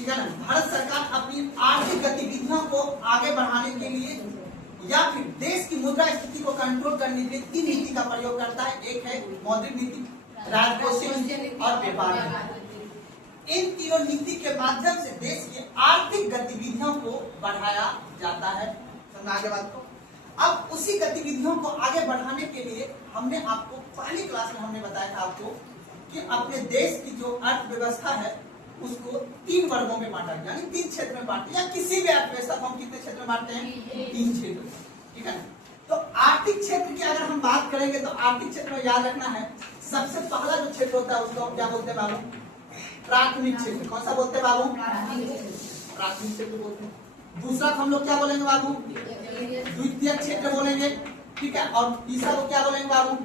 ठीक है ना। भारत सरकार अपनी आर्थिक गतिविधियों को आगे बढ़ाने के लिए या फिर देश की मुद्रा स्थिति को कंट्रोल करने के लिए 3 नीति का प्रयोग करता है। एक है मौद्रिक नीति, राजकोषीय नीति और व्यापार नीति। इन तीनों नीति के माध्यम से देश की आर्थिक गतिविधियों को बढ़ाया जाता है। समझ आगे बात को। अब उसी गतिविधियों को आगे बढ़ाने के लिए हमने आपको पहली क्लास में हमने बताया था आपको कि अपने देश की जो अर्थव्यवस्था है उसको 3 वर्गों में बांटा, यानी 3 क्षेत्र में बांटे, या किसी भी अर्थव्यवस्था को हम कितने क्षेत्र में बांटते हैं? 3 क्षेत्र, ठीक है ना। तो आर्थिक क्षेत्र की अगर हम बात करेंगे तो आर्थिक क्षेत्र में याद रखना है सबसे पहला जो क्षेत्र होता है उसको हम क्या बोलते हैं बाबू? प्राथमिक क्षेत्र। कौन सा बोलते हैं बाबू? प्राथमिक क्षेत्र बोलते हैं। दूसरा हम लोग क्या बोलेंगे बाबू? द्वितीय क्षेत्र बोलेंगे, ठीक है। और तीसरा को क्या बोलेंगे बाबू?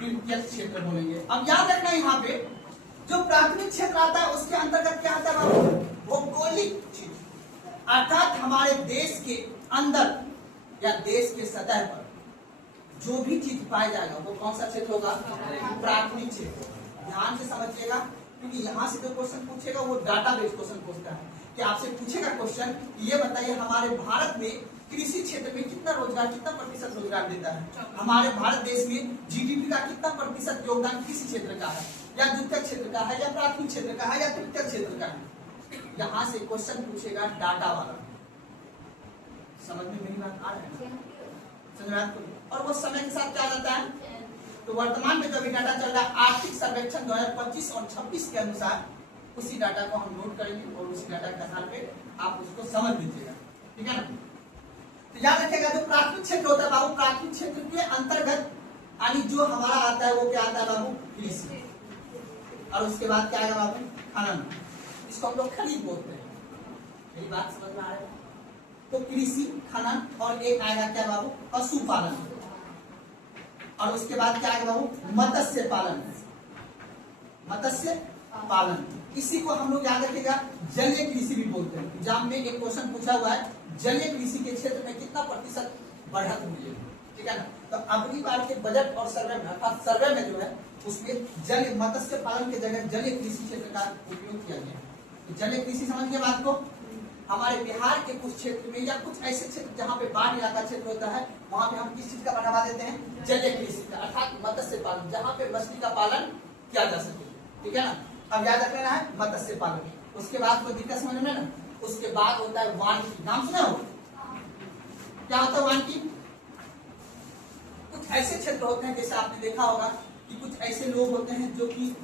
तृतीय क्षेत्र बोलेंगे। अब याद रखना यहाँ पे जो प्राथमिक क्षेत्र आता है उसके अंतर्गत क्या आता है बाबू? भौगोलिक क्षेत्र, अर्थात हमारे देश के अंदर या देश के सतह पर जो भी चीज पाया जाएगा वो कौन सा क्षेत्र होगा? प्राथमिक क्षेत्र। ध्यान से समझिएगा क्योंकि यहाँ से जो क्वेश्चन पूछेगा वो डाटा बेस्ड क्वेश्चन पूछता है कि आपसे पूछेगा क्वेश्चन ये बताइए हमारे भारत में कृषि क्षेत्र में कितना रोजगार, कितना प्रतिशत रोजगार देता है? हमारे भारत देश में जीडीपी का कितना प्रतिशत योगदान कृषि क्षेत्र का है, या द्वितीय क्षेत्र का है, या प्राथमिक क्षेत्र का है, या तृतीय क्षेत्र का है? यहाँ से क्वेश्चन पूछेगा डाटा वाला। समझ में मेरी बात आ रहा है? समझ में? और वो समय के साथ क्या जाता है? तो वर्तमान में जो अभी डाटा चल रहा है आर्थिक सर्वेक्षण 2025 और 26 के अनुसार उसी डाटा को हम नोट करेंगे और उसी डाटा के आधार पे आप उसको समझ लीजिएगा, ठीक है ना। तो याद रखिएगा जो प्राथमिक क्षेत्र होता है बाबू, प्राथमिक क्षेत्र के अंतर्गत यानी जो हमारा आता है वो क्या आता है बाबू? कृषि। और उसके बाद क्या आएगा बाबू? खनन। इसको हम लोग खरीद बोलते हैं। मेरी बात समझ में आ रहा है? तो कृषि, खनन और एक आएगा क्या बाबू? पशुपालन। और उसके बाद क्या आएगा बाबू? मत्स्य पालन। मत्स्य पालन इसी को हम लोग याद रखिएगा जलीय कृषि भी बोलते हैं। एग्जाम में एक क्वेश्चन पूछा हुआ है जलीय कृषि के क्षेत्र में कितना प्रतिशत बढ़त हुई है, ठीक है ना। तो अगली बार के बजट और सर्वे में अर्थात सर्वे में जो है उसमें जल मत्स्य पालन की जगह जलीय कृषि क्षेत्र का उपयोग किया गया। तो जलीय कृषि समझिए बात को। हमारे बिहार के कुछ क्षेत्र में या कुछ ऐसे क्षेत्र जहाँ पे बाढ़ इलाका क्षेत्र होता है वहां पे हम किस चीज का बढ़ावा देते हैं? जलीय कृषि का, अर्थात मत्स्य पालन, जहाँ पे मछली का पालन किया जा सके, ठीक है ना। अब याद रखना है मत्स्य पालन। उसके बाद कोई दिक्कत समझ में ना, उसके बाद होता है वानिकी। नाम सुना हो? क्या होता है वानिकी? कुछ ऐसे क्षेत्र होते हैं जैसे आपने देखा होगा कि कुछ ऐसे लोग होते हैं जो कि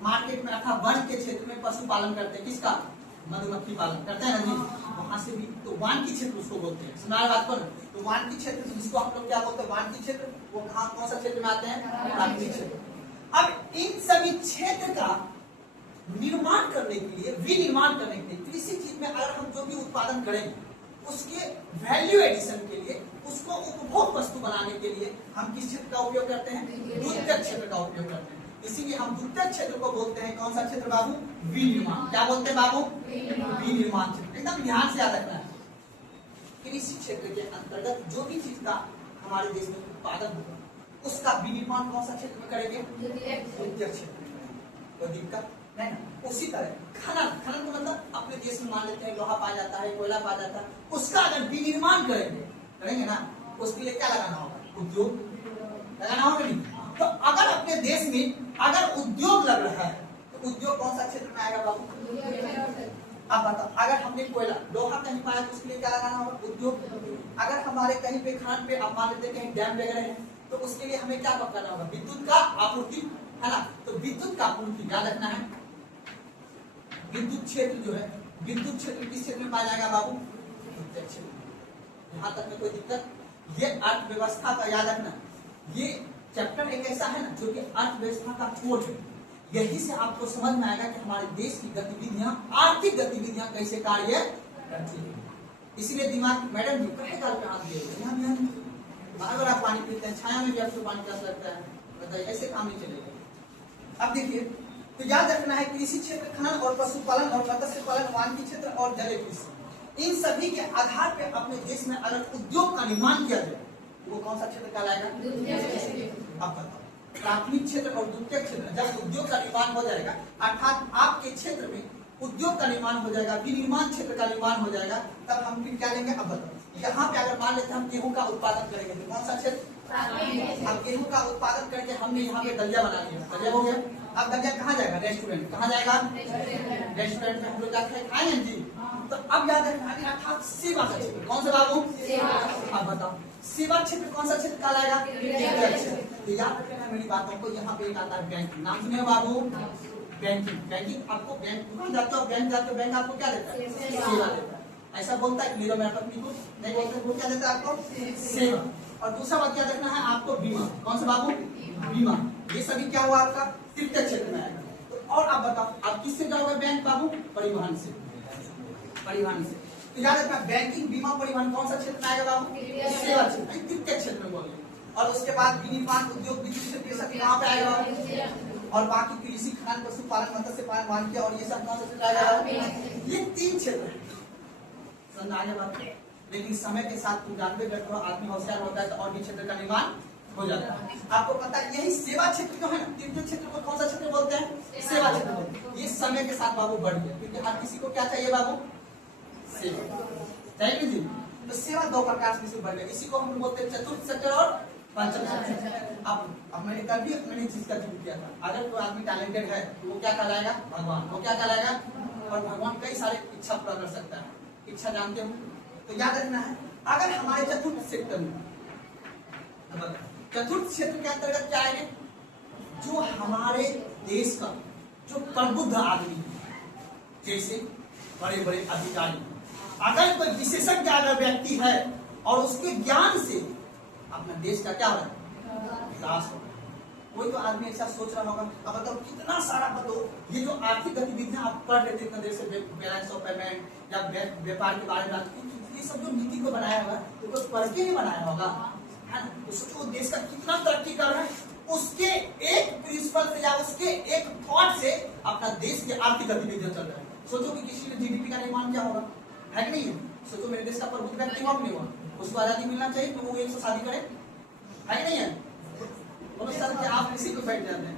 मार्केट में अर्थात वन के क्षेत्र में पशु पालन करते हैं। किसका? मधुमक्खी पालन करते हैं ना जी। वहां से भी तो वानिकी क्षेत्र उसको बोलते हैं। सुना बात को? तो वानिकी क्षेत्र जिसको हम लोग क्या बोलते हैं? वानिकी क्षेत्र। वो कहाँ कौन सा क्षेत्र में आते हैं? प्राथमिक क्षेत्र। अब इन सभी क्षेत्र का निर्माण करने के लिए, विनिर्माण करने के लिए कृषि चीज में अगर हम जो भी उत्पादन करेंगे उसके वैल्यू एडिशन के लिए, उसको उपभोग वस्तु बनाने के लिए हम किस क्षेत्र का उपयोग करते हैं? द्वितीय क्षेत्र का उपयोग करते हैं। इसीलिए हम द्वितीय क्षेत्र को बोलते हैं कौन सा क्षेत्र बाबू? विनिर्माण। क्या बोलते हैं बाबू? विनिर्माण क्षेत्र। एकदम ध्यान से याद रखना है। कृषि क्षेत्र के अंतर्गत जो भी चीज का हमारे देश में उत्पादन होगा उसका विनिर्माण कौन सा क्षेत्र में करेंगे? द्वितीय क्षेत्र में। कोई दिक्कत नहीं ना। उसी तरह खनन, खनन का मतलब अपने देश में मान लेते हैं लोहा पाया जाता है, कोयला पाया जाता है, उसका अगर विनिर्माण करेंगे ना उसके लिए क्या लगाना होगा? उद्योग लगाना होगा नहीं? तो अगर अपने देश में अगर उद्योग लग रहा है तो उद्योग कौन सा क्षेत्र में आएगा बाबू? अब बताओ अगर हमने कोयला लोहा कहीं पाया तो उसके लिए क्या लगाना होगा? उद्योग। अगर हमारे कहीं पे खान पे आप मान लेते हैं कहीं डैम वगैरह है तो उसके लिए हमें क्या करना होगा? विद्युत का आपूर्ति, है ना। तो विद्युत का आपूर्ति याद रखना है। विद्युत क्षेत्र जो है, विद्युत क्षेत्र किस क्षेत्र में पाया जाएगा बाबू? द्वितीय क्षेत्र। यहाँ तक में कोई दिक्कत? ये अर्थव्यवस्था का याद रखना। ये चैप्टर एक ऐसा है ना जो कि अर्थव्यवस्था का कोड है। यही से आपको समझ में आएगा कि हमारे देश की गतिविधियां, आर्थिक गतिविधियां कैसे कार्य करती है। इसीलिए दिमाग मैडम जी कहे गाल पे हाथ दिए अगर आप पानी पीते हैं छाया में भी आपको पानी प्यास लगता है, बताइए ऐसे काम नहीं चलेगा। अब देखिए तो याद रखना है कृषि क्षेत्र, खनन और पशुपालन और मत्स्य पालन, वानिकी क्षेत्र और जलीय कृषि, इन सभी के आधार पे अपने देश में अगर उद्योग का निर्माण किया जाए वो कौन सा क्षेत्र कहलाएगा? अब बताओ प्राथमिक क्षेत्र और द्वितीय क्षेत्र जब उद्योग का निर्माण हो जाएगा अर्थात आपके क्षेत्र में उद्योग का निर्माण हो जाएगा, विनिर्माण क्षेत्र का निर्माण हो जाएगा, तब हम फिर क्या लेंगे? अब बताओ, यहाँ पे अगर मान लेते हैं हम गेहूं का उत्पादन करेंगे तो कौन सा क्षेत्र? अब गेहूं का उत्पादन करके हमने यहाँ पे दलिया बना लिया, दलिया हो गया। अब दलिया कहाँ जाएगा? रेस्टोरेंट। कहाँ जाएगा? रेस्टोरेंट में हम लोग जाके खाएंगे जी। तो अब याद रखना अर्थात सेवा का क्षेत्र। कौन सा बाबू? अब बताओ सेवा क्षेत्र कौन सा क्षेत्र कहलाएगा? तो याद रखना मेरी बातों को। यहाँ पे एक आता है बैंकिंग, नाम सुने बाबू? बैंकिंग। बैंकिंग आपको बैंक जाते हो, बैंक जाते हो, बैंक आपको क्या देता है? सेवा देता है। ऐसा बोलता है मेरा मैं अपनी को नहीं बोलते, वो क्या देता है आपको? सेवा। और दूसरा बात क्या रखना है आपको? बीमा। कौन सा बाबू? बीमा। ये सभी क्या हुआ आपका? तृतीय क्षेत्र में आएगा। तो और आप बताओ आप किससे जाओगे बैंक बाबू? परिवहन से। परिवहन से। तो याद रखना बैंकिंग, बीमा, परिवहन कौन सा क्षेत्र में आएगा बाबू? सेवा क्षेत्र, तृतीय क्षेत्र में बोलिए। और उसके बाद विनिर्माण, उद्योग, विद्युत क्षेत्र ये सब कहाँ पे आएगा? और बाकी कृषि, खान, पशुपालन, मत्स्य पालन, वानिकी और ये सब कौन सा क्षेत्र आएगा? ये 3 क्षेत्र है। समझ आगे बात? लेकिन समय के साथ 92 आदमी होशियार होता है तो और भी क्षेत्र का निर्माण हो जाता है। आपको पता है यही सेवा क्षेत्र जो है ना, तृतीय क्षेत्र को कौन सा क्षेत्र बोलते हैं? सेवा क्षेत्र बोलते हैं। ये समय के साथ बाबू बढ़ गया, क्योंकि हर किसी को क्या चाहिए बाबू? सेवा चाहिए जी। तो सेवा 2 प्रकार से बढ़ गया। इसी को हम बोलते हैं चतुर्थ सेक्टर और पंचम सेक्टर। अब मैंने कल भी मैंने चीज का जिक्र किया था, अगर कोई आदमी टैलेंटेड है तो वो क्या कहलाएगा? भगवान। वो क्या कहलाएगा? और भगवान कई सारे इच्छा पूरा कर सकता है। इच्छा जानते हो? तो याद रखना है अगर हमारे चतुर्थ सेक्टर में, चतुर्थ क्षेत्र के अंतर्गत क्या आएंगे? जो हमारे देश का जो प्रबुद्ध आदमी है, जैसे बड़े बड़े अधिकारी, अगर कोई विशेषज्ञ अगर व्यक्ति है और उसके ज्ञान से अपना देश का क्या हो विकास हो। कोई तो आदमी ऐसा सोच रहा होगा, अब बताओ कितना सारा बताओ ये जो आर्थिक गतिविधियां आप पढ़ रहे थे इतना देर से, बैलेंस ऑफ पेमेंट या व्यापार के बारे में, ये सब जो नीति को बनाया होगा तो कुछ पढ़ के नहीं बनाया होगा, है ना? तो सोचो देश का कितना तरक्की कर रहा है, उसके एक प्रिंसिपल से या उसके एक थॉट से अपना देश की आर्थिक गतिविधियां चल रहा है। सोचो कि किसी ने जीडीपी का निर्माण क्या होगा, है कि नहीं है? सोचो मेरे देश का प्रबुद्ध व्यक्ति हुआ नहीं हुआ, उसको आजादी मिलना चाहिए तो वो 100 शादी करे, है कि नहीं है? बोलो सर कि आप इसी को बैठ जाते हैं।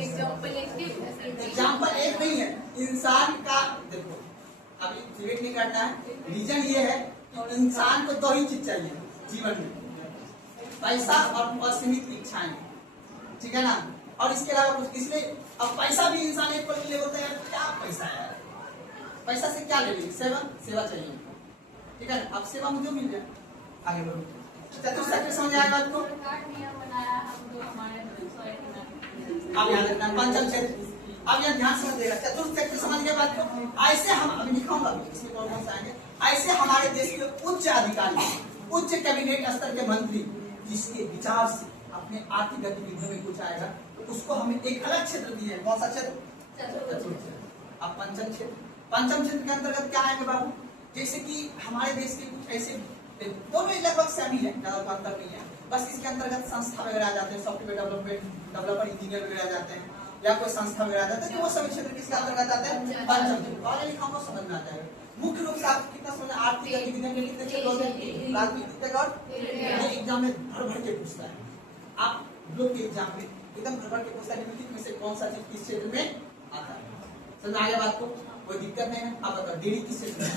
एग्जाम्पल एक नहीं है, इंसान का देखो अभी डिबेट नहीं करना है। रीजन ये है कि इंसान को 2 ही चीज चाहिए जीवन में, पैसा और असीमित इच्छाएं, ठीक है ना? और इसके अलावा कुछ, इसलिए अब पैसा भी इंसान एक पल के लिए बोलता है यार क्या पैसा है यार, पैसा से क्या ले लेंगे? सेवा चाहिए, ठीक है ना? अब सेवा मुझे मिल जाए, आगे बढ़ो। चतुर्थ सेक्टर समझ आएगा आपको? अब याद रखना पंचम क्षेत्र। अब यहाँ ध्यान से देगा, चतुर्थ सेक्टर समझ गए बात को? ऐसे हम अभी लिखाऊंगा इसमें प्रॉब्लम्स आएंगे। ऐसे हमारे देश के उच्च अधिकारी, उच्च कैबिनेट स्तर के मंत्री जिसके विचार से अपने आर्थिक गतिविधियों में कुछ आएगा तो उसको हमें एक अलग क्षेत्र दिए। कौन सा क्षेत्र? चतुर्थ क्षेत्र। अब पंचम क्षेत्र, पंचम क्षेत्र के अंतर्गत क्या आएंगे बाबू? जैसे कि हमारे देश के कुछ ऐसे, दोनों लगभग सेम ही है, ज्यादा अंतर नहीं है, बस इसके अंतर्गत संस्था वगैरह आ जाते हैं, सॉफ्टवेयर डेवलपर इंजीनियर वगैरह आ जाते हैं, या कोई संस्था वगैरह आ जाता है, तो वो सभी क्षेत्र किसके अंतर्गत आते हैं? पंचम क्षेत्र। और लिखा हुआ समझ में आता है। मुख्य रूप से आप कितना समझ, आर्थिक गतिविधियों के कितने क्षेत्र होते हैं? राजनीतिक और एग्जाम में भर भर के पूछता है, आप लोग के एग्जाम में एकदम भर भर के पूछता है निम्नलिखित में से कौन सा चीज किस क्षेत्र में आता है। समझ आगे बात को? कोई दिक्कत नहीं है। आप बताओ डेयरी किस क्षेत्र में?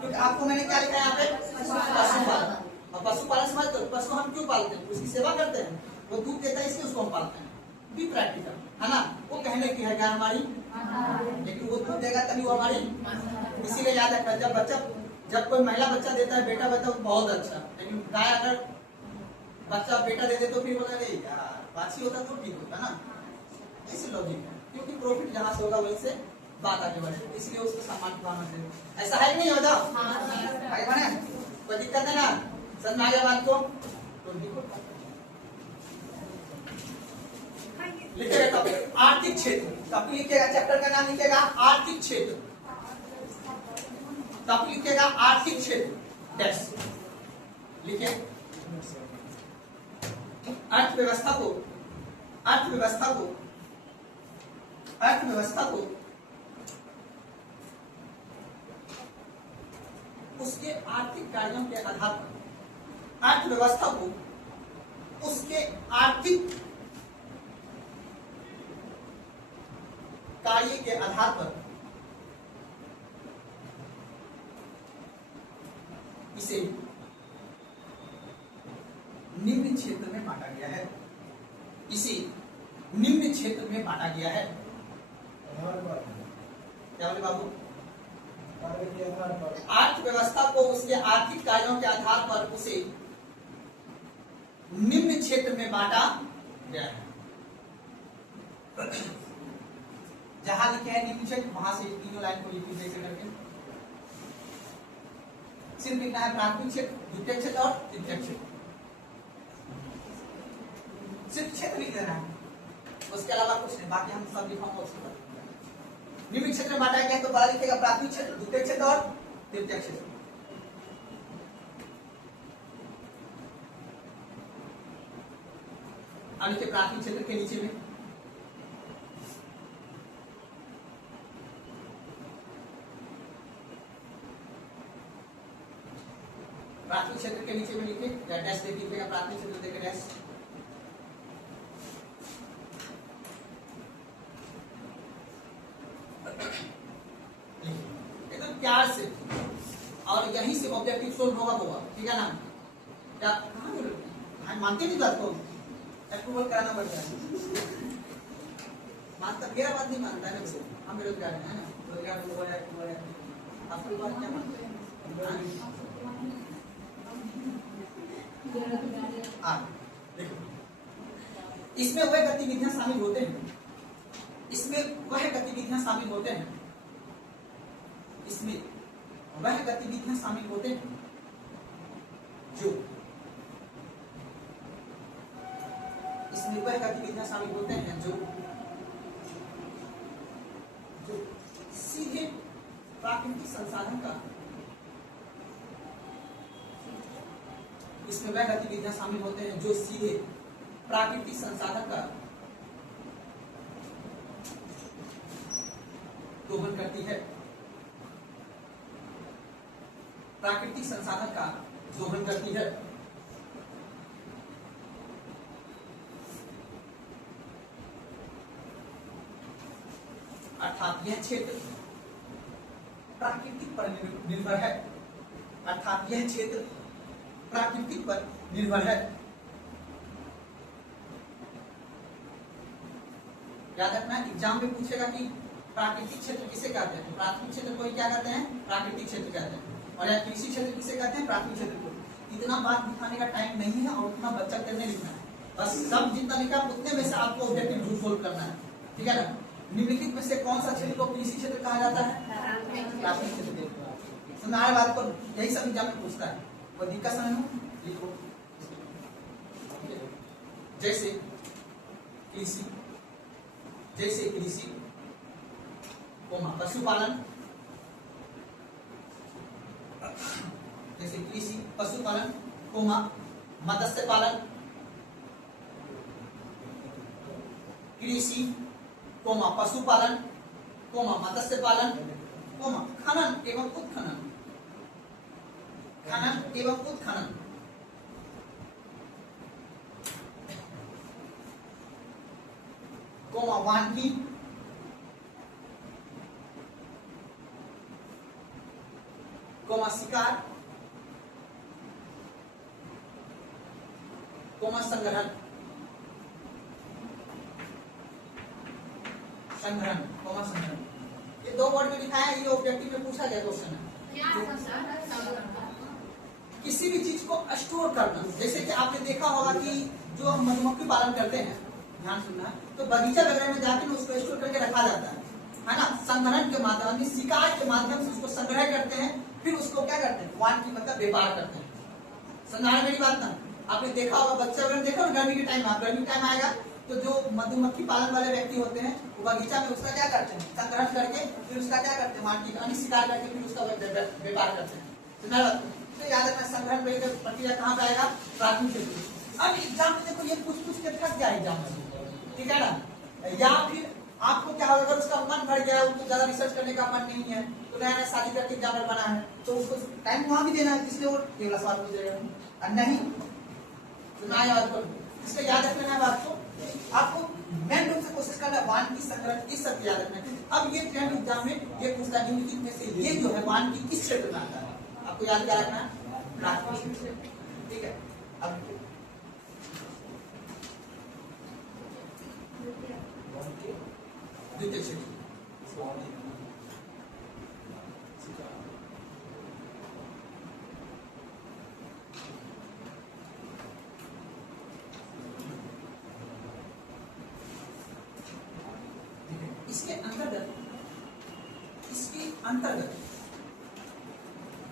क्योंकि आपको मैंने क्या लिखा है यहाँ पे? पशुपालन। और पशुपालन समझ दो, पशु हम क्यों पालते हैं? उसकी सेवा करते हैं, वो दूध देता है इसलिए उसको हम पालते हैं, भी प्रैक्टिकल है ना? वो कहने की है क्या हमारी, लेकिन वो दूध देगा तभी वो हमारी। इसीलिए याद रखना जब कोई महिला बच्चा देता है, बेटा बच्चा बहुत अच्छा, लेकिन गाय अगर बच्चा बेटा दे दे तो फिर बोला नहीं यार बाछी होता तो ठीक होता ना। ऐसी लॉजिक है, क्योंकि प्रॉफिट जहाँ से होगा वहीं से बात आगे बढ़े, इसलिए उसको सम्मान की भावना से। ऐसा है कि नहीं होता? आगे बढ़े, कोई दिक्कत है ना? समझ में आ गया बात को? तो लिखेगा टॉपिक आर्थिक क्षेत्र। टॉपिक लिखेगा, चैप्टर का नाम लिखेगा आर्थिक क्षेत्र। टॉपिक लिखेगा आर्थिक क्षेत्र डैश लिखे। अर्थव्यवस्था को उसके आर्थिक कार्यों के आधार पर, अर्थव्यवस्था को उसके आर्थिक कार्य के आधार पर इसे निम्न क्षेत्र में बांटा गया है। इसे निम्न क्षेत्र में बांटा गया है। क्या बोले बाबू? अर्थव्यवस्था को उसके आर्थिक कार्यों के आधार पर उसे निम्न क्षेत्र में बांटा गया है। जहां लिखे हैं निम्न क्षेत्र, वहां से तीनों लाइन को लिखिए जैसे करके। सिर्फ लिखना है प्राथमिक क्षेत्र, द्वितीय क्षेत्र और तृतीय क्षेत्र। सिर्फ क्षेत्र लिख देना है, उसके अलावा कुछ नहीं, बाकी हम सब लिखाऊंगा उसके बाद। निम्न क्षेत्र में बांटा गया तो पहला लिखेगा प्राथमिक क्षेत्र, द्वितीय क्षेत्र और तृतीय क्षेत्र। अब लिखे प्राथमिक क्षेत्र के नीचे में प्राथमिक क्षेत्र के नीचे में लिखे या डैश दे दीजिएगा, प्राथमिक क्षेत्र देकर डैश। एकदम प्यार से, और यहीं से ऑब्जेक्टिव सोल्व होगा, ठीक है ना? क्या हम मानते नहीं बात को, अप्रूवल कराना पड़ता है। मानता, मेरा बात नहीं मानता है ना, हम बेरोजगार है ना, रोजगार आपकी बात क्या मानते हैं? देखो, इसमें वह गतिविधियां शामिल होते हैं, इसमें वह गतिविधियां शामिल होते हैं, इसमें वह गतिविधियां शामिल होते हैं जो इसमें वह गतिविधियां शामिल होते हैं जो सीधे प्राकृतिक संसाधन का, इसमें वह गतिविधियां शामिल होते हैं जो सीधे प्राकृतिक संसाधन का दोहन करती है, प्राकृतिक संसाधन का दोहन करती है। अर्थात यह क्षेत्र प्राकृतिक पर निर्भर है, अर्थात यह क्षेत्र प्राकृतिक पर निर्भर है। याद रखना, एग्जाम में पूछेगा कि प्राकृतिक क्षेत्र किसे कहते हैं, तो प्राथमिक क्षेत्र को क्या कहते हैं? प्राकृतिक क्षेत्र कहते हैं। और या कृषि क्षेत्र किसे कहते हैं? प्राथमिक क्षेत्र को। इतना बात दिखाने का टाइम नहीं है और उतना बच्चा करने लिखना है, बस सब जितना लिखा उतने में से आपको ऑब्जेक्टिव सोल्व करना है, ठीक है ना? निम्नलिखित में से कौन सा क्षेत्र को कृषि क्षेत्र कहा जाता है? प्राथमिक क्षेत्र। समझ बात को, यही सब एग्जाम में पूछता है। कोई दिक्कत समझ लो, लिखो। जैसे कृषि, जैसे कृषि पशुपालन, जैसे कृषि पशुपालन, मत्स्य पालन, कृषि पशुपालन, मत्स्य पालन, खनन एवं उत्खनन, खनन एवं उत्खनन, वानिकी, शिकार, संग्रहण, संग्रहण। ये दो वर्ड में लिखा है, ये ऑब्जेक्टिव में पूछा गया क्वेश्चन है। किसी भी चीज को स्टोर करना, जैसे कि आपने देखा होगा कि जो हम मधुमक्खी पालन करते हैं, ध्यान सुनना, तो बगीचा वगैरह में जाकर उसको स्टोर करके रखा जाता है ना? संग्रहण के माध्यम से, शिकार के माध्यम से उसको संग्रह करते हैं, फिर उसको क्या करते हैं? वानिकी मतलब व्यापार करते हैं। समझा मेरी बात ना? आपने देखा होगा, बच्चा वगैरह देखा होगा, गर्मी के टाइम, गर्मी टाइम आएगा तो जो मधुमक्खी पालन वाले व्यक्ति होते हैं वो बगीचा में उसका क्या करते हैं? संग्रहण करके फिर उसका क्या करते हैं? वानिकी यानी शिकार करके फिर उसका व्यापार करते हैं। तो याद रखना, संग्रहण प्रक्रिया कहाँ पे आएगा? प्राथमिक क्षेत्र। अब एग्जाम में देखो, ये कुछ के थक गया एग्जाम में, ठीक है ना? या फिर आपको क्या होगा, अगर उसका मन भर गया, उसको ज्यादा रिसर्च करने का मन नहीं है, तो तो नया नया शादी करके एग्जाम्पल बना है तो उसको टाइम वहां भी देना है, इसलिए वो ये वाला सवाल पूछ जाएगा। और नहीं तो ना याद करो, इसका याद रख लेना है बात को। आपको मेन रूप से कोशिश करना है वान की संग्रह इस सब याद रखना है। अब ये ट्रेंड एग्जाम में ये पूछता है निम्नलिखित में से ये जो है वान की किस क्षेत्र में आता है, आपको याद क्या रखना है, प्राथमिक, ठीक है। अब द्वितीय क्षेत्र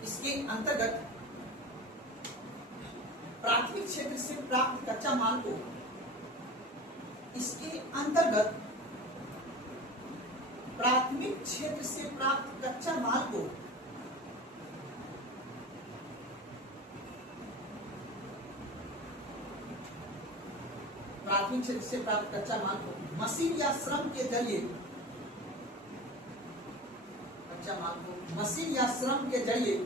इसके अंतर्गत प्राथमिक क्षेत्र से प्राप्त कच्चा माल को इसके अंतर्गत प्राथमिक क्षेत्र से प्राप्त कच्चा माल को प्राथमिक क्षेत्र से प्राप्त कच्चा माल को मशीन या श्रम के जरिए कच्चा माल को मशीन या श्रम के जरिए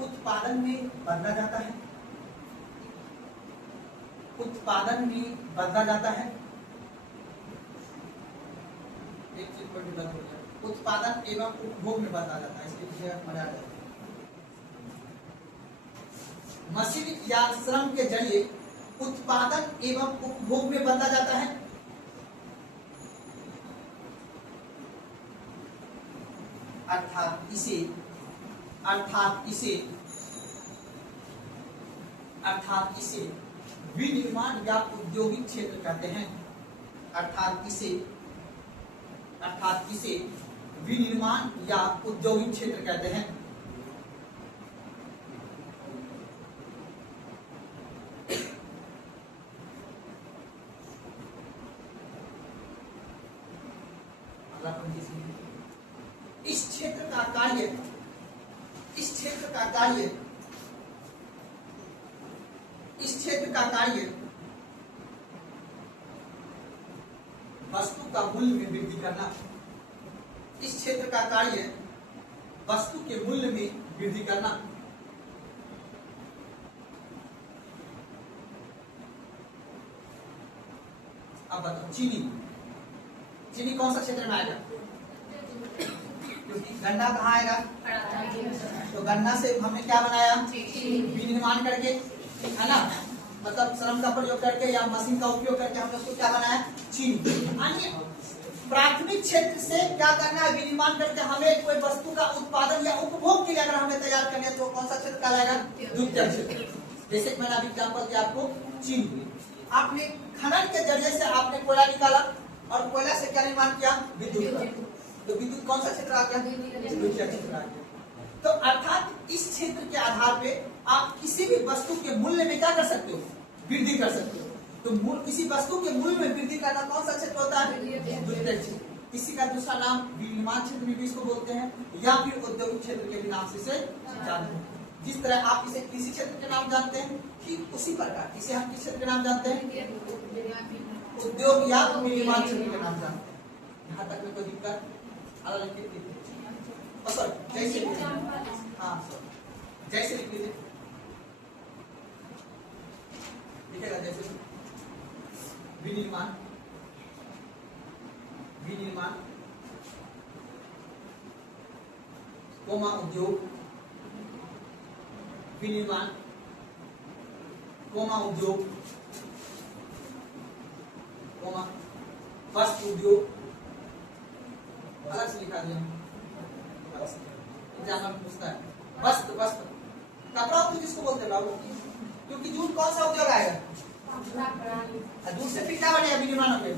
उत्पादन में बदला जाता है, उत्पादन में बदला जाता है, एक चीज पर डिपेंड हो गया, उत्पादन एवं उपभोग में बदला जाता है, इसके पीछे मजा आ जाता है। मशीन या श्रम के जरिए उत्पादन एवं उपभोग में बदला जाता है, अर्थात इसे विनिर्माण या औद्योगिक क्षेत्र कहते हैं, अर्थात इसे विनिर्माण या औद्योगिक क्षेत्र कहते हैं। इस क्षेत्र का कार्य वस्तु का मूल्य में वृद्धि करना, इस क्षेत्र का कार्य वस्तु के मूल्य में वृद्धि करना। अब बताओ चीनी कौन सा क्षेत्र में आएगा, क्योंकि गन्ना कहाँ आएगा, तो गन्ना से हमने क्या बनाया, विनिर्माण करके, है ना, मतलब श्रम का प्रयोग करके या मशीन का उपयोग करके हमने उसको क्या बनाया, चीनी। प्राथमिक क्षेत्र से क्या करना है, विनिर्माण करके हमें कोई वस्तु का उत्पादन या उपभोग के लिए अगर हमें तैयार करना है तो कौन सा क्षेत्र कहलाएगा, द्वितीय क्षेत्र। जैसे मैंने अभी एग्जाम्पल दिया आपको चीनी, आपने खनन के जरिए से आपने कोयला निकाला और कोयला से क्या निर्माण किया, विद्युत, तो विद्युत कौन सा क्षेत्र आ गया, द्वितीय क्षेत्र आ गया। तो अर्थात इस क्षेत्र के आधार पे आप किसी भी वस्तु के मूल्य में क्या कर सकते हो, वृद्धि कर सकते हो। तो किसी वस्तु के मूल्य में वृद्धि करना कौन सा क्षेत्र होता है, द्वितीय क्षेत्र। इसी का दूसरा नाम विनिर्माण क्षेत्र भी इसको बोलते हैं, या फिर औद्योगिक क्षेत्र के भी नाम से जानते हैं। जिस तरह आप इसे कृषि क्षेत्र के नाम जानते हैं, ठीक उसी प्रकार इसे हम किस क्षेत्र के नाम जानते हैं, उद्योग या विनिर्माण क्षेत्र के नाम जानते हैं। यहाँ तक में कोई दिक्कत, जैसे जैसे लिख लीजिए, लिखेगा जैसे विनिर्माण कोमा उद्योग, विनिर्माण कोमा उद्योग कोमा वस्त्र उद्योग, अलग से लिखा दिया, एग्जाम्पल पूछता है वस्त्र कपड़ा उद्योग किसको बोलते हैं बाबू, क्योंकि जूट कौन सा उद्योग आएगा, दूध से फिर क्या बनेगा, विनिर्माण हो गया,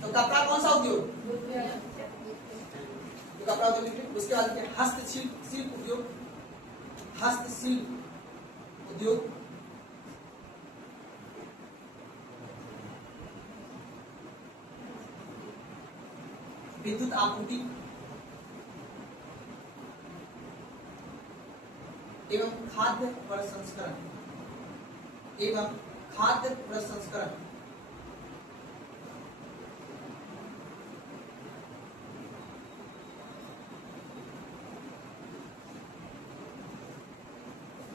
तो कपड़ा कौन सा उद्योग, तो कपड़ा उद्योग। उसके बाद हस्तशिल्प उद्योग, विद्युत आपूर्ति एवं खाद्य प्रसंस्करण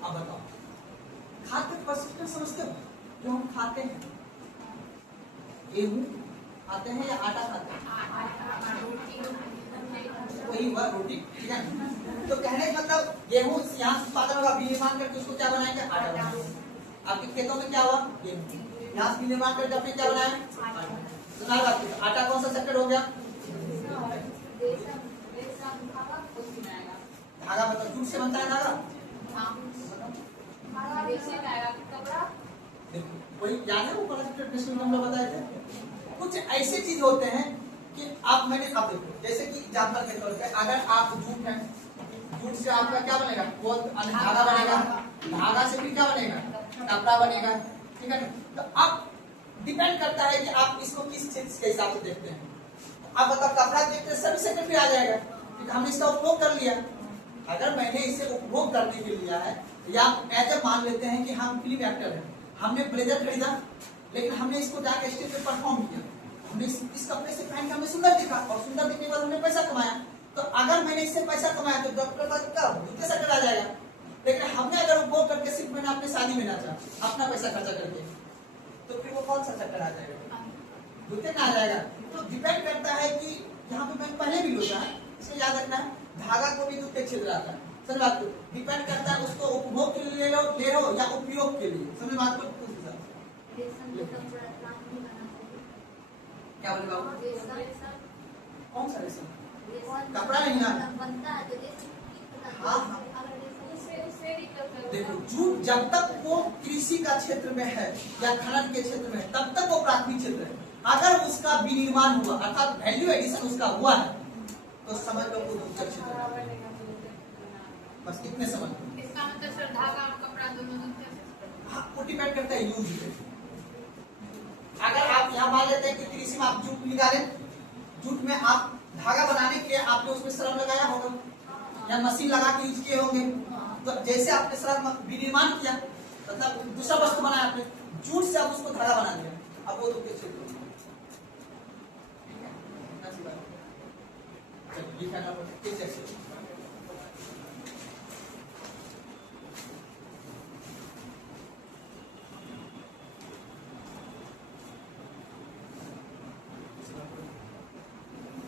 अब बताओ, खाद्य प्रसंस्करण समझते हो? जो हम खाते हैं, गेहूं खाते हैं या आटा खाते हैं? वही हुआ रोटी, ठीक है। तो कहने का मतलब गेहूं यहाँ से उत्पादन होगा, विनिर्माण करके उसको क्या बनाएंगे? आटा बनाएंगे। आपके खेतों में क्या हुआ? गेहूं, यहाँ से विनिर्माण करके आपने क्या बनाया? आटा। आटा कौन सा सेक्टर हो गया? धागा, मतलब जूट से बनता है धागा। देखो कोई याद है वो हम लोग बताए थे? कुछ ऐसे चीज होते हैं कि आप मैंने आप देखो, जैसे कि एग्जाम्पल के तौर पे अगर आप जूट है, जूट से आपका क्या बनेगा? धागा बनेगा, धागा से फिर क्या बनेगा? कपड़ा बनेगा, ठीक है। तो अब डिपेंड करता है कि आप इसको किस चीज के हिसाब से देखते हैं। आप बताओ, कपड़ा देखते हैं सभी सेक्टर पे आ जाएगा, ठीक है। हमने इसका उपयोग कर लिया, अगर मैंने इसे उपभोग करने के लिए है, या एज ए मान लेते हैं कि हम फिल्म एक्टर हैं, हमने ब्लेजर खरीदा, लेकिन हमने इसको जाके स्टेज पे परफॉर्म किया, हमने इस कपड़े से पहन के हमें सुंदर दिखा, और सुंदर दिखने के बाद हमने पैसा कमाया। तो अगर मैंने इससे पैसा कमाया तो डॉक्टर का क्या दूसरे सेक्टर आ जाएगा। लेकिन हमने अगर उपभोग करके सिर्फ मैंने अपने शादी में नाचा, अपना पैसा खर्चा करके, तो फिर वो कौन सा सेक्टर आ जाएगा? दूसरे में आ जाएगा। तो डिपेंड करता है कि यहाँ पे मैं पहले भी होता है, इसे याद रखना है, धागा को भी दूध के छिद्र आता है। समझ बात को, डिपेंड करता है उसको उपभोग के लिए ले लो या उपयोग के लिए। समझ बात को, क्या बोले बाबू? कौन सा रेशम? कपड़ा नहीं ना। हाँ, देखो जूट जब तक वो कृषि का क्षेत्र में है या खनन के क्षेत्र में है, तब तक वो प्राथमिक क्षेत्र है। अगर उसका विनिर्माण हुआ, अर्थात वैल्यू एडिशन उसका हुआ है, तो समझ लो वो दूसरा क्षेत्र है। बस इतने समझ लो। इसका मतलब सर धागा और कपड़ा दोनों हाँ, वो डिपेंड करता है यूज पे। अगर आप यहाँ मान लेते हैं कि कृषि में आप जूट निकाले, जूट में आप धागा बनाने के लिए आपने उसमें श्रम लगाया होगा या मशीन लगा के यूज किए होंगे। तो जैसे आपने श्रम विनिर्माण किया, मतलब दूसरा वस्तु बनाया आपने, जूट से आप उसको धागा बना दिया, अब वो दूसरे क्षेत्र में।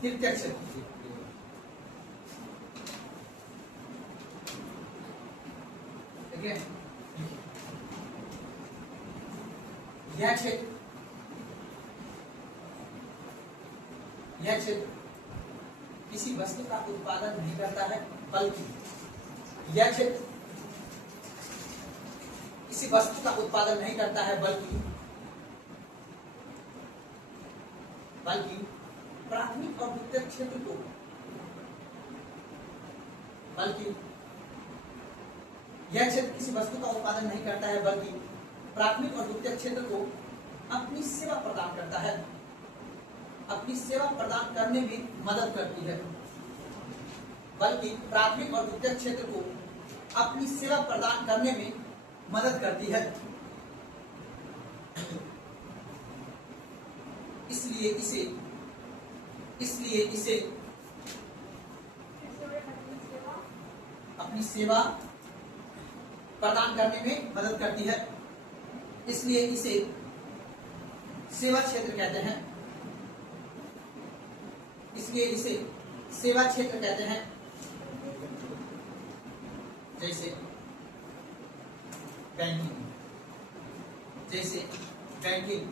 तृतीय क्षेत्र, यह क्षेत्र, यह क्षेत्र किसी वस्तु का उत्पादन नहीं करता है, बल्कि यह क्षेत्र किसी वस्तु का उत्पादन नहीं करता है, बल्कि प्राथमिक और द्वितीयक क्षेत्र को, बल्कि यह क्षेत्र किसी वस्तु का उत्पादन नहीं करता है, बल्कि प्राथमिक और द्वितीयक क्षेत्र को अपनी सेवा प्रदान करता है, अपनी सेवा प्रदान करने में मदद करती है। बल्कि प्राथमिक और द्वितीयक क्षेत्र को अपनी सेवा प्रदान करने में मदद करती है। इसलिए इसे अपनी सेवा प्रदान करने में मदद करती है, इसलिए इसे सेवा क्षेत्र कहते हैं, इसलिए इसे सेवा क्षेत्र कहते हैं। जैसे बैंकिंग,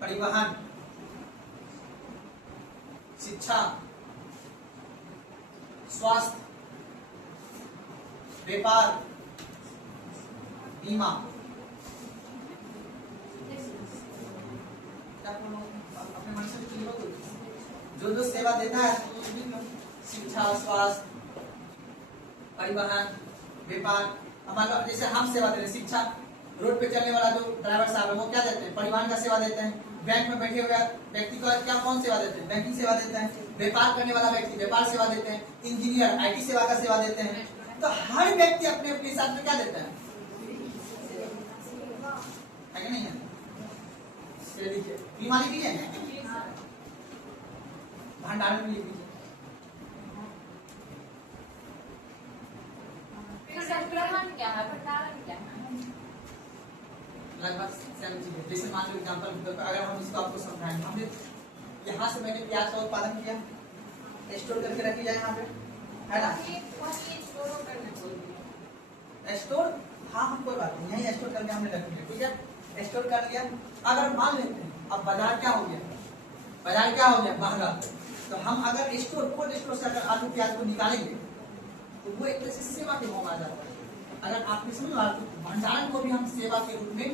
परिवहन, शिक्षा, स्वास्थ्य, व्यापार, बीमा, अपने मन से जो सेवा देता है, शिक्षा, स्वास्थ्य, परिवहन, व्यापार। हमारा जैसे हम सेवा दे रहे हैं, शिक्षा, रोड पे चलने वाला जो ड्राइवर साहब है वो क्या देते हैं? परिवहन का सेवा देते हैं। बैंक में बैठे हुए व्यक्ति को क्या कौन सेवा देते हैं? बैंकिंग सेवा देते हैं। व्यापार करने वाला व्यक्ति व्यापार सेवा देते हैं। इंजीनियर IT सेवा का सेवा देते हैं। तो हर व्यक्ति अपने अपने हिसाब से क्या देता है कि नहीं है? देखिए बीमा लिख लीजिए, भंडारण में लिख लीजिए, संग्रहण क्या है, भंडारण क्या है? लगभग सेम चीज है। जैसे मान लो एग्जाम्पल अगर हम इसको आपको समझाएं, हमने यहाँ से मैंने प्याज का उत्पादन किया, स्टोर करके रख लिया यहाँ पे, है ना? स्टोर करने बोल दिया। स्टोर, हाँ हम कोई बात नहीं, यही स्टोर करके हमने रख लिया, ठीक है, स्टोर कर लिया। अगर मान लेते हैं अब बाजार क्या हो गया, बाजार क्या हो गया, महंगा, तो हम अगर स्टोर, कोल्ड स्टोर से अगर आलू प्याज को निकालेंगे तो वो एक तरह से सेवा के भाव में आ जाता है। अगर आपने समझा तो भंडारण को भी हम सेवा के रूप में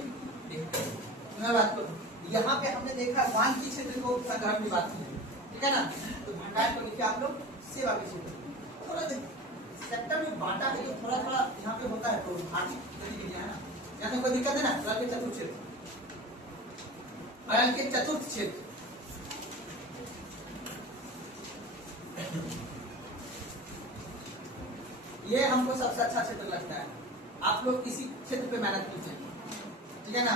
देखते हैं। मैं बात करूँ, यहाँ पे हमने देखा वानिकी क्षेत्र को संग्रहण की बात की, ठीक है ना? तो भंडारण को लिखे आप लोग सेवा के क्षेत्र। थोड़ा सेक्टर में बांटा है तो थोड़ा थोड़ा यहाँ पे होता है, तो आर्थिक गतिविधियां है ना, यहाँ पे कोई दिक्कत है ना? रल के चतुर्थ क्षेत्र, रल के चतुर्थ क्षेत्र, ये हमको सबसे अच्छा क्षेत्र लगता है। आप लोग इसी क्षेत्र पे मेहनत कीजिए, ठीक है ना?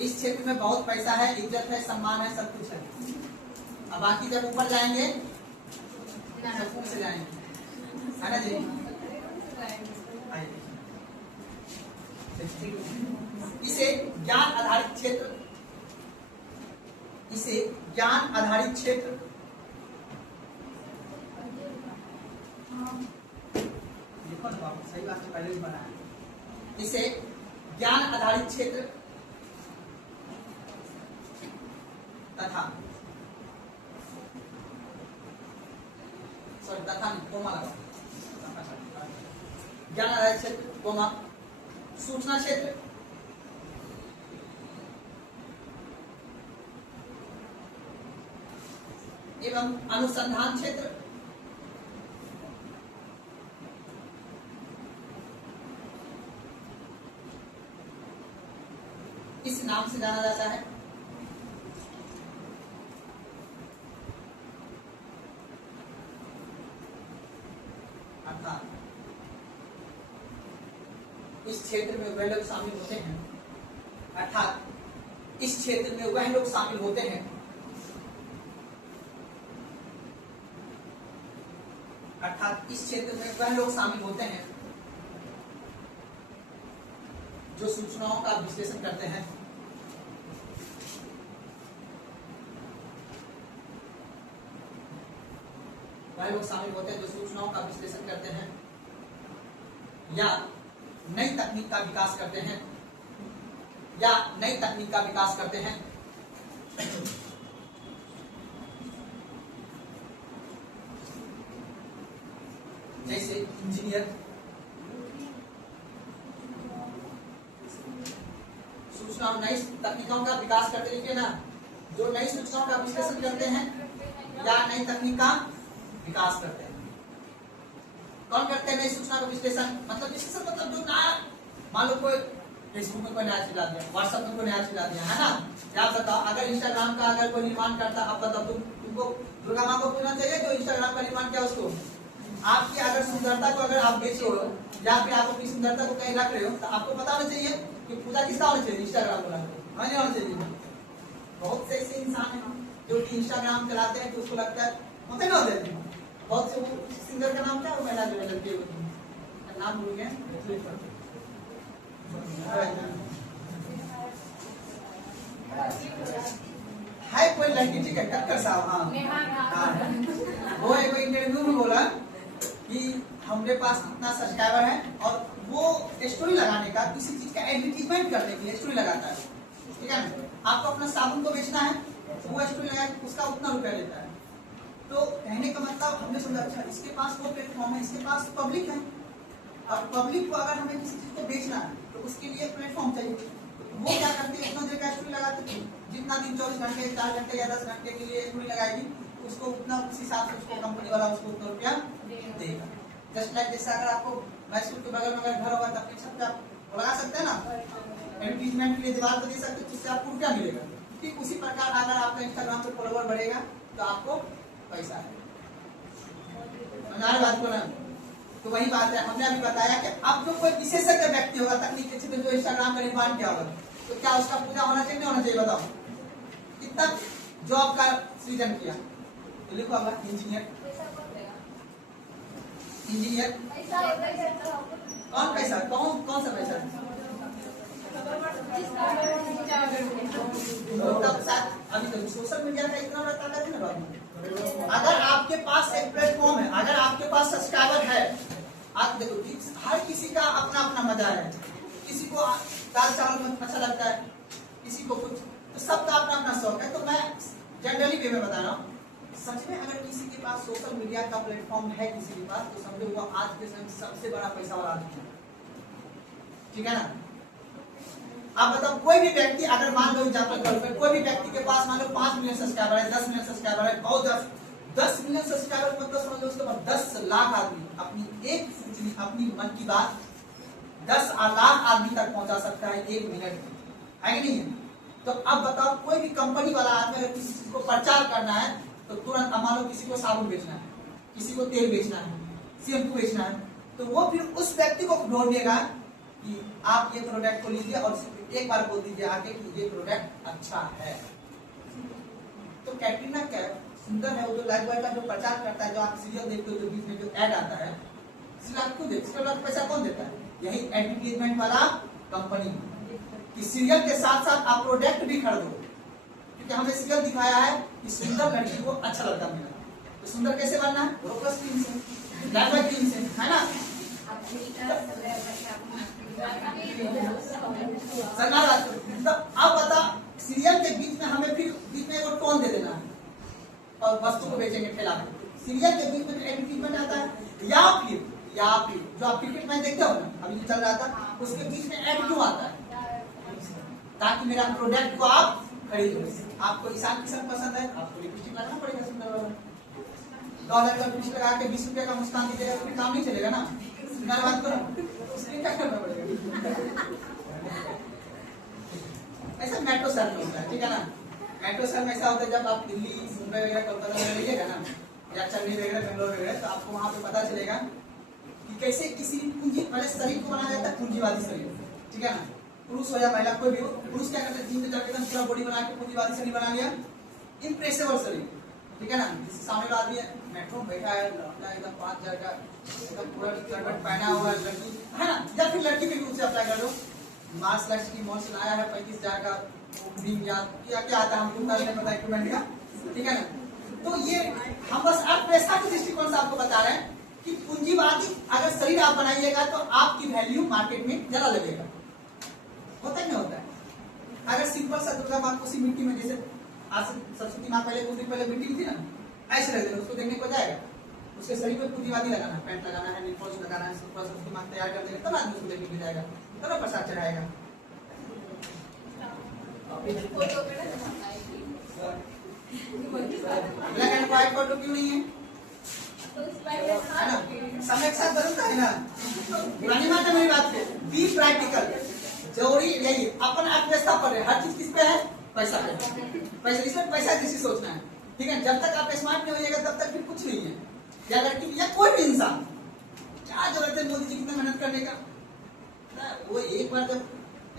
इस क्षेत्र में बहुत पैसा है, इज्जत है, सम्मान है, सब कुछ है। अब बाकी जब ऊपर जाएंगे सब से जाएंगे, है ना जी? इसे ज्ञान आधारित क्षेत्र, इसे ज्ञान आधारित क्षेत्र, देखो ना बाबू, सही बात से पहले भी बना है। इसे ज्ञान आधारित क्षेत्र तथा, सॉरी तथा नहीं, कोमा लगा, ज्ञान आधारित क्षेत्र कोमा, सूचना क्षेत्र, एवं अनुसंधान क्षेत्र, इस नाम से जाना जाता है। अर्थात इस क्षेत्र में वह लोग शामिल होते हैं, अर्थात इस क्षेत्र में वह लोग शामिल होते हैं, अर्थात इस क्षेत्र में वह लोग शामिल होते हैं जो सूचनाओं का विश्लेषण करते हैं, वह लोग शामिल होते हैं जो सूचनाओं का विश्लेषण करते हैं या नई तकनीक का विकास करते हैं, या नई तकनीक का विकास करते हैं। जैसे इंजीनियर, सूचना नई तकनीकों का विकास करते हैं ना, जो नई सूचनाओं का विश्लेषण करते हैं या नई तकनीक का विकास करते हैं। कौन करते हैं नई सूचना का विश्लेषण? मतलब विश्लेषण मतलब जो नया, मान लो कोई फेसबुक में कोई नया चीज ला दिया, व्हाट्सएप में कोई नया चीज ला दिया, है ना? क्या बताओ, अगर इंस्टाग्राम का अगर कोई निर्माण करता, अब बताओ तुमको दुर्गा माँ को पूछना चाहिए जो इंस्टाग्राम का निर्माण किया उसको। आपकी अगर सुंदरता को अगर आप बेच रहे हो या फिर आप अपनी सुंदरता को कहीं रख रहे हो, तो आपको पता होना चाहिए कि पूजा किसका होना चाहिए, इंस्टाग्राम को नहीं होना चाहिए। बहुत से ऐसे इंसान है जो कि इंस्टाग्राम चलाते हैं तो उसको लगता है होते ना होते। बहुत से सिंगर का नाम क्या है, महिला जो लड़के नाम भूल गए, है कोई लड़की, ठीक है, टक्कर साहब, हाँ, वो एक इंटरव्यू में बोला कि हमारे पास इतना सब्सक्राइबर है और वो स्टोरी लगाने का, किसी चीज का एडवर्टीजमेंट करने के लिए स्टोरी लगाता है, ठीक है ना? आपको अपना साबुन को बेचना है तो वो स्टोरी लगा उसका उतना रुपया लेता है। तो कहने का मतलब हमने समझा, अच्छा इसके पास वो प्लेटफॉर्म है, इसके पास पब्लिक है, और पब्लिक को अगर हमें किसी चीज को बेचना है तो उसके लिए प्लेटफॉर्म चाहिए। वो क्या करते हैं, इतना देर का स्टोरी लगाते थे, जितना दिन 24 घंटे 4 घंटे या 10 घंटे के लिए स्टोरी लगाएगी उसको उतना, उस हिसाब से उसको कंपनी वाला उसको उतना रुपया देगा। जस्ट लाइक जैसे अगर आपको मैसूर के बगल में अगर घर होगा तो अपने छत पे आप लगा सकते हैं ना, एडवर्टीजमेंट के लिए दीवार पर दे सकते हैं, जिससे आपको रुपया मिलेगा। ठीक उसी प्रकार अगर आपका इंस्टाग्राम पे फॉलोवर बढ़ेगा तो आपको पैसा है। बात को ना, तो वही बात है, हमने अभी बताया कि अब जो कोई विशेषज्ञ व्यक्ति होगा तकनीक के क्षेत्र में जो इंस्टाग्राम का निर्माण किया होगा, तो क्या उसका पूजा होना चाहिए, नहीं होना चाहिए? बताओ कितना जॉब का सृजन किया। तो लिखो अगला, इंजीनियर, इंजीनियर कौन पैसा, कौन सा पैसा? तब साथ अभी तो सोशल मीडिया का इतना बड़ा ताकत है ना बाबू। अगर आपके पास एक प्लेटफॉर्म है, अगर आपके पास सब्सक्राइबर है, आप देखो हर किसी का अपना अपना मजा है। किसी को दाल चावल में अच्छा लगता है, किसी को कुछ, तो सबका अपना अपना शौक है। तो मैं जनरली वे में बता रहा हूँ, सच में अगर किसी के पास सोशल मीडिया का प्लेटफॉर्म है किसी के पास, तो समझो वो आज के समय सबसे बड़ा पैसा वाला आदमी है। ठीक है ना? आप बताओ कोई भी व्यक्ति, अगर मान लो एग्जाम्पल तौर पर कोई भी व्यक्ति के पास मान लो 5 मिलियन सब्सक्राइबर है, 10 मिलियन सब्सक्राइबर है, बहुत 10 मिलियन सब्सक्राइबर मतलब समझ लो उसके पास 10 लाख आदमी अपनी एक सूचना, अपनी मन की बात 10 लाख आदमी तक पहुंचा सकता है 1 मिनट में, है कि नहीं है? तो अब बताओ कोई भी कंपनी वाला आदमी अगर किसी चीज को प्रचार करना है, तो तुरंत मान लो किसी को साबुन बेचना है, किसी को तेल बेचना है, शैम्पू बेचना है, तो वो फिर उस व्यक्ति को ढूंढेगा कि आप ये प्रोडक्ट को लीजिए और एक बार बोल दीजिए आके कि ये प्रोडक्ट अच्छा है। तो कैटरीना कैफ सुंदर है, वो जो लाइफ बॉय का जो प्रचार करता है, जो आप सीरियल देखते हो, जो बीच में जो ऐड आता है, आपको इसके बाद पैसा कौन देता है? यही एडवर्टाइजमेंट वाला कंपनी, कि सीरियल के साथ साथ आप प्रोडक्ट भी खरीदो, क्योंकि हमें सीरियल दिखाया है कि सुंदर लड़की को अच्छा लड़का मिला। तो सुंदर कैसे बनना है? प्रोप्लस क्रीम से, लाइफ बॉय क्रीम से, है ना? तो अब बता, सीरियल के बीच में हमें फिर बीच में एक टोन दे देना है और वस्तु को बेचेंगे ठेला पे। सीरियल के बीच में जो एडवर्टाइजमेंट आता है, या फिर जो आप क्रिकेट मैच देखते हो ना, अभी जो चल रहा था, उसके बीच में एड क्यों आता है? ताकि मेरा प्रोडक्ट को आप खरीदो। आपको ईशान किशन पसंद है, आपको लिपस्टिक लगाना पड़ेगा सुंदर वाला। $1 का लिपस्टिक लगा के 20 रुपए का मुस्कान दीजिएगा, फिर काम नहीं चलेगा ना। बात करो उसके क्या करना पड़ेगा? ऐसा मेट्रो शहर में होता है, ठीक है ना? मेट्रो शहर में ऐसा होता है, जब आप दिल्ली, मुंबई वगैरह, कोलकाता वगैरह रहिएगा ना, या चेन्नई वगैरह, बेंगलोर वगैरह, तो आपको वहां पे पता चलेगा कि कैसे किसी पूंजी वाले शरीर को बनाया जाता है, पूंजीवादी शरीर, ठीक है ना? पुरुष हो या महिला, कोई भी हो, पुरुष क्या करते हैं, जिम में जाकर एकदम पूरा बॉडी बना के पूंजीवादी शरीर बना लिया, इम्प्रेसिबल शरीर, ठीक है ना? जिससे सामने वाला आदमी मेट्रो में बैठा है, एकदम 5,000 का एकदम पूरा शर्ट पहना हुआ है, लड़की है ना, या फिर लड़की के भी उससे अप्लाई कर लो, मार्शल आर्ट्स की मॉल से लाया है 35,000 का, क्या क्या आता है हमको नहीं पता इक्विपमेंट का, ठीक है ना? तो ये हम बस पैसा के दृष्टिकोण से आपको बता रहे हैं कि पूंजीवादी अगर शरीर आप बनाइएगा तो आपकी वैल्यू मार्केट में ज्यादा लगेगा। होता नहीं होता है? अगर सिंपल सा दुर्गा माँ को उसी मिट्टी में, जैसे आज सरस्वती माँ पहले कुछ दिन पहले मिट्टी थी ना, ऐसे लग उसको देखने को जाएगा, उसके शरीर पर पूंजीवादी लगाना है, पैंट लगाना है, नीलपॉलिश लगाना है, सरस्वती माँ तैयार कर देगा, तब आदमी उसको देखने को जाएगा, तब प्रसाद चढ़ाएगा। ब्लैक एंड व्हाइट फोटो क्यों नहीं है? समय के साथ बदलता है ना। पुरानी बात है, मेरी बात को बी प्रैक्टिकल, जरूरी यही अपन अर्थव्यवस्था पर है, हर चीज किस पे है? पैसा पे। पैसा, इसमें पैसा किसी सोचना है, ठीक है? जब तक आप स्मार्ट नहीं होइएगा तब तक फिर कुछ नहीं है। या लड़की या कोई भी इंसान, क्या जरूरत है मोदी जी कितना मेहनत करने का? वो एक बार जब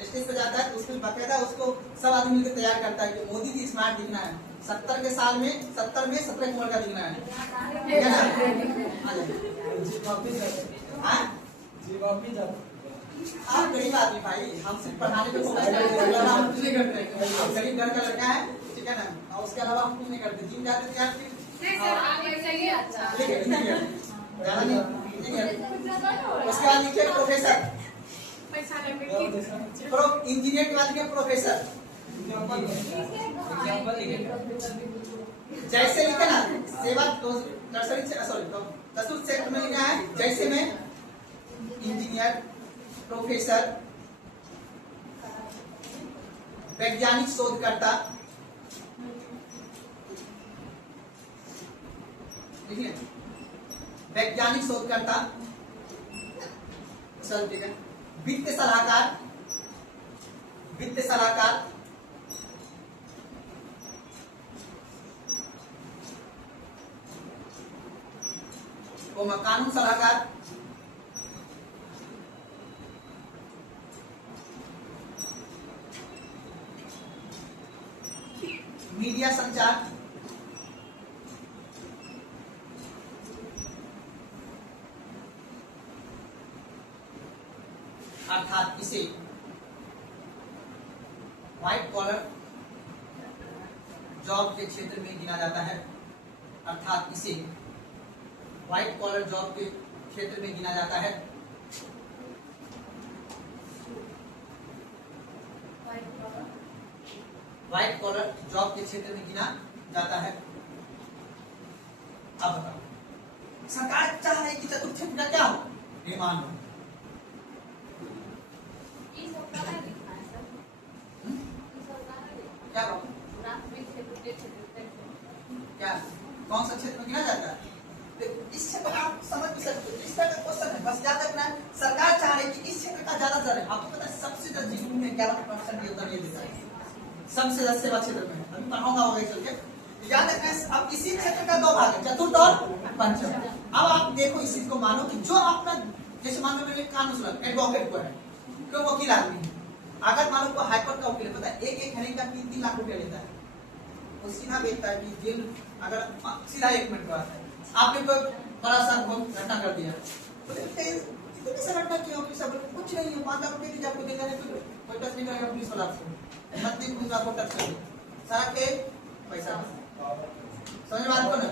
स्टेज पे जाता है तो उसको बाकायदा उसको सब आदमी मिलकर तैयार करता है कि मोदी जी स्मार्ट दिखना है, 70 के साल में 17 उम्र का दिखना है, ठीक है ना? आप गरीब आदमी भाई, हम सिर्फ पढ़ाने पे फोकस करते हैं, हम कुछ नहीं करते। हम गरीब घर का लड़का है, ठीक है ना? और उसके अलावा हम कुछ नहीं करते, जिम जाते थे यार, फिर उसके बाद लिखे प्रोफेसर, इंजीनियर के बाद लिखे प्रोफेसर, जैसे लिखे ना सेवा नर्सरी से, सॉरी चतुर्थ सेक्टर में लिखा है, जैसे में इंजीनियर, प्रोफेसर, वैज्ञानिक शोधकर्ता, देखिए वैज्ञानिक शोधकर्ता, चल ठीक है, वित्त सलाहकार, कानून सलाहकार, मीडिया संचार, अर्थात इसे व्हाइट कॉलर जॉब के क्षेत्र में गिना जाता है, अर्थात इसे व्हाइट कॉलर जॉब के क्षेत्र में गिना जाता है। व्हाइट कॉलर जॉब के क्षेत्र में गिना जाता है। अब बताओ, सरकार चाह रही है कि चतुर्थ क्षेत्र का क्या हो, निर्माण हो। क्या क्या कौन सा क्षेत्र में गिना जाता है? इस क्षेत्र आप समझ भी सकते हो, इस तरह का क्वेश्चन है, बस याद रखना है सरकार चाह रही है कि इस क्षेत्र का ज्यादा दर है। आपको पता है सबसे ज्यादा जीडीपी में 11% योगदान ये देता है, सबसे ज्यादा सेवा क्षेत्र में। अभी पढ़ाऊंगा होगा चल के, याद रखना है। अब इसी क्षेत्र का दो भाग है, चतुर्थ और पंचम। अब आप देखो इस चीज को मानो कि जो अपना, जैसे मानो मैंने कानून सुना, एडवोकेट को है, तो वकील आदमी है, अगर मानो को हाईकोर्ट का वकील है, पता है एक हेरिंग का 3-3 लाख रुपया लेता है, वो सीधा देखता है कि जेल, अगर सीधा 1 मिनट बाद आपने कोई बड़ा सा घटना कर दिया, इतनी सा घटना क्यों, कुछ नहीं है, 5 लाख रुपये दीजिए, आपको देगा नहीं तो कोई टच नहीं करेगा पुलिस वाला, आपको मत दी पुलिस आपको टच करेगा, सारा के पैसा। समझ में आपको ना?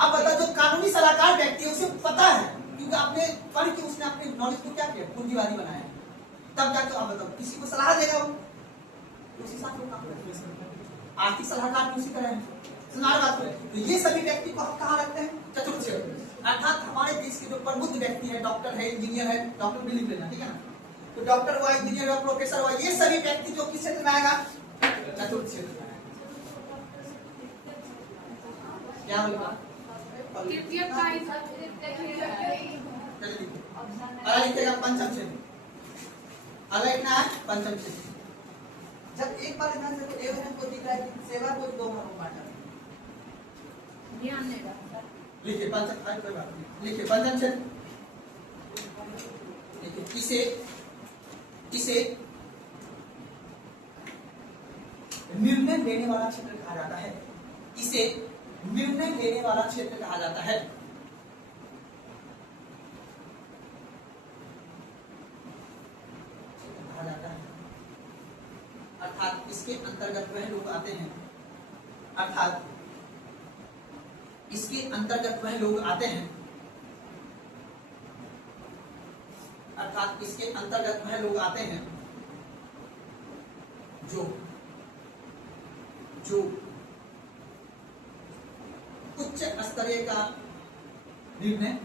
अब बता, जो कानूनी सलाहकार व्यक्ति है उसे पता है, क्योंकि आपने पढ़ के उसने अपने नॉलेज को क्या किया, पूंजीवादी बनाया, तब जाके आप बताओ किसी को सलाह देगा वो उसी साथ वो काम करेगा। आर्थिक सलाहकार भी उसी तरह है। सुना बात को, तो ये सभी व्यक्ति को हम कहाँ रखते हैं, चतुर्थ क्षेत्र। अर्थात हमारे देश के जो प्रमुख व्यक्ति है, डॉक्टर है, इंजीनियर है, डॉक्टर भी लिख लेना, ठीक है ना, तो डॉक्टर हुआ, इंजीनियर हुआ, प्रोफेसर हुआ, ये सभी व्यक्ति जो किस क्षेत्र में आएगा, चतुर्थ क्षेत्र में आएगा। क्या बोला, अरे लिखेगा पंचम क्षेत्र, अलग लिखना है पंचम क्षेत्र। जब एक बार ध्यान से, तो एवं को दिख रहा है कि सेवा को 2 भागों में बांटा, लिखिए पंचम, लिखिए पंचम क्षेत्र, लिखिए इसे निर्णय लेने वाला क्षेत्र कहा जाता है, इसे निर्णय लेने वाला क्षेत्र कहा जाता है। कहा जाता है, अर्थात इसके अंतर्गत वह लोग आते हैं, अर्थात इसके अंतर्गत वह लोग आते हैं, अर्थात इसके अंतर्गत वह लोग आते हैं जो उच्च स्तरीय का निर्णय,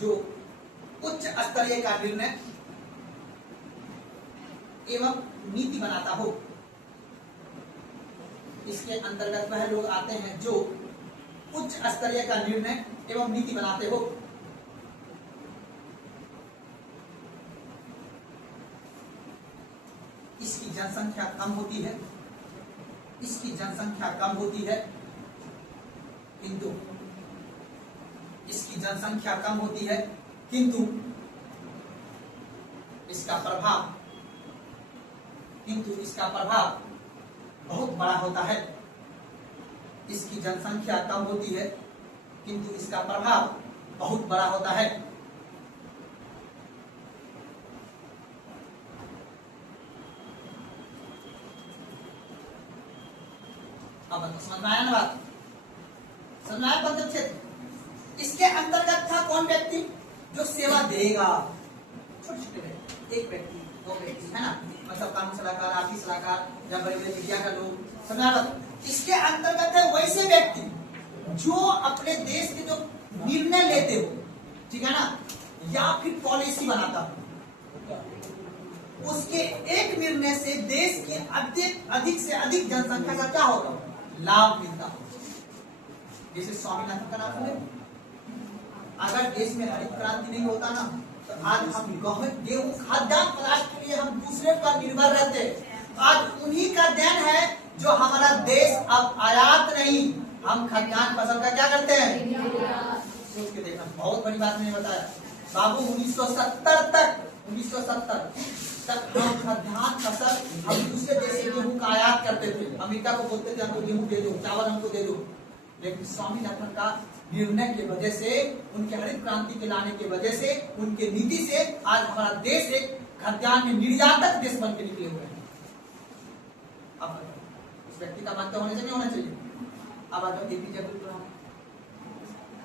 जो उच्च स्तरीय का निर्णय एवं नीति बनाता हो। इसके अंतर्गत वह लोग आते हैं जो उच्च स्तरीय का निर्णय एवं नीति बनाते हो। इसकी जनसंख्या कम होती है, इसकी जनसंख्या कम होती है, किंतु इसकी जनसंख्या कम होती है, किंतु इसका प्रभाव बहुत बड़ा होता है। इसकी जनसंख्या कम होती है, किंतु इसका प्रभाव बहुत बड़ा होता है। अब समझ में आया ना बात, समझ में आया पंचम क्षेत्र। इसके अंतर्गत था कौन व्यक्ति, जो सेवा देगा, छोटे छोटे एक व्यक्ति, 2 व्यक्ति, है ना, मतलब कानून सलाहकार, आर्थिक सलाहकार, या बड़े बड़े मीडिया का लोग, समझा। इसके अंतर्गत है वैसे व्यक्ति जो अपने देश के जो निर्णय लेते हो, ठीक है ना, या फिर पॉलिसी बनाता हो, उसके एक निर्णय से देश के अधिक से अधिक जनसंख्या का क्या होगा, लाभ मिलता हो। जैसे स्वामीनाथन का नाम सुने, अगर देश में हरित क्रांति नहीं होता ना, तो आज हम गेहूं खाद्यान्न पदार्थ के लिए हम दूसरे पर निर्भर रहते। आज उन्हीं का देन है जो हमारा देश अब आयात नहीं, हम खाद्यान्न फसल का क्या करते हैं, सोच के देखना, बहुत बड़ी बात मैंने बताया बाबू। 1970 तक हम खाद्यान्न फसल हम दूसरे देश से गेहूं का आयात करते थे। अमेरिका को बोलते थे हमको गेहूं दे दो, चावल हमको दे दो, लेकिन स्वामीनाथन का निर्णय की वजह से, उनके हरित क्रांति के लाने की वजह से, उनके नीति से आज हमारा देश एक खाद्यान्न निर्यातक देश बन के निकले हुए हैं। अब उस व्यक्ति का मानते होने चाहिए, होना चाहिए। अब आ जाओ एपीजे अब्दुल कलाम,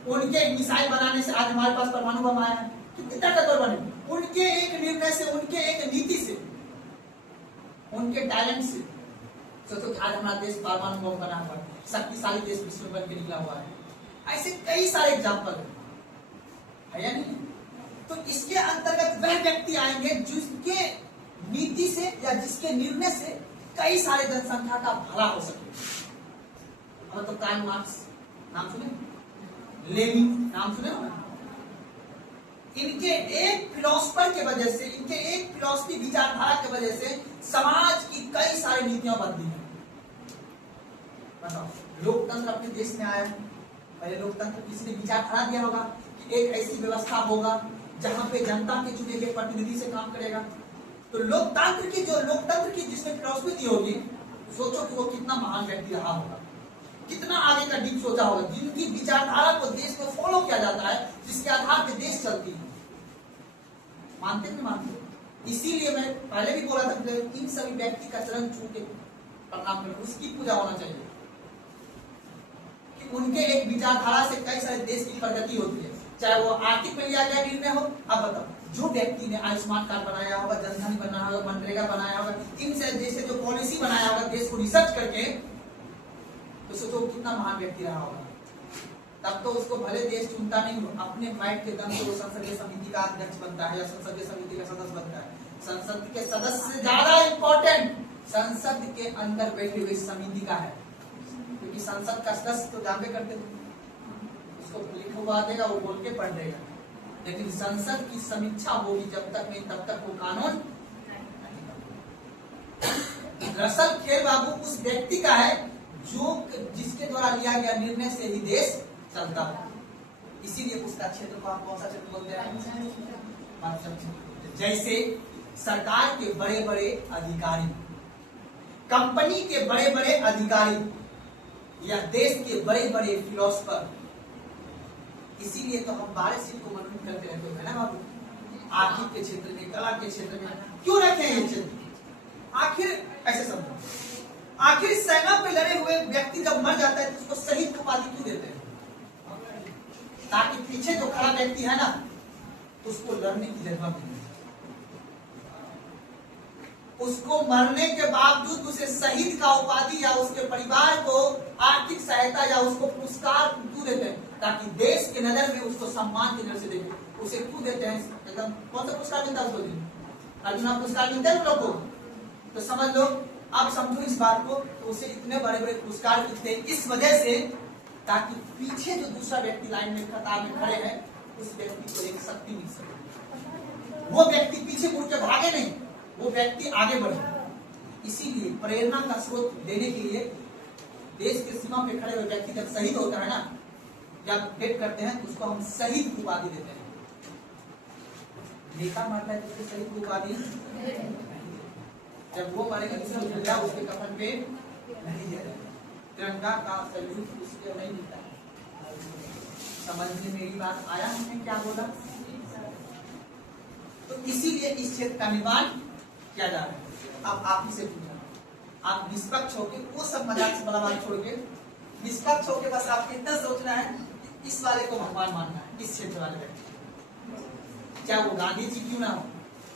उनके मिसाइल बनाने से आज हमारे पास परमाणु बम आया है। कितनी ताकतवर बने उनके एक निर्णय से, उनके एक नीति से, उनके टैलेंट से। सोचो कि आज हमारा देश परमाणु बम बना हुआ है, शक्तिशाली देश विश्व में बन के निकला हुआ है। ऐसे कई सारे एग्जाम्पल है या नहीं? तो इसके अंतर्गत वह व्यक्ति आएंगे जिसके नीति से या जिसके निर्णय से कई सारे जनसंख्या का भला हो सके। अब तो कार्ल मार्क्स नाम सुने, लेनिन नाम सुने हो ना? इनके एक फिलोसफर के वजह से, इनके एक फिलोसफी विचारधारा के वजह से समाज की कई सारी नीतियां बदली हैं। बताओ, लोकतंत्र अपने देश में आया, पहले लोकतंत्र किसी ने विचारधारा दिया होगा कि एक ऐसी व्यवस्था होगा जहां पे जनता के चुने गए प्रतिनिधि से काम करेगा। तो लोकतंत्र की जिसने फिलोसफी दी होगी, सोचो कि वो कितना महान व्यक्ति रहा होगा, कितना आगे का डीप सोचा होगा, जिनकी विचारधारा को देश में फॉलो किया जाता है, जिसके आधार पे देश चलती है। मानते नहीं मानते? इसीलिए मैं पहले भी बोला था कि इन सभी व्यक्ति का चरण छू के प्रणाम करें, उसकी पूजा होना चाहिए कि उनके एक विचारधारा से कई सारे देश की प्रगति होती है, चाहे वो आर्थिक में लिया गया निर्णय हो। अब बताओ, जो व्यक्ति ने आयुष्मान कार्ड बनाया होगा, जनधन बनाया होगा, मनरेगा बनाया होगा, इन से जैसे जो पॉलिसी बनाया होगा देश को रिसर्च करके, तो सोचो कितना महान व्यक्ति रहा होगा। तब तो उसको भले देश चुनता नहीं, अपने फाइट के दम से वो संसदीय समिति का अध्यक्ष बनता है या संसदीय समिति का सदस्य बनता है। संसद के सदस्य से ज्यादा इंपॉर्टेंट संसद के अंदर बैठी हुई समिति का है, क्योंकि संसद का सदस्य तो जानते करते थे, उसको लिखवा देगा, वो बोल के पढ़ देगा, लेकिन संसद की समीक्षा होगी जब तक नहीं तब तक वो कानून। दरअसल खेल बाबू उस व्यक्ति का है जो जिसके द्वारा लिया गया निर्णय से ही देश चलता है। इसीलिए उसका क्षेत्र को आप कौन सा क्षेत्र बोलते हैं? जैसे सरकार के बड़े बड़े अधिकारी, कंपनी के बड़े बड़े अधिकारी या देश के बड़े बड़े फिलोसफर। इसीलिए तो हम 12 सीट को मनोनीत करते रहते हैं ना बाबू। आर्थिक के क्षेत्र में, कला के क्षेत्र में क्यों रखे हैं ये क्षेत्र? आखिर ऐसे समझो, आखिर सेना पे लड़े हुए व्यक्ति जब मर जाता है तो उसको शहीद उपाधि क्यों देते हैं? ताकि पीछे जो खड़ा व्यक्ति है ना, उसको लड़ने की जरूरत नहीं, उसको मरने के बावजूद उसे शहीद का उपाधि या उसके परिवार को आर्थिक सहायता या उसको पुरस्कार क्यों देते हैं? ताकि देश के नजर में उसको सम्मान की नजर से देखे। उसे क्यों देते हैं? एकदम कौन सा पुरस्कार मिलता है उसको? अर्जुन पुरस्कार मिलता है लोग को, तो समझ लो, आप समझो इस बात को। तो उसे इतने बड़े बड़े पुरस्कार मिलते हैं इस वजह से, ताकि पीछे जो दूसरा व्यक्ति लाइन में कतार में खड़े हैं, उस व्यक्ति को एक शक्ति मिल सके, वो व्यक्ति पीछे मुड़ के भागे नहीं, वो व्यक्ति आगे बढ़े। इसीलिए प्रेरणा का स्रोत देने के लिए देश के सीमा पे खड़े हुए व्यक्ति जब शहीद होता है ना, जब डेट करते हैं, तो उसको हम शहीद उपाधि देते हैं। नेता मरता है तो उसको शहीद उपाधि, जब वो मरेगा तो झंडा उसके कफन पे नहीं दिया, तिरंगा का सैल्यूट उसके नहीं मिलता है। समझ में मेरी बात आया? हमने क्या बोला? तो इसीलिए इस क्षेत्र का निर्माण किया जा रहा है। अब आप ही से पूछा, आप निष्पक्ष होके, वो सब मजाक से बड़ा बात छोड़ के निष्पक्ष होके बस आपको इतना सोचना है, इस वाले को भगवान मानना है, इस क्षेत्र वाले व्यक्ति, चाहे वो गांधी जी क्यों ना हो,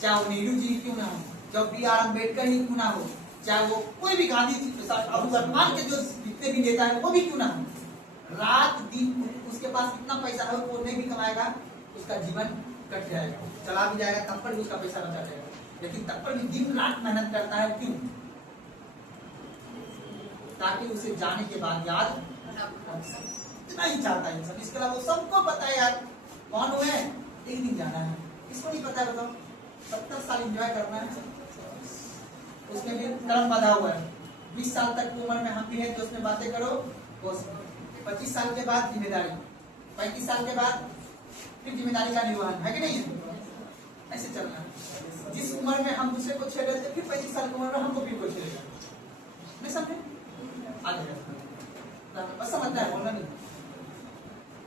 चाहे वो नेहरू जी क्यों ना हो, चाहे B.R. अम्बेडकर ही क्यों ना हो, चाहे वो कोई भी गांधी जी के साथ अब वर्तमान के जो जितने भी नेता है वो भी क्यों ना हो, रात दिन उसके पास इतना पैसा है वो नहीं भी कमाएगा, उसका जीवन कट जाएगा, चला भी जाएगा, तब पर भी उसका पैसा बचा जाएगा, लेकिन तब पर भी दिन रात मेहनत करता है। क्यों? ताकि उसे जाने के बाद याद इतना ही चाहता है इंसान। इसके अलावा सबको पता है यार कौन हुए, एक दिन जाना है, इसको नहीं पता है। बताओ, 70 साल एंजॉय करना है, उसमें भी कर्म बंधा हुआ है। 20 साल तक की उम्र में हम भी हैं तो उसमें बातें करो, 25 साल के बाद जिम्मेदारी, 35 साल के बाद फिर जिम्मेदारी का निर्वहन है कि नहीं है? ऐसे चलना है। जिस उम्र में हम दूसरे को छेड़ रहे थे, फिर 35 साल की उम्र में हमको फिर को छेड़ेगा, नहीं समझे? आ जाएगा। बस समझना है, बोलना नहीं।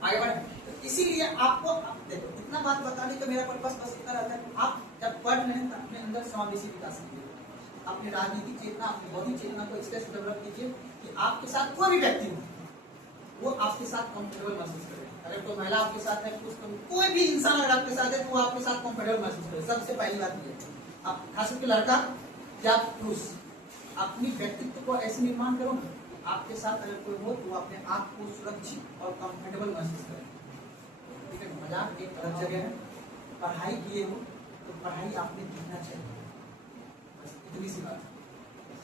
आगे बढ़े। तो इसीलिए आपको देखो इतना बात बताने का मेरा पर्पस बस इतना रहता है, आप जब पढ़ रहे हैं तो अपने अंदर समावेशी विकास कीजिए, अपनी राजनीतिक चेतना, अपनी बौद्धिक चेतना को एक्सप्रेस डेवलप कीजिए कि आपके साथ कोई भी व्यक्ति हो वो आपके साथ कंफर्टेबल महसूस करे। अगर कोई महिला आपके साथ है, कोई भी इंसान अगर आपके साथ है तो वो आपके साथ कंफर्टेबल महसूस करे। सबसे पहली बात ये है, आप खास करके लड़का या पुरुष अपनी व्यक्तित्व को ऐसे निर्माण करो आपके साथ अगर कोई हो तो अपने आप को सुरक्षित और कंफर्टेबल महसूस करे। ठीक है, मजाक एक अलग जगह है। पढ़ाई किए हो तो पढ़ाई आपने सीखना चाहिए, इतनी सी बात।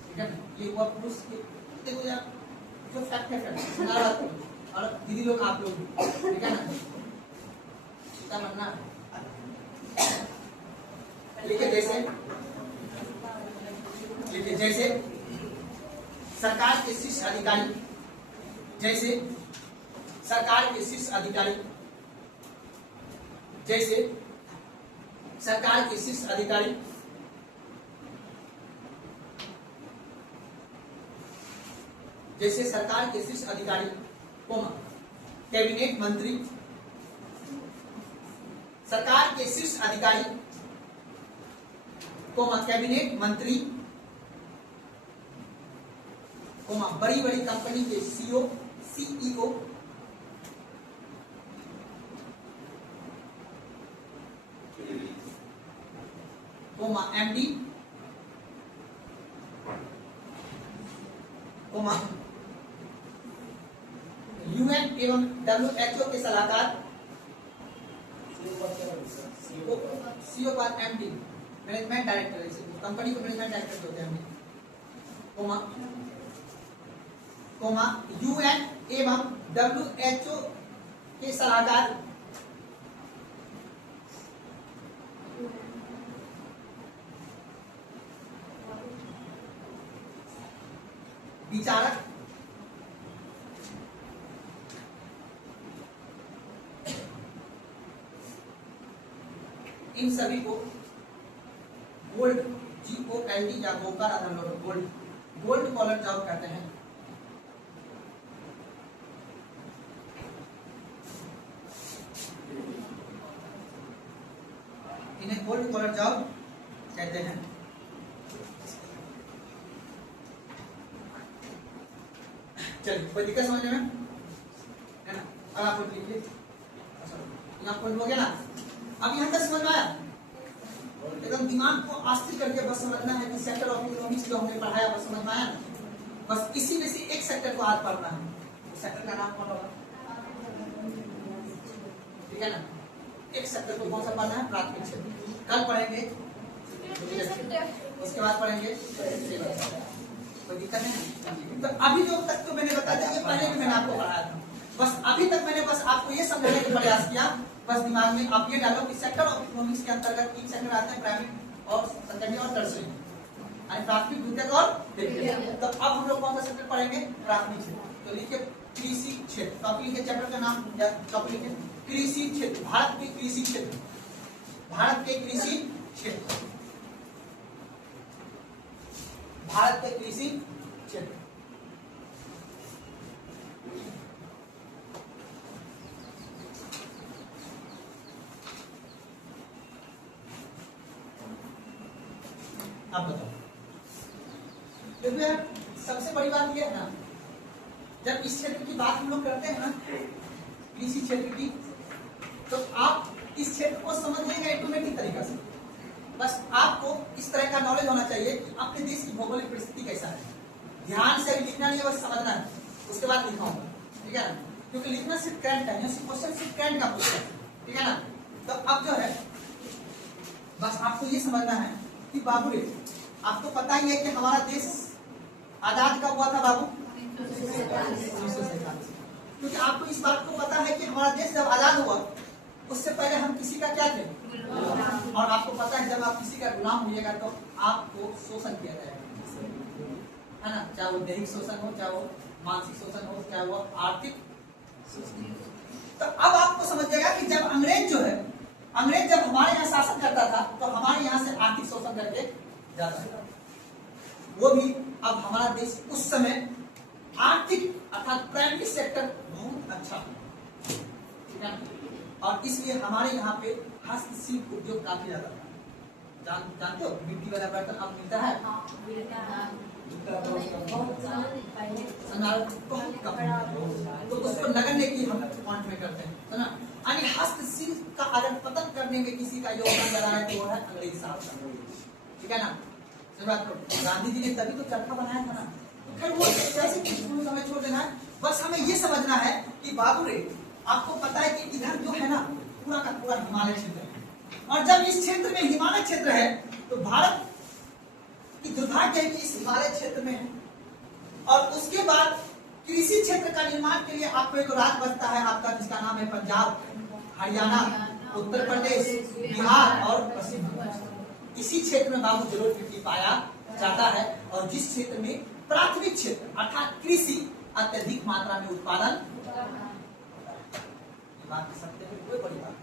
ठीक है, ये हुआ पुरुष के। देखो यार जो फैक्ट है और दीदी लोग आप लोग, ठीक है ना, सीता बनना लिखे जैसे सरकार के शीर्ष अधिकारी, जैसे सरकार के शीर्ष अधिकारी, जैसे सरकार के शीर्ष अधिकारी जैसे सरकार के शीर्ष अधिकारी, कैबिनेट मंत्री, सरकार के शीर्ष अधिकारी, कैबिनेट मंत्री, बड़ी बड़ी कंपनी के सीईओ, एमडी, यूएन एवं WHO के सलाहकार, सीईओ का एमडी मैनेजमेंट डायरेक्टर, कंपनी को मैनेजमेंट डायरेक्टर होते हैं, यूएन एवं WHO के सलाहकार, विचारक, इन सभी को गोल्ड GOLD या गोल्ड कॉलर जॉब कहते हैं। इन्हें गोल्ड कॉलर जॉब कहते हैं। चलिए कोई दिक्कत समझने में है ना? अब आप लोग लिखिए, यहाँ पॉइंट हो गया ना? अब यहाँ तक समझ में आया? एकदम दिमाग को आस्थिर करके बस समझना है कि सेक्टर ऑफ इकोनॉमिक्स जो हमने पढ़ाया बस समझ में आया ना? बस इसी में से एक सेक्टर को आज पढ़ना है। उस सेक्टर का नाम कौन होगा? ठीक है ना? एक सेक्टर को कौन सा पढ़ना है? प्राथमिक क्षेत्र। कल पढ़ेंगे, उसके बाद पढ़ेंगे, कोई दिक्कत नहीं। तो अभी जो तक तो मैंने बता दिया, पहले भी मैंने आपको पढ़ाया था। बस अभी तक मैंने बस आपको ये समझाने का प्रयास किया, बस दिमाग में आप ये डालो कि सेक्टर ऑफ इकोनॉमिक्स के अंतर्गत 3 सेक्टर आते हैं, प्राइमरी और सेकेंडरी और टर्शियरी, यानी प्राथमिक, द्वितीयक और तृतीयक। तो अब हम लोग कौन सा सेक्टर पढ़ेंगे? प्राथमिक क्षेत्र। तो लिखिए कृषि क्षेत्र, टॉपिक लिखिए, चैप्टर का नाम या टॉपिक लिखिए कृषि क्षेत्र। भारत के कृषि क्षेत्र, भारत के कृषि क्षेत्र, भारत के कृषि क्षेत्र। आप बताओ, क्योंकि सबसे बड़ी बात यह है ना, जब इस क्षेत्र की बात हम लोग करते हैं ना, कृषि क्षेत्र की, तो आप इस क्षेत्र को समझेंगे ऑटोमेटिक तरीका से। बस आपको इस तरह का नॉलेज होना चाहिए कि अपने देश की भौगोलिक परिस्थिति कैसा है। ध्यान से लिखना नहीं है, बस समझना है, उसके बाद लिखाऊंगा, ठीक है ना? क्योंकि लिखना सिर्फ करंट है, क्वेश्चन सिर्फ करंट का पूछना है, ठीक है ना? तो अब जो है बस आपको ये समझना है कि बाबू रे, आपको पता ही है कि हमारा देश आजाद कब हुआ था बाबू? 1947। क्योंकि आपको इस बात को पता है कि हमारा देश जब आजाद हुआ उससे पहले हम किसी का क्या थे? और आपको पता है जब आप किसी का गुलाम होइएगा तो आपको शोषण किया जाएगा, है ना? चाहे वो दैहिक शोषण हो, चाहे वो मानसिक शोषण हो, चाहे वो आर्थिक शोषण। तो अब आपको समझिएगा कि जब अंग्रेज जो है, अंग्रेज जब हमारे यहाँ शासन करता था तो हमारे यहाँ से आर्थिक शोषण करके जाता था। वो भी अब हमारा देश उस समय आर्थिक अर्थात प्राइमरी सेक्टर बहुत अच्छा है, ठीक है। और इसलिए हमारे यहाँ पे हस्तशिल्प उद्योग काफी ज्यादा है। जानते हो मिट्टी वाला बर्तन अब मिलता है बहुत कम, तो उसको नगण्य की हम पॉइंट में करते हैं, है ना। यानी हस्तशिल्प का अगर पतन करने में किसी का योगदान रहा है तो वो है अंग्रेज साहब, ठीक है ना। गांधी जी ने तभी तो चरखा बनाया था ना। खैर वो कैसे हमें छोड़ देना है, बस हमें ये समझना है कि बाबू रे आपको पता है कि इधर जो है ना पूरा का पूरा हिमालय क्षेत्र है, और जब इस क्षेत्र में हिमालय क्षेत्र है तो भारत की दुर्भाग्य है कि इस हिमालय क्षेत्र में है। और उसके बाद कृषि क्षेत्र का निर्माण के लिए आपको एक राज्य बचता है आपका, जिसका नाम है पंजाब, हरियाणा, उत्तर प्रदेश, बिहार और पश्चिम बंगाल। इसी क्षेत्र में बाबू जरूर मिट्टी पाया जाता है, और जिस क्षेत्र में प्राथमिक क्षेत्र अर्थात कृषि अत्यधिक मात्रा में उत्पादन, बात सत्य है, कोई बड़ी बात।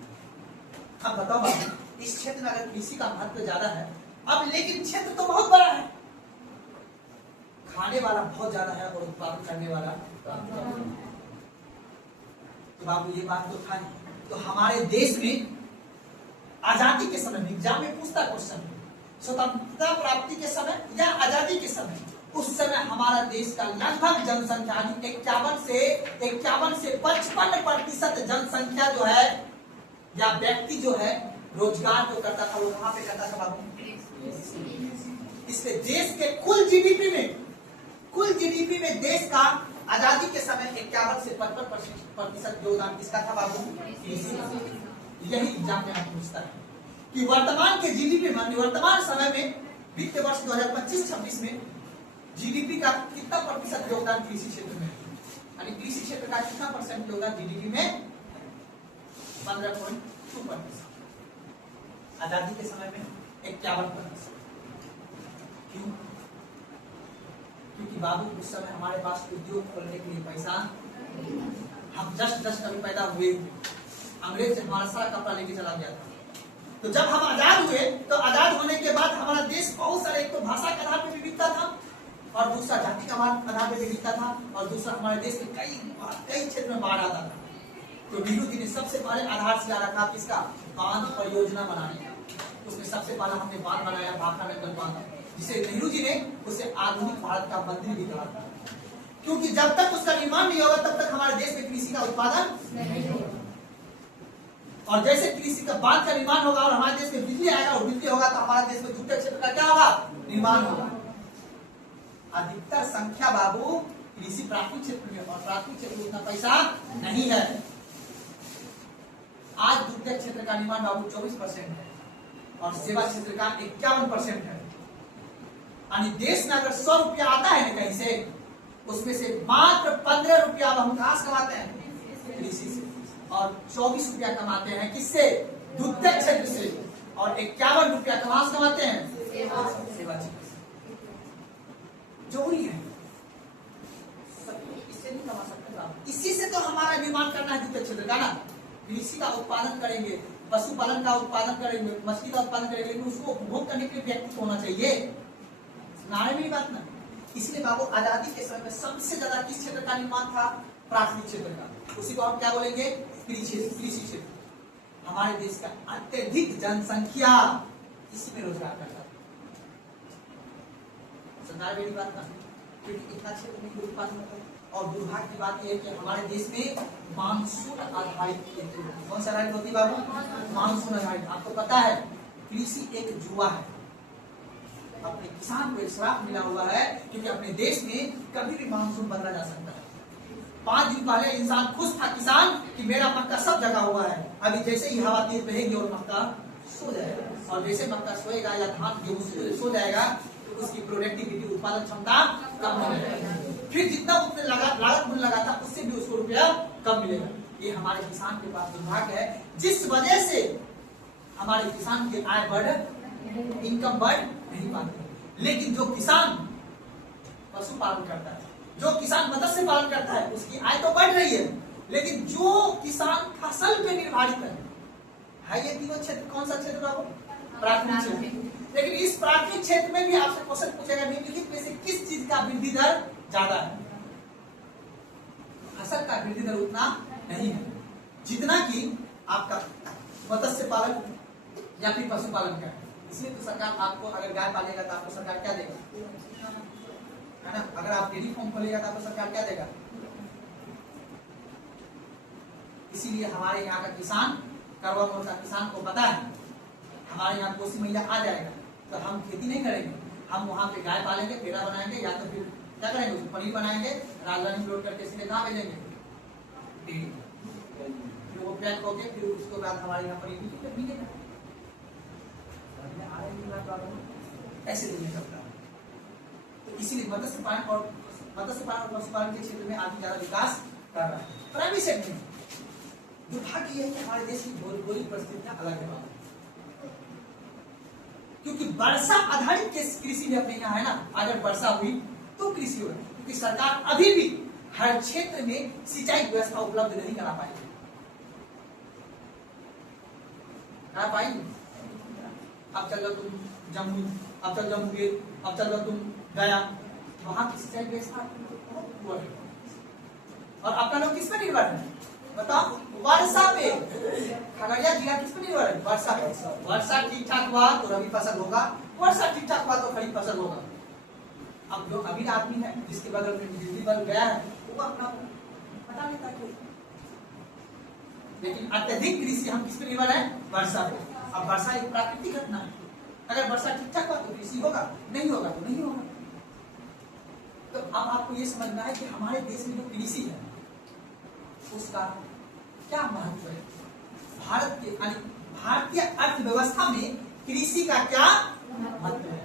अब बताओ बाबू इस क्षेत्र में अगर कृषि का महत्व ज्यादा है, अब लेकिन क्षेत्र तो बहुत बड़ा है, खाने वाला बहुत ज्यादा है और उत्पादन करने वाला, तो बाबू ये बात तो था। तो हमारे देश में आजादी के समय, एग्जाम में पूछता क्वेश्चन, स्वतंत्रता प्राप्ति के समय या आजादी के समय, उस समय हमारा देश का लगभग जनसंख्या 51 से 55% जनसंख्या जो है या व्यक्ति जो है रोजगार जो करता था वो कहाँ पे करता था बाबू? इसलिए देश के कुल जीडीपी में देश का आजादी के समय 51 से 55% योगदान किसका था बाबू? यही एग्जाम में पूछता है कि वर्तमान के जीडीपी में, वर्तमान समय में वित्त वर्ष 2025-26 में जीडीपी का कितना प्रतिशत योगदान कृषि क्षेत्र में, यानी कृषि क्षेत्र का कितना परसेंट योगदान जीडीपी में? 15.2%। आजादी के समय में 51%। क्यों? क्योंकि बाबू उस समय हमारे पास उद्योग खोलने के लिए पैसा, हम जस्ट अभी पैदा हुए, अंग्रेज हमारा सारा कपड़ा लेके चला गया था। तो जब हम आजाद हुए तो आजाद होने के बाद हमारा देश बहुत सारे, एक तो भाषा के आधार पर विविधता था और दूसरा जाति का आधार पर विविधता था, और दूसरा हमारे देश में कई क्षेत्र में बाढ़ आता था। तो नेहरू जी ने सबसे पहले आधारशिला रखा किसका? बांध परियोजना बनाने का। उसमें सबसे पहला हमने बांध बनाया, भाखड़ा नंगल बांध, जिसे नेहरू जी ने उसे आधुनिक भारत का मंदिर भी कहा था, क्योंकि जब तक उसका निर्माण नहीं होगा तब तक हमारे देश में कृषि का उत्पादन नहीं होगा। और जैसे कृषि का बांध का निर्माण होगा और हमारे देश में बिजली आएगा और बिजली होगा तो हमारे देश में दूसरे क्षेत्र का क्या होगा? निर्माण होगा। अधिकतर संख्या बाबू कृषि प्राथमिक क्षेत्र में, और प्राथमिक क्षेत्र में उतना पैसा नहीं है। आज द्वितीय क्षेत्र का निर्माण बाबू 24% है और सेवा क्षेत्र का 51% है। यानी देश में अगर 100 रुपया आता है ना कहीं से, उसमें से मात्र 15 रुपया हम कहां से कमाते हैं? कृषि से। और 24 रुपया कमाते हैं किससे? द्वितीय क्षेत्र से। और 51 रुपया कहां से कमाते हैं? सेवा क्षेत्र से। जोड़ी है, इससे नहीं कमा सकते। इसी से तो हमारा निर्माण करना है द्वितीय क्षेत्र का ना। कृषि का उत्पादन करेंगे, पशुपालन का उत्पादन करेंगे, मछली का उत्पादन करेंगे, लेकिन उसको उपभोग करने के लिए व्यक्ति होना चाहिए। सुनाने में बात ना। इसलिए बाबू आजादी के समय में सबसे ज्यादा किस क्षेत्र का निर्माण था? प्राथमिक क्षेत्र का। उसी को हम क्या बोलेंगे? कृषि क्षेत्र। हमारे देश का अत्यधिक जनसंख्या इसी में रोजगार करता है। सरकार मेरी बात ना, क्योंकि इतना क्षेत्र में उत्पादन होता है। और दुर्भाग्य की बात यह है कि हमारे देश में मानसून आधारित खेती, कौन सा आधारित होती है बाबू? मानसून आधारित। आपको पता है कृषि एक जुआ है। अपने किसान को एक श्राप मिला हुआ है, क्योंकि अपने देश में कभी भी मानसून बदला जा सकता है। 5 दिन पहले इंसान खुश था किसान कि मेरा मक्का सब जगह हुआ है, अभी जैसे ही हवा तेज बहेगी और मक्का सो जाएगा, और जैसे मक्का सोएगा या धान गेहूं सो जाएगा तो उसकी प्रोडक्टिविटी, उत्पादन क्षमता कम हो जाएगी। फिर जितना उसने लागत मूल्य लगा था उससे भी उसको रुपया कम मिलेगा। ये हमारे किसान के पास दुर्भाग्य है, जिस वजह से हमारे किसान की आय बढ़, इनकम बढ़ नहीं पाती। लेकिन जो किसान पशुपालन करता है, जो किसान मत्स्य पालन करता है, उसकी आय तो बढ़ रही है, लेकिन जो किसान फसल पे निर्धारित है ये तीनों क्षेत्र, कौन सा क्षेत्र बाबू? प्राथमिक क्षेत्र। लेकिन इस प्राथमिक क्षेत्र में भी आपसे क्वेश्चन पूछेगा निम्नलिखित में से किस चीज का वृद्धि दर ज्यादा है? फसल का वृद्धि दर उतना नहीं है जितना कि आपका मत्स्य पालन या फिर पशुपालन का है। इसलिए तो सरकार आपको, अगर गाय पालेगा तो आपको सरकार क्या देगा, है ना? अगर आप डेयरी फार्म खोलेगा तो आपको सरकार क्या देगा? इसीलिए हमारे यहाँ का किसान, करवा मोड़ का किसान को पता है हमारे यहाँ कोसी महीना आ जाएगा तो हम खेती नहीं करेंगे, हम वहाँ पे गाय पालेंगे, पेड़ा बनाएंगे, या तो फिर क्या करेंगे, उसको पनीर बनाएंगे, राजधानी लोड करके सीधे कहाँ भेजेंगे, डेयरी। फिर वो पैक होके फिर उसके बाद हमारे यहाँ पनीर मिलेगा। ऐसे नहीं करता। तो इसीलिए मत्स्य पालन और पशुपालन के क्षेत्र में आगे ज्यादा विकास कर रहा है। प्राइवेट सेक्टर में दुर्भाग्य यह है कि हमारे देश की भौगोलिक परिस्थितियां अलग है, क्योंकि वर्षा आधारित कृषि भी अपने यहाँ है ना। अगर वर्षा हुई तो कृषि होगा, क्योंकि सरकार अभी भी हर क्षेत्र में सिंचाई व्यवस्था उपलब्ध नहीं करा पाएगी। अब चल लो तुम जम्मू, अब चल लो मुंगेर, अब चल लो तुम गया, वहां की सिंचाई व्यवस्था हुआ है। और अपना लोग किस पर निर्भर है बताओ? वर्षा पे। खगड़िया जिला किस पर निर्भर है? वर्षा पे। वर्षा ठीक ठाक हुआ तो रबी फसल होगा, वर्षा ठीक ठाक हुआ तो खरीफ फसल होगा। अब जो अमीर आदमी है जिसके बगल में बिजली बल्ब गया है वो अपना पता लेता है, लेकिन अत्यधिक कृषि हम किस पर निर्भर है? वर्षा पे। अब वर्षा एक प्राकृतिक घटना है, अगर वर्षा ठीक ठाक हुआ तो कृषि होगा, नहीं होगा तो नहीं होगा। तो अब आपको ये समझना है कि हमारे देश में जो कृषि है उसका क्या महत्व है। भारत के यानी भारतीय अर्थव्यवस्था में कृषि का क्या महत्व है।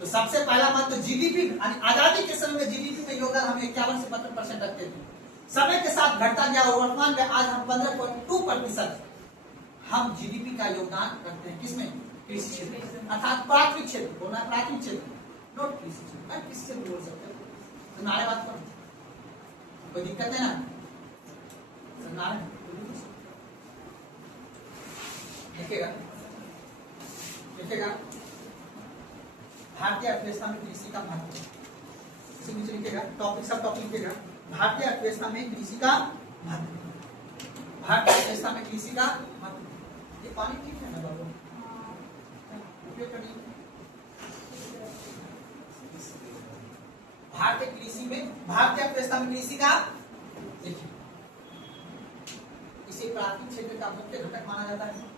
तो सबसे पहला महत्व जीडीपी, यानी आजादी के समय में जीडीपी में योगदान हम 51 से 52% रखते थे। समय के साथ घटता गया और वर्तमान में आज हम 15.2% हम जीडीपी का योगदान करते हैं। किसमें? कृषि क्षेत्र, अर्थात प्राथमिक क्षेत्र। बोलना प्राथमिक क्षेत्र, नॉट कृषि क्षेत्र। कृषि क्षेत्र बोल सकते हो, सुनारे बात करो, कोई दिक्कत है ना? लिखेगा लिखेगा भारतीय अर्थव्यवस्था में कृषि का महत्व। इसी नीचे लिखेगा टॉपिक, सब टॉपिक लिखेगा भारतीय अर्थव्यवस्था में कृषि का महत्व। भारतीय अर्थव्यवस्था में कृषि का महत्व। ये पानी ठीक है ना बाबू? उपयोग करिए। भारतीय कृषि में, भारतीय अर्थव्यवस्था में कृषि का, देखिए इसे प्राथमिक क्षेत्र का मुख्य घटक माना जाता है।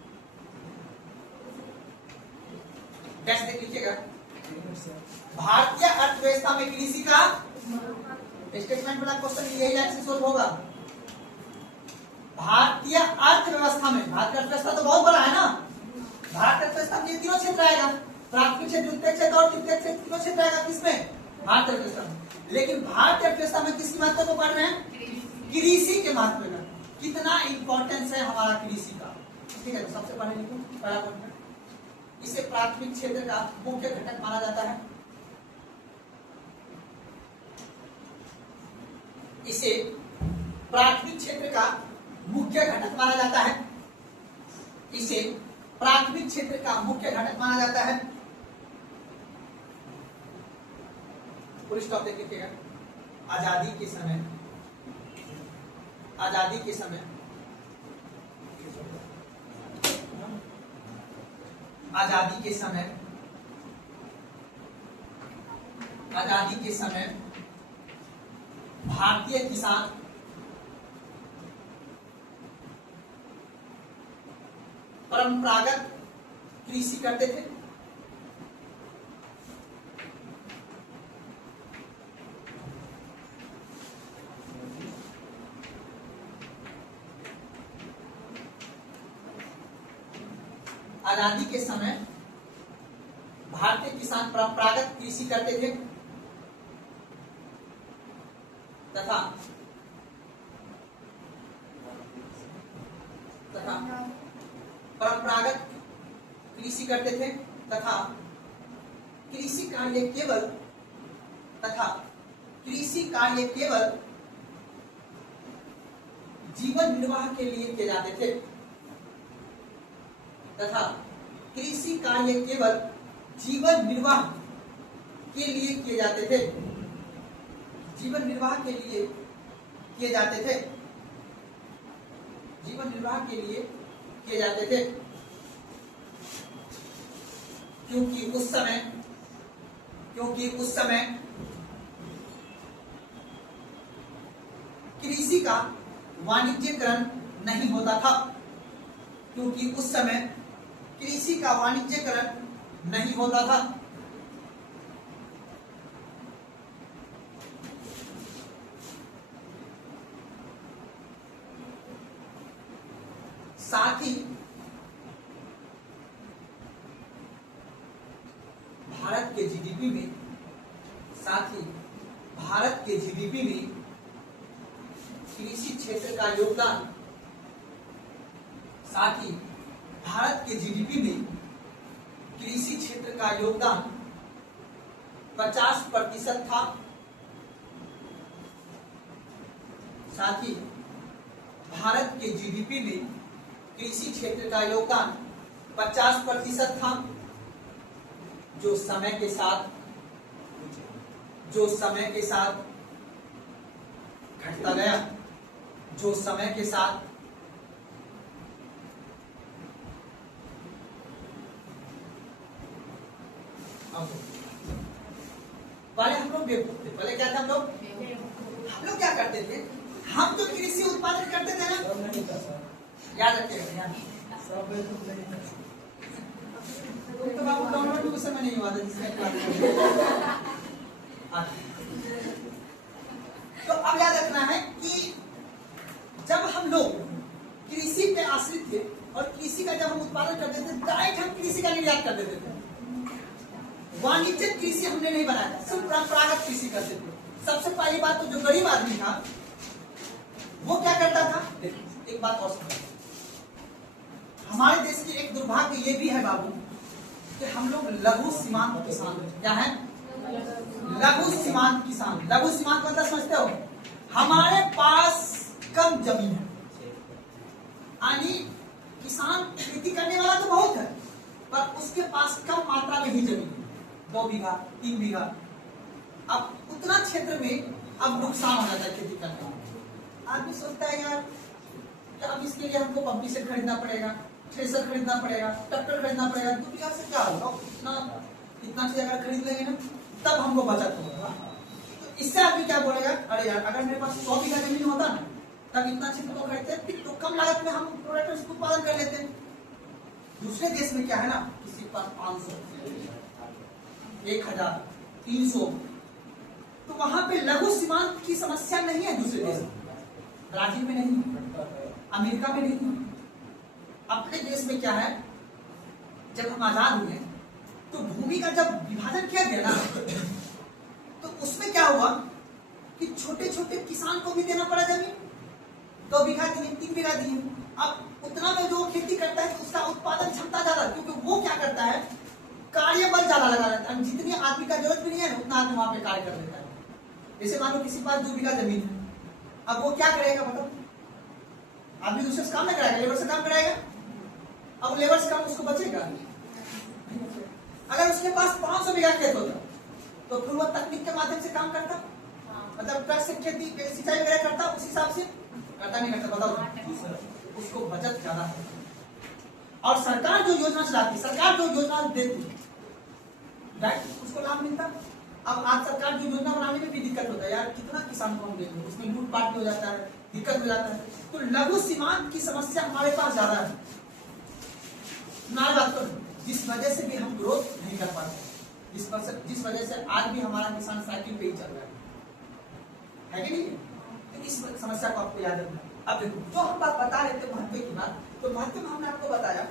डैश देख लीजिएगा, भारतीय अर्थव्यवस्था में कृषि का स्टेटमेंट वाला क्वेश्चन यही लाइन से सोल्व होगा। भारतीय अर्थव्यवस्था में, भारतीय अर्थव्यवस्था तो बहुत बड़ा है ना, भारतीय अर्थव्यवस्था में तीनों क्षेत्र आएगा, प्राथमिक क्षेत्र, द्वितीयक क्षेत्र और तृतीयक क्षेत्र, तीनों क्षेत्र आएगा किसमें? भारतीय अर्थव्यवस्था में। लेकिन भारतीय अर्थव्यवस्था में किसकी महत्व को पढ़ रहे हैं? कृषि के महत्व का। कितना इंपॉर्टेंस है हमारा कृषि का, ठीक है? तो सबसे पहले लिखो पहला पॉइंट, इसे प्राथमिक क्षेत्र का मुख्य घटक माना जाता है। इसे प्राथमिक क्षेत्र का मुख्य घटक माना जाता है। इसे प्राथमिक क्षेत्र का मुख्य घटक माना जाता है। पूरी स्टॉप देख लीजिएगा। आजादी के समय, आजादी के समय, आजादी के समय, आजादी के समय भारतीय किसान परंपरागत कृषि करते थे। आजादी के समय भारतीय किसान परंपरागत कृषि करते थे तथा परंपरागत कृषि करते थे तथा कृषि कार्य केवल जीवन निर्वाह के लिए किए जाते थे तथा कृषि कार्य केवल जीवन निर्वाह के लिए किए जाते थे। जीवन निर्वाह के लिए किए जाते थे, जीवन निर्वाह के लिए किए जाते थे, क्योंकि उस समय कृषि का वाणिज्यकरण नहीं होता था, क्योंकि उस समय कृषि का वाणिज्यकरण नहीं होता था। साथ ही भारत के जीडीपी में कृषि क्षेत्र का योगदान, साथ ही भारत के जीडीपी में कृषि क्षेत्र का योगदान 50% था। साथ ही भारत के जीडीपी में कृषि क्षेत्र का योगदान 50% था, जो समय के साथ घटता गया, पहले हम लोग बेवकूफ थे। पहले क्या था हम लोग क्या करते थे, हम तो कृषि उत्पादन करते थे ना, याद रखिएगा। तो बाबू डाउनलोड उस समय नहीं हुआ था। तो अब याद रखना है कि जब हम लोग कृषि पे आश्रित थे और कृषि का जब हम उत्पादन करते थे, डायरेक्ट हम कृषि का निर्यात कर देते थे। वाणिज्यिक कृषि हमने नहीं बनाया, सिर्फ परंपरागत कृषि करते थे। सबसे पहली बात तो जो गरीब आदमी था वो क्या करता था, एक बात और समझ, हमारे देश की एक दुर्भाग्य ये भी है बाबू कि हम लोग लघु सीमांत किसान, क्या है लघु सीमांत किसान। लघु सीमांत मतलब समझते हो, हमारे पास कम जमीन है, यानी किसान खेती करने वाला तो बहुत है पर उसके पास कम मात्रा में ही जमीन है, 2 बीघा 3 बीघा। अब उतना क्षेत्र में अब नुकसान हो जाता है खेती करने में। आदमी सोचता है यार कि अब इसके लिए हमको पंपी सेट खरीदना पड़ेगा, थ्रेसर खरीदना पड़ेगा, ट्रैक्टर खरीदना पड़ेगा, 2 बीघा से क्या होगा, इतना चीज अगर खरीद लेंगे ना तब हमको बचत होगा। तो इससे आदमी क्या बोलेगा, अरे यार अगर मेरे पास 100 बीघा जमीन होता ना तब इतना क्षेत्र को खरीदते तो कम लागत में हम प्रोडक्ट उत्पादन कर लेते। दूसरे देश में क्या है ना, किसी पास 500, 1000, 300, तो वहां पे लघु सीमांत की समस्या नहीं है। दूसरे देश में, ब्राजील में नहीं, अमेरिका में नहीं, अपने देश में क्या है, जब हम आजाद हुए तो भूमि का जब विभाजन किया गया ना तो उसमें क्या हुआ कि छोटे छोटे किसान को भी देना पड़ा जमीन, 2 बीघा दिए, 3 बीघा दिए। अब उतना में जो खेती करता है उसका उत्पादन क्षमता ज्यादा, क्योंकि वो क्या करता है, कार्य बल ज्यादा लगा लेता है, जितनी आदमी का जरूरत भी नहीं है उतना आदमी वहां पे कार्य कर लेता है। जैसे मान लो किसी के पास 2 बीघा जमीन है, अब वो क्या करेगा, बताओ, आदमी दूसरे से काम नहीं कराएगा, लेबर से काम कराएगा। अब लेबर से काम उसको बचेगा। अगर उसके पास 500 बीघा खेत होता तो फिर वो तकनीक के माध्यम से काम करता, मतलब ट्रक से खेती सिंचाई वगैरह करता, उस हिसाब से करता नहीं करता, बताओ, उसको बचत ज्यादा है। और सरकार जो योजना चलाती, सरकार जो योजना देती उसको लाभ मिलता। अब आज सरकार जो योजना बनाने में भी दिक्कत होता है, यार कितना किसान को हम देंगे, उसमें लूटपाट भी हो जाता है, दिक्कत हो जाता है। तो लघु सीमांत की समस्या हमारे पास ज्यादा है, जिस वजह से भी हम ग्रोथ नहीं कर पाते, जिस वजह से आज भी हमारा किसान साइकिल पे ही चल रहा है कि नहीं। तो इस समस्या को आपको याद रखना। अब देखो, जो हम बात बता रहे थे महत्व की बात, तो महत्व में हमने आपको बताया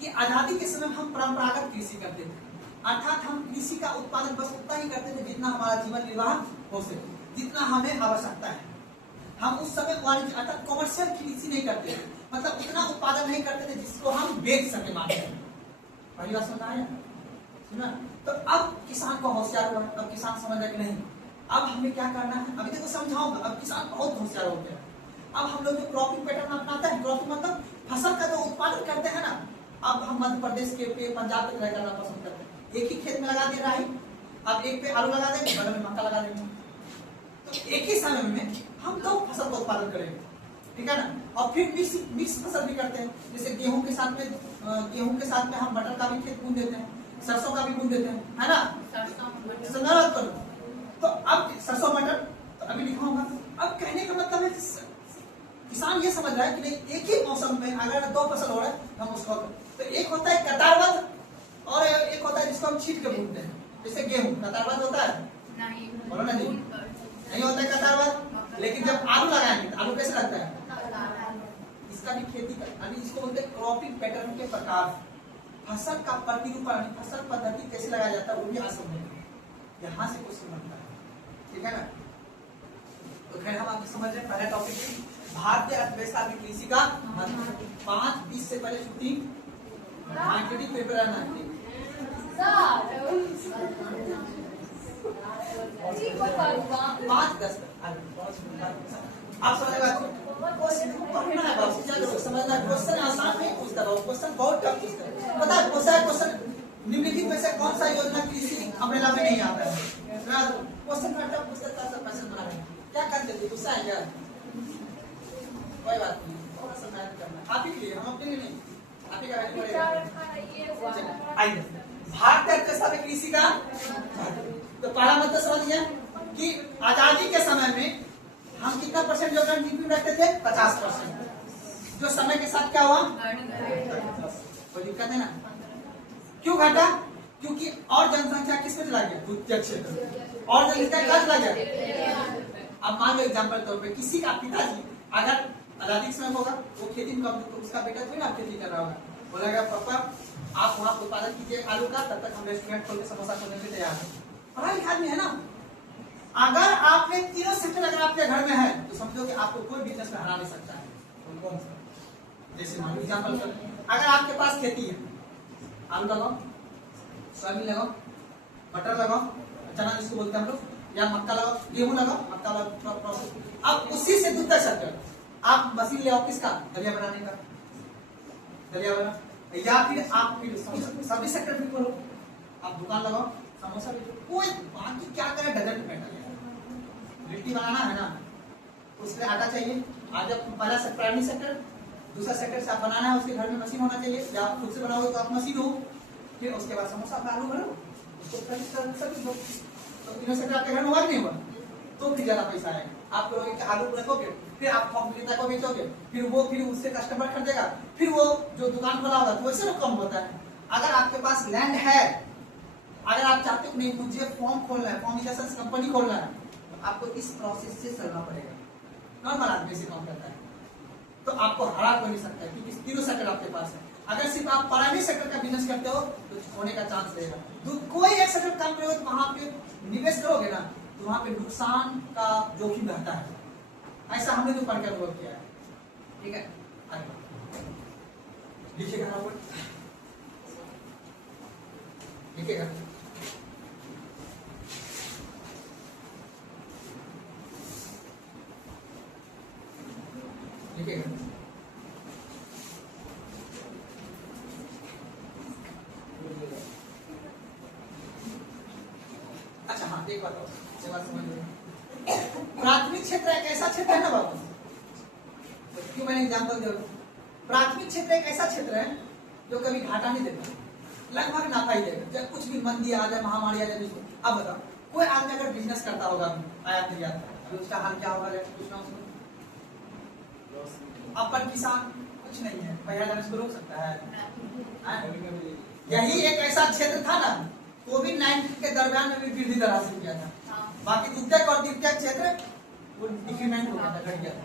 कि आजादी के समय हम परंपरागत कृषि करते थे, अर्थात हम कृषि का उत्पादन बस उतना ही करते थे जितना हमारा जीवन निर्वाह हो सके, जितना हमें आवश्यकता है। हम उस समय वाणिज्य अर्थात कॉमर्शियल कृषि नहीं करते थे, मतलब उतना उत्पादन नहीं करते थे जिसको हम बेच सके मार्केट में। पहली बात सुना है, सुना। तो अब किसान को होशियार हुआ, अब किसान समझ रहा कि नहीं अब हमें क्या करना है। अभी देखो समझाऊंगा, अब किसान बहुत होशियार हो गया। अब हम लोग जो क्रॉपिंग पैटर्न अपनाते हैं, क्रॉपिंग मतलब फसल का जो उत्पादन करते हैं ना, अब हम मध्य प्रदेश के पे पंजाब पे करना पसंद करते हैं। एक ही खेत में लगा दे राई, अब एक पे आलू लगा देंगे, बगल में मक्का लगा देंगे, तो एक ही समय में हम 2 फसल का उत्पादन करेंगे, ठीक है ना। और फिर मिक्स फसल भी करते हैं, जैसे गेहूं के साथ में हम मटर का भी खेत बून देते हैं, सरसों का भी बून देते हैं, है ना। तो अब सरसों मटर तो अभी लिखा होगा। अब कहने का मतलब है किसान ये समझ रहा है कि नहीं एक ही मौसम में अगर 2 फसल हो रहा है हम उसको, तो एक होता है कतारबद्ध और एक होता है जिसको हम छींट के बूनते हैं, जैसे गेहूं कतारबद्ध होता है, नहीं बोलो ना जी, नहीं होता है कतारबद्ध। लेकिन जब आलू लगाएंगे तो आलू कैसे लगता है, इसका भी खेती कर, यानी इसको बोलते हैं क्रॉपिंग पैटर्न के प्रकार, फसल का प्रतिरूपण, फसल पद्धति कैसे लगाया जाता है वो भी आसान है, यहाँ से कुछ समझता है, ठीक है ना। तो खैर हम आपको समझ रहे हैं पहला टॉपिक भारतीय अर्थव्यवस्था में कृषि का 5:20 से पहले छुट्टी 5:10 आप समझ समझना। क्वेश्चन आसान नहीं पूछता, क्वेश्चन बहुत टफ पूछता है। पता है क्वेश्चन निम्नलिखित में से कौन सा योजना कृषि अम्ब्रेला में नहीं आता है, क्वेश्चन का टफ पूछता है, क्वेश्चन बना रहे क्या कर देते, गुस्सा है क्या, कोई बात नहीं, थोड़ा सा मेहनत करना आप ही के लिए, हम अपने लिए नहीं, आप ही का वैल्यू बढ़ेगा। आइए भारतीय अर्थव्यवस्था में कृषि का, तो पहला मतलब समझ गया कि आजादी के समय में हम कितना परसेंट योगदान जीडीपी में रखते थे, 50%, जो समय के साथ क्या हुआ, कोई दिक्कत है ना। क्यों घटा, क्योंकि और जनसंख्या किस पे चला गया, द्वितीय क्षेत्र, और जनसंख्या कहाँ चला गया। अब मान लो एग्जाम्पल तौर पे किसी का पिताजी अगर आजादी के समय होगा वो खेती में, तो उसका बेटा थोड़ी ना खेती कर रहा होगा, बोलेगा पापा आप वहाँ उत्पादन कीजिए आलू का, तब तक हम रेस्टोरेंट खोल के समोसा खोलने के लिए तैयार है। पढ़ा लिखा आदमी है ना। अगर आपने तीनों सेक्टर अगर आपके घर में है तो समझो कि आपको कोई बिजनेस में हरा नहीं सकता है। कौन सा, जैसे मान लो एग्जाम्पल अगर आपके पास खेती है, आलू लगाओ, सोयाबीन लगाओ, मटर लगाओ, चना जिसको बोलते हैं हम लोग, या मक्का लगाओ, गेहूं लगाओ, मक्का प्रोसेस। अब उसी से दूसरा सेक्टर आप मशीन ले आओ, किसका, दलिया बनाने का, दलिया बना, या फिर आप फिर सभी सेक्टर भी करो, आप दुकान लगाओ, समोसा बेचो, कोई बाकी क्या करे डजंट मैटर। लिट्टी बनाना है ना, उसके आटा चाहिए, आज पहला प्राइमरी सेक्टर, दूसरा सेक्टर से आप बनाना है, उसके घर में मशीन होना चाहिए, या आप खुद से बनाओगे तो आप मशीन हो, फिर उसके बाद समोसा आप आलू भरो, उसको तो तीनों सेक्टर आपके घर में हुआ नहीं हुआ, तो फिर ज्यादा पैसा आएगा। आप करोगे आलू रखोगे, फिर आप थोक विक्रेता को बेचोगे, फिर उससे कस्टमर खरीदेगा, फिर वो जो दुकान खोला होगा तो वैसे ना कम होता है। अगर आपके पास लैंड है, अगर आप चाहते हो नहीं मुझे फॉर्म खोलना है, फॉर्म इंजेक्शन कंपनी खोलना है, तो आपको इस प्रोसेस से चलना पड़ेगा। नॉर्मल आदमी से काम करता है, तो आपको हरा कोई नहीं सकता है, क्योंकि तीनों सेक्टर आपके पास है। अगर सिर्फ आप प्राइमरी सेक्टर का बिजनेस करते हो तो होने का चांस रहेगा। कोई एक सेक्टर काम करोगे तो वहां पे निवेश करोगे ना, तो वहां पे नुकसान का जोखिम रहता है। ऐसा हमने जो पढ़कर अनुभव किया है, ठीक है। लिखिएगा, लिखिएगा, लिखिएगा। अच्छा हाँ, एक बात और समझ लो, प्राथमिक क्षेत्र एक ऐसा क्षेत्र है ना बाबू, तो क्यों मैंने एग्जाम्पल दिया, प्राथमिक क्षेत्र एक ऐसा क्षेत्र है जो कभी घाटा नहीं देता, लगभग नाफा ही देगा, जब कुछ भी मंदी आ जाए, महामारी आ जाए। अब बताओ कोई आदमी अगर बिजनेस करता होगा आयात निर्यात, तो उसका हाल क्या होगा, कुछ ना उसमें अपन किसान कुछ नहीं है, पैसा जाने से रोक सकता है। यही एक ऐसा क्षेत्र था ना, कोविड-19 के दरमियान में भी वृद्धि दर हासिल किया था, बाकी द्वितीयक और तृतीयक क्षेत्र वो डिक्रीमेंट हो गया था, घट गया था।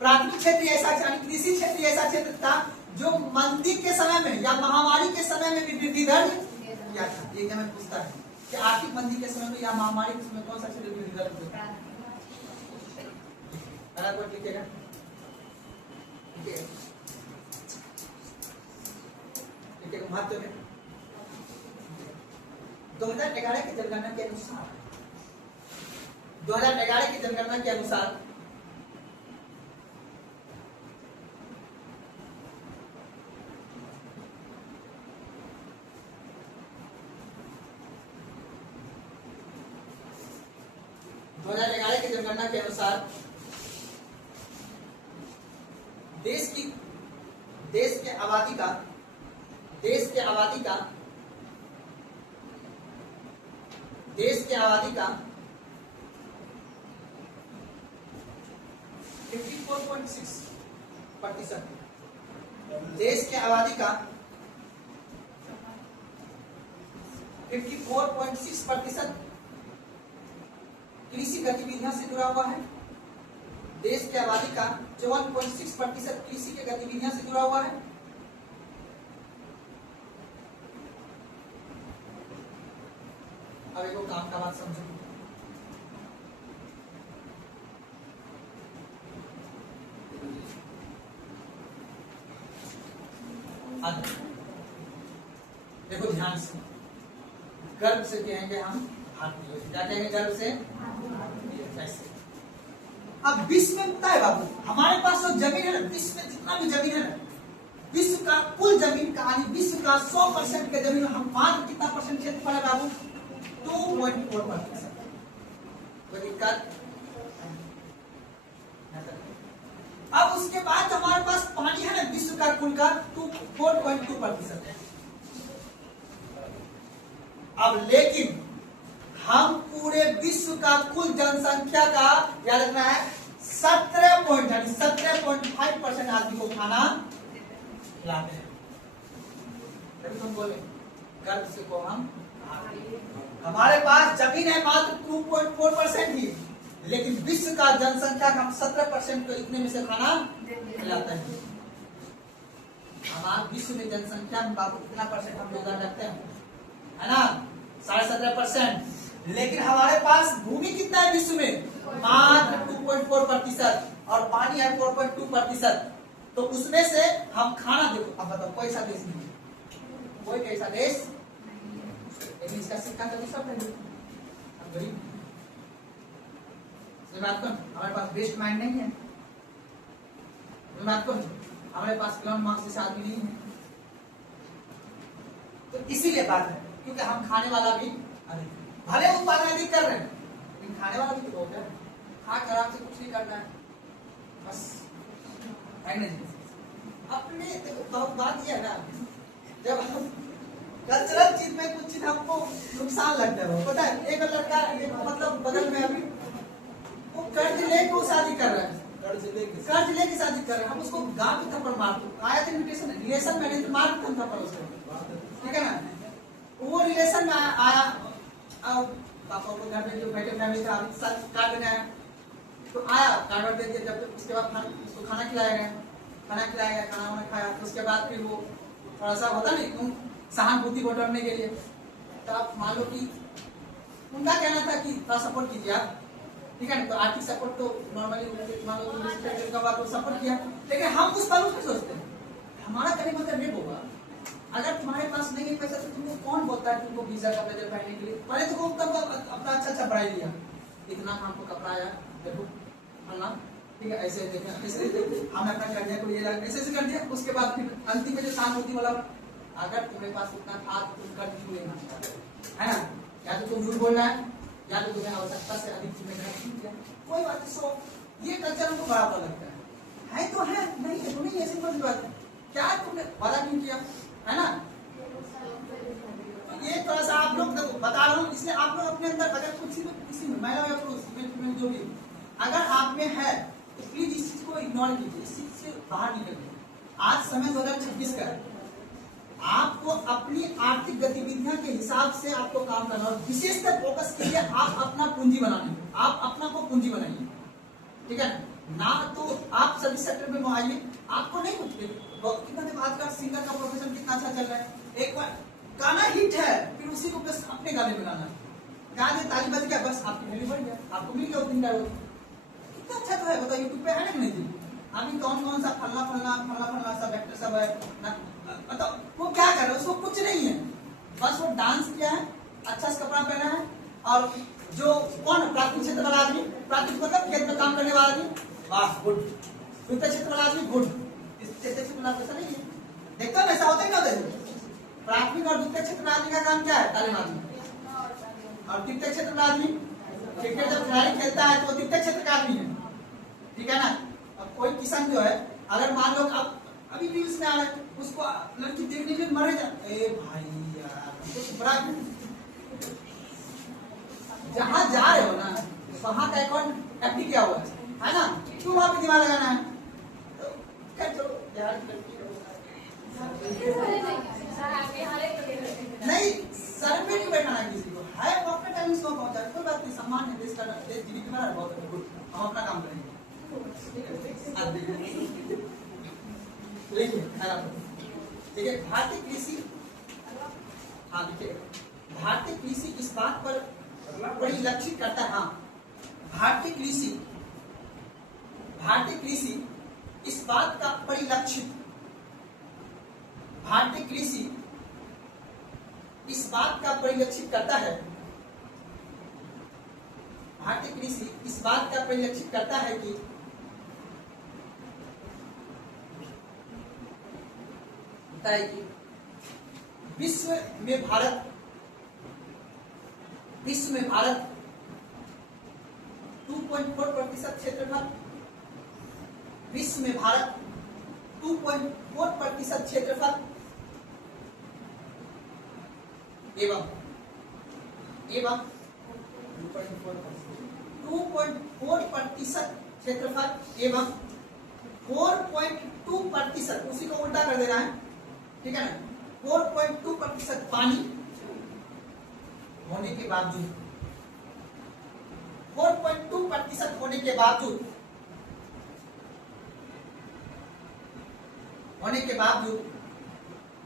प्राथमिक क्षेत्र ऐसा, कृषि क्षेत्र ऐसा क्षेत्र था जो मंदी के समय में या महामारी के समय में भी वृद्धि दर किया था। ये हमें पूछता है कि आर्थिक मंदी के समय में या महामारी के समय कौन सा क्षेत्र वृद्धि दर होता है, लिखिएगा, महत्व में 2011 की जनगणना के अनुसार 2011 की जनगणना के अनुसार की जनगणना के अनुसार देश के आबादी का 54.6%, देश के आबादी का 54.6% कृषि गतिविधियों से जुड़ा हुआ है। देश की आबादी का 54.6% कृषि के गतिविधियों से जुड़ा हुआ है। अब एक काम का बात समझो। देखो ध्यान से, गर्भ से कहेंगे हम भारतीय, क्या कहेंगे गर्भ से? कैसे? अब विश्व में पता है बाबू, हमारे पास जो जमीन है ना, विश्व में जितना भी जमीन है ना, विश्व का कुल जमीन का यानी विश्व का 100% के जमीन में हम मात्र कितना परसेंट क्षेत्रफल है बाबू? 2.4%। कोई दिक्कत? अब उसके बाद हमारे पास पानी है ना, विश्व का कुल का 4.2% है। अब लेकिन हम पूरे विश्व का कुल जनसंख्या का याद रखना है 17.5% आदमी को खाना खिलाते हैं। तभी तुम बोले गर्भ से को हम, हमारे पास जमीन है मात्र 2.4% ही, लेकिन विश्व का जनसंख्या का हम 17% को इतने में से खाना खिलाते हैं। हमारे विश्व में जनसंख्या में बाबू कितना परसेंट हम योगदान रखते हैं, है ना? 17.5%। लेकिन हमारे पास भूमि कितना है विश्व में? मात्र 2.4% और पानी है 4.2%। तो उसमें से हम खाना, देखो अब बताओ कोई सा देश नहीं, कोई कैसा देश, लेकिन इसका सिक्का तो सब है, हम गरीब। हमारे पास बेस्ट माइंड नहीं है, हमारे पास क्लोन मार्क्स जैसा आदमी नहीं है। तो इसीलिए बात है, क्योंकि हम खाने वाला भी भले उत्पादन अधिक कर रहे हैं, लेकिन खाने वाला भी तो बहुत है। खा कर आराम से कुछ नहीं करना है, बस अपने बहुत बात यह है ना, जब हम कल्चरल चीज में कुछ चीज हमको नुकसान लगता है, पता है? एक लड़का मतलब बगल में अभी वो कर्ज लेके वो शादी कर रहा है, कर्ज लेके शादी कर रहे हैं, हम उसको गांव में थप्पड़ मारते, आया था इन्विटेशन, रिलेशन में नहीं तो मार देते थप्पड़ उसको, ठीक है ना? वो रिलेशन में आया, अब पापा को घर में जो बैठे फैमिली था कार्ड देना है, तो आया कार्ड दे दिया। जब उसके बाद उसको खाना खिलाया गया, खाना वाना खाया, तो उसके बाद फिर वो थोड़ा सा होता नहीं तुम सहानुभूति बटोरने के लिए, तो आप मान लो कि उनका कहना था कि थोड़ा सपोर्ट कीजिए आप, ठीक है ना? तो आर्थिक सपोर्ट तो नॉर्मली मान लो तो सपोर्ट किया, लेकिन हम उस पर सोचते हैं हमारा कहने मतलब ये होगा, अगर तुम्हारे पास नहीं है पैसा तो तुमको कौन बोलता है तुमको वीजा का ब्लेजर पहनने के लिए? पहले तो अपना अच्छा पढ़ाई लिया, इतना हमको कपड़ा आया, देखो ठीक है, ऐसे देखा, ऐसे हमने अपना कर दिया, कोई ऐसे कर दिया। उसके बाद फिर अंतिम में जो सहानुभूति वाला, अगर तुम्हारे पास उतना था तो तुम कर्ज क्यों लेना, है ना? या तो तुम झूठ बोलना है, या तो तुम्हें आवश्यकता से अधिक जिम्मेदारी। कोई बात नहीं, सो ये कल्चर हमको बराबर लगता है तो है, नहीं है तो नहीं, ऐसी कोई बात है। क्या तुमने वादा क्यों किया, है ना? ये थोड़ा सा आप लोग बता रहा हूँ, इसलिए आप लोग अपने अंदर अगर किसी महिला या पुरुष जो भी अगर आप में है तो प्लीज इस चीज को इग्नोर कीजिए, इस चीज से बाहर निकलिए। आज समय 2026 का है, आपको अपनी आर्थिक गतिविधियों के हिसाब से आपको काम करना और विशेषकर फोकस कीजिए आप अपना पूंजी बनाने, आप अपना को पूंजी बनाइए, ठीक है ना? तो आप सभी सेक्टर में आइए, आपको नहीं कुछ कितना आजकल सिंगर का प्रोफेशन कितना अच्छा चल रहा है, एक बार गाना हिट है फिर उसी को बस अपने गाने में गाना, गा दे ताली बज गया, बस आपकी वैल्यू बढ़ गया, आपको मिल गया उस दिन का रोज। कितना अच्छा तो है, बताओ यूट्यूब पे है ना नहीं? अभी कौन सा फल्ला सब एक्टर सब है ना, बताओ वो क्या कर रहे हैं? उसको कुछ नहीं है, बस वो डांस किया है, अच्छा सा कपड़ा पहना है, और जो कौन प्राथमिक क्षेत्र वाला आदमी, प्राथमिक मतलब खेत में काम करने वाला आदमी, वाह गुड, द्वितीय क्षेत्र वाला आदमी गुड, तृतीय क्षेत्र वाला ऐसा नहीं है, देखते हो ऐसा होता है क्या? प्राथमिक और द्वितीय क्षेत्र आदमी का काम क्या है? तालीम आदमी, और तृतीय क्षेत्र का आदमी क्रिकेट जब खिलाड़ी खेलता है तो तृतीय क्षेत्र का आदमी है, ठीक है ना? अब कोई किसान जो है, अगर मान लो अब अभी रील्स में आ रहा है, उसको लड़की देखने के लिए मरे जा। ए भाई यार कुछ बड़ा, जहाँ जा रहे हो ना वहाँ का अकाउंट एफडी किया हुआ है ना, क्यों वहाँ पे दिमाग लगाना है? तो क्या चलो यार नहीं, सर पे क्यों बैठाना है किसी को? है वक्त पे टाइम इसको पहुंचा, कोई बात नहीं, सम्मान है देश का, देश जीवित में है, बहुत गुड, हम अपना काम करेंगे। देखिए ठीक है, भारतीय कृषि, हाँ देखिए भारतीय कृषि इस बात पर बड़ी लक्षित करता है, हाँ भारतीय कृषि इस बात का परिलक्षित, भारतीय कृषि इस बात का परिलक्षित करता है, भारतीय कृषि इस बात का परिलक्षित करता है कि विश्व में भारत 2.4% क्षेत्रफल, विश्व में भारत 2.4% क्षेत्रफल एवं 2.4% क्षेत्रफल एवं 4.2%, उसी को उल्टा कर देना है, ठीक है ना, 4.2% पानी होने के बावजूद, 4.2% होने के बावजूद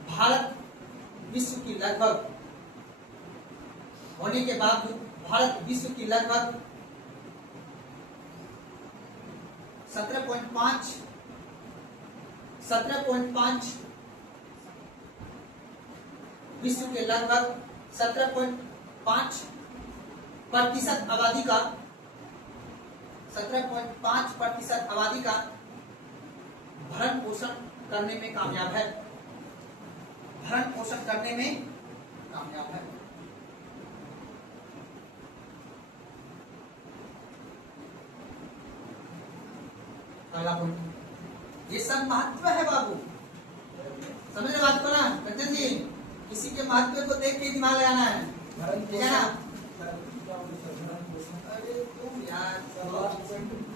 भारत विश्व की लगभग 17.5 विश्व के लगभग 17.5% आबादी का 17.5% आबादी का भरण पोषण करने में कामयाब है, भरण पोषण करने में कामयाब है। पहला पॉइंट, ये सब महत्व है बाबू, समझ रहे बात को ना कंचन जी, किसी के महत्व को देख के दिमाग लगाना है, ठीक है ना? अरे तुम यार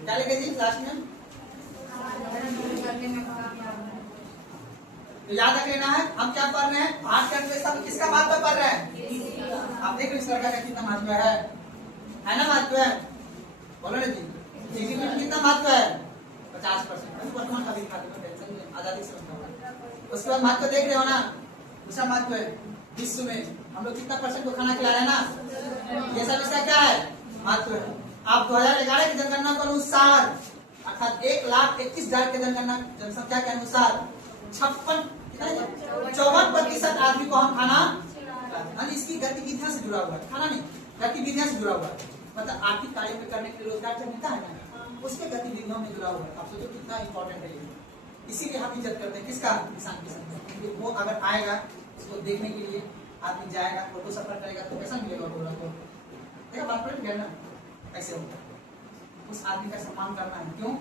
क्या लिखे जी क्लास में? तो याद रख लेना है, हम क्या पढ़ रहे हैं, भारत का अर्थव्यवस्था किसका महत्व पढ़ रहे हैं? आप देख रहे इस लड़का का कितना महत्व है ना, महत्व है, बोलो ना जी, जीडीपी में कितना महत्व है? 50%, वर्तमान का भी खाते में टेंशन नहीं, आजादी से बनता हुआ। उसके बाद महत्व देख रहे हो ना, दूसरा महत्व है विश्व में हम लोग कितना % को खाना खिला रहे हैं ना, ये सब इसका क्या है, महत्व है। आप 2011 की जनगणना के अनुसार अर्थात 1,21,000 की जनसंख्या के अनुसार 54% आदमी को हम खाना, इसकी गतिविधियों से जुड़ा हुआ है, खाना नहीं गतिविधियों से जुड़ा हुआ है, मतलब आर्थिक कार्य में करने के लिए रोजगार जब मिलता है ना, उसके गतिविधियों में जुड़ा हुआ है। आप सोचो कितना इंपॉर्टेंट है ये, इसीलिए हम इज्जत करते हैं किसका, किसान की संख्या, क्योंकि वो अगर आएगा उसको देखने के लिए आदमी जाएगा, फोटो सफर करेगा तो कैसा मिलेगा बोला तो देखा बात पलट गया ना, ऐसे होता है। उस आदमी का सम्मान करना है, क्यों?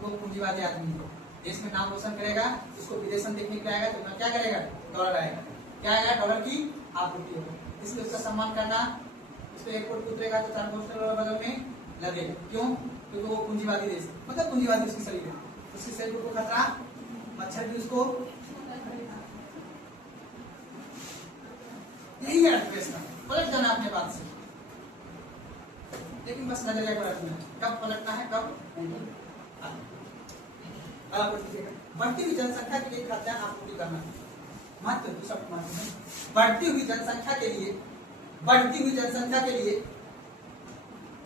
वो पूंजीवादी आदमी है, देश में नाम रोशन करेगा, उसको विदेश में देखने के लिए आएगा तो क्या करेगा, डॉलर आएगा, क्या आएगा, डॉलर की आपूर्ति होगी, इसलिए उसका सम्मान करना। उसको एयरपोर्ट उतरेगा तो 4 पोस्टर बगल में लगेगा, क्यों? क्योंकि वो पूंजीवादी देश, मतलब पूंजीवादी उसकी शरीर है, उसके शरीर को खतरा, मच्छर भी उसको, यही है अर्थव्यवस्था। पलट जाना अपने बात से, लेकिन बस नजरिया को रखना है, कब पलटना है कब नहीं। बढ़ती हुई जनसंख्या के लिए खाद्यान्न आपूर्ति करना महत्व, दूसरा महत्व है बढ़ती हुई जनसंख्या के लिए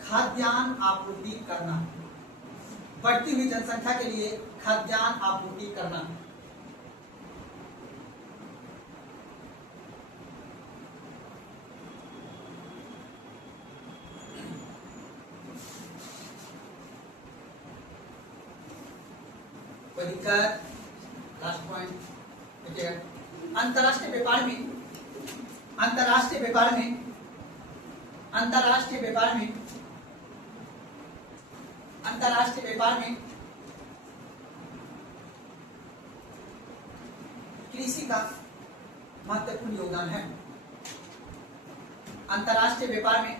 खाद्यान्न आपूर्ति करना, बढ़ती हुई जनसंख्या के लिए खाद्यान्न आपूर्ति करना। कोई दिक्कत? लास्ट पॉइंट देखिएगा, अंतरराष्ट्रीय व्यापार में कृषि का महत्वपूर्ण योगदान है। अंतर्राष्ट्रीय व्यापार में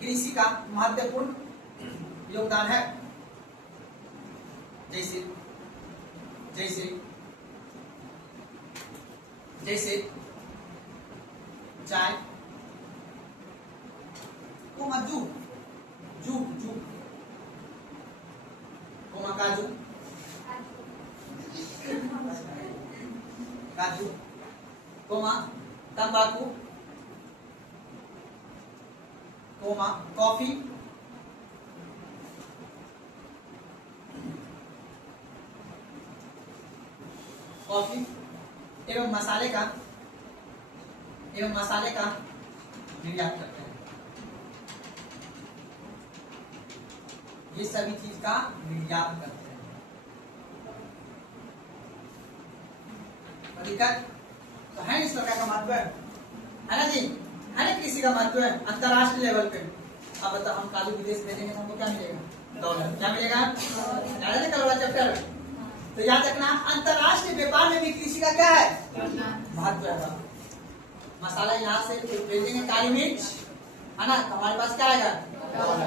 कृषि का महत्वपूर्ण योगदान है। जैसे जैसे जैसे चाय, जूट, जूट जूट, काजू, काजू, तंबाकू, कॉफी, कॉफी एवं मसाले का निर्यात करते हैं। ये सभी चीज का निर्यात करते हैं। दिक्कत तो है इस प्रकार का महत्व है ना जी, है ना कृषि का महत्व है अंतर्राष्ट्रीय लेवल पे। अब बताओ हम काजू विदेश भेजेंगे तो हमको क्या मिलेगा? डॉलर। क्या मिलेगा? कल वाला चैप्टर तो याद रखना, अंतर्राष्ट्रीय व्यापार में भी कृषि का क्या है? महत्व है। मसाला यहाँ से भेजेंगे काली मिर्च, है ना, तो हमारे पास क्या आएगा? डॉलर।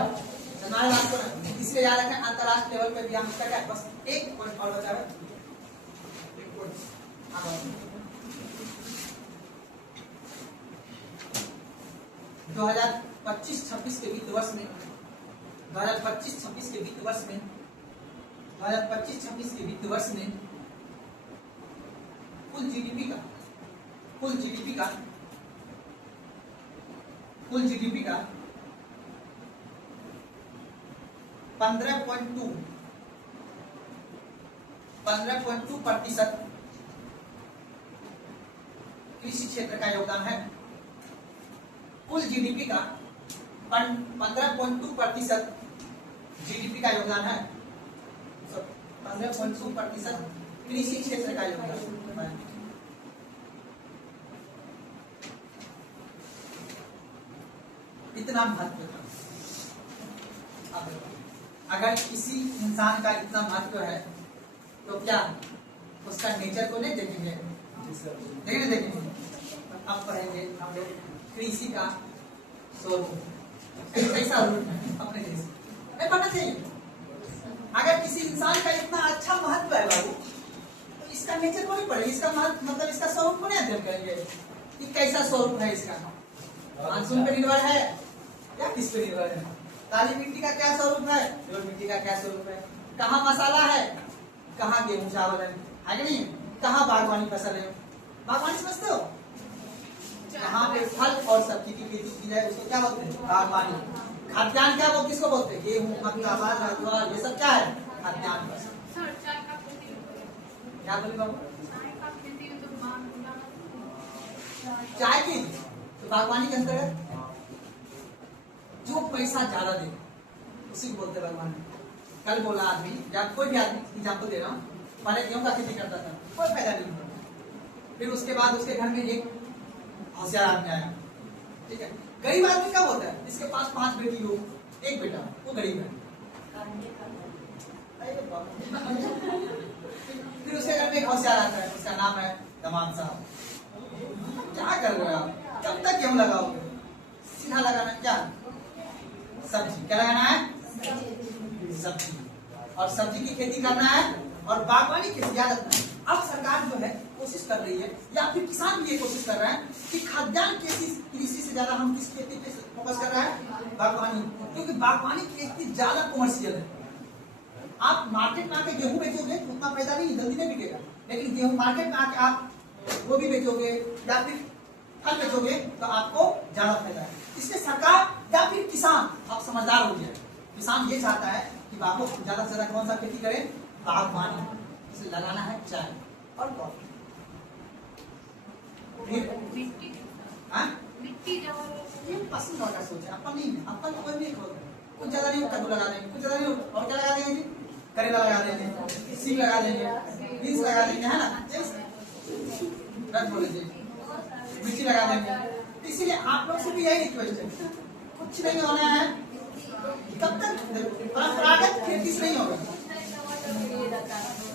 हमारे बात को इसलिए याद रखें, अंतर्राष्ट्रीय लेवल पे भी हम इसका क्या है? बस एक पॉइंट और बचा है, एक पॉइंट। 2025-26 के वित्त वर्ष में 2025-26 के वित्त वर्ष में 2025-26 के वित्त वर्ष में कुल जीडीपी का 15.2% कृषि क्षेत्र का योगदान है। कुल जीडीपी का 15.2% जीडीपी का योगदान है। 15.2% कृषि क्षेत्र का योगदान। इतना महत्व था। अगर किसी इंसान का इतना महत्व है तो क्या उसका नेचर को नहीं देखेंगे? देखेंगे। अब पढ़ेंगे हम लोग कृषि का स्वरूप कैसा अपने देश में पढ़ना चाहिए। अगर किसी इंसान का इतना अच्छा महत्व है बाबू, तो इसका नेचर को नहीं पढ़ेंगे, इसका मतलब इसका स्वरूप को नहीं अध्ययन करेंगे कि कैसा स्वरूप है इसका। मानसून पे निर्भर है या किस पे निर्भर है? काली मिट्टी का क्या स्वरूप है, जलोढ़ मिट्टी का क्या स्वरूप है, कहाँ मसाला है, कहाँ गेहूं चावल है कि नहीं, कहाँ बागवानी फसल है। बागवानी समझते हो? जहाँ पे फल और सब्जी की खेती की जाए उसको क्या बोलते हैं? बागवानी। खाद्यान्न क्या बोलते, किसको बोलते हैं? गेहूं, मक्का, बाजरा, ज्वार, ये सब क्या है? खाद्यान्न। क्या बोले बाबू? चाय की तो बागवानी के अंतर्गत जो पैसा ज्यादा दे उसी को बोलते बागवानी। कल बोला आदमी, या कोई भी आदमी एग्जाम्पल दे रहा हूँ, पहले गेहूं का खेती करता था, कोई फायदा नहीं हुआ। फिर उसके बाद उसके घर में एक होशियार आदमी आया, ठीक है। गरीब आदमी कब होता है? इसके पास 5 बेटी हो, एक बेटा, वो गरीब है। फिर उसके घर में एक होशियार आता है, उसका नाम है दमाद साहब। क्या कर रहे हो आप? कब तक गेहूं लगाओगे? सीधा लगाना क्या? सब्जी। क्या लगाना है? सब्जी। और सब्जी की खेती करना है और बागवानी की याद रखना है। अब सरकार जो है कोशिश कर रही है, या फिर किसान भी ये कोशिश कर रहा है कि खाद्यान्न कृषि से ज्यादा हम किस खेती पे फोकस कर रहा है? बागवानी। क्योंकि बागवानी की खेती ज्यादा कमर्शियल है। आप मार्केट में आके गेहूं बेचोगे उतना फायदा नहीं, जल्दी नहीं बिकेगा। लेकिन गेहूं मार्केट में आके आप गोभी बेचोगे या फिर फल बेचोगे तो आपको ज्यादा फायदा है। इसलिए सरकार या फिर किसान, आप समझदार हो गया, किसान ये चाहता है कि बाबू ज्यादा से ज्यादा कौन सा खेती करें? बागवानी। इसे लगाना है चाय और कॉफी। मिट्टी ये पसंद का सोच है, अपन नहीं, अपन कोई नहीं खोल, कुछ ज्यादा नहीं, कद्दू लगा देंगे, कुछ ज्यादा नहीं, और क्या लगा देंगे जी? करेला लगा देंगे, सीम लगा देंगे, बीन्स लगा देंगे, है ना, बोले जी, मिर्ची लगा देंगे। इसीलिए आप लोग से भी यही रिक्वेस्ट है, कुछ नहीं होना है तब तक परंपरागत खेती से नहीं होगा,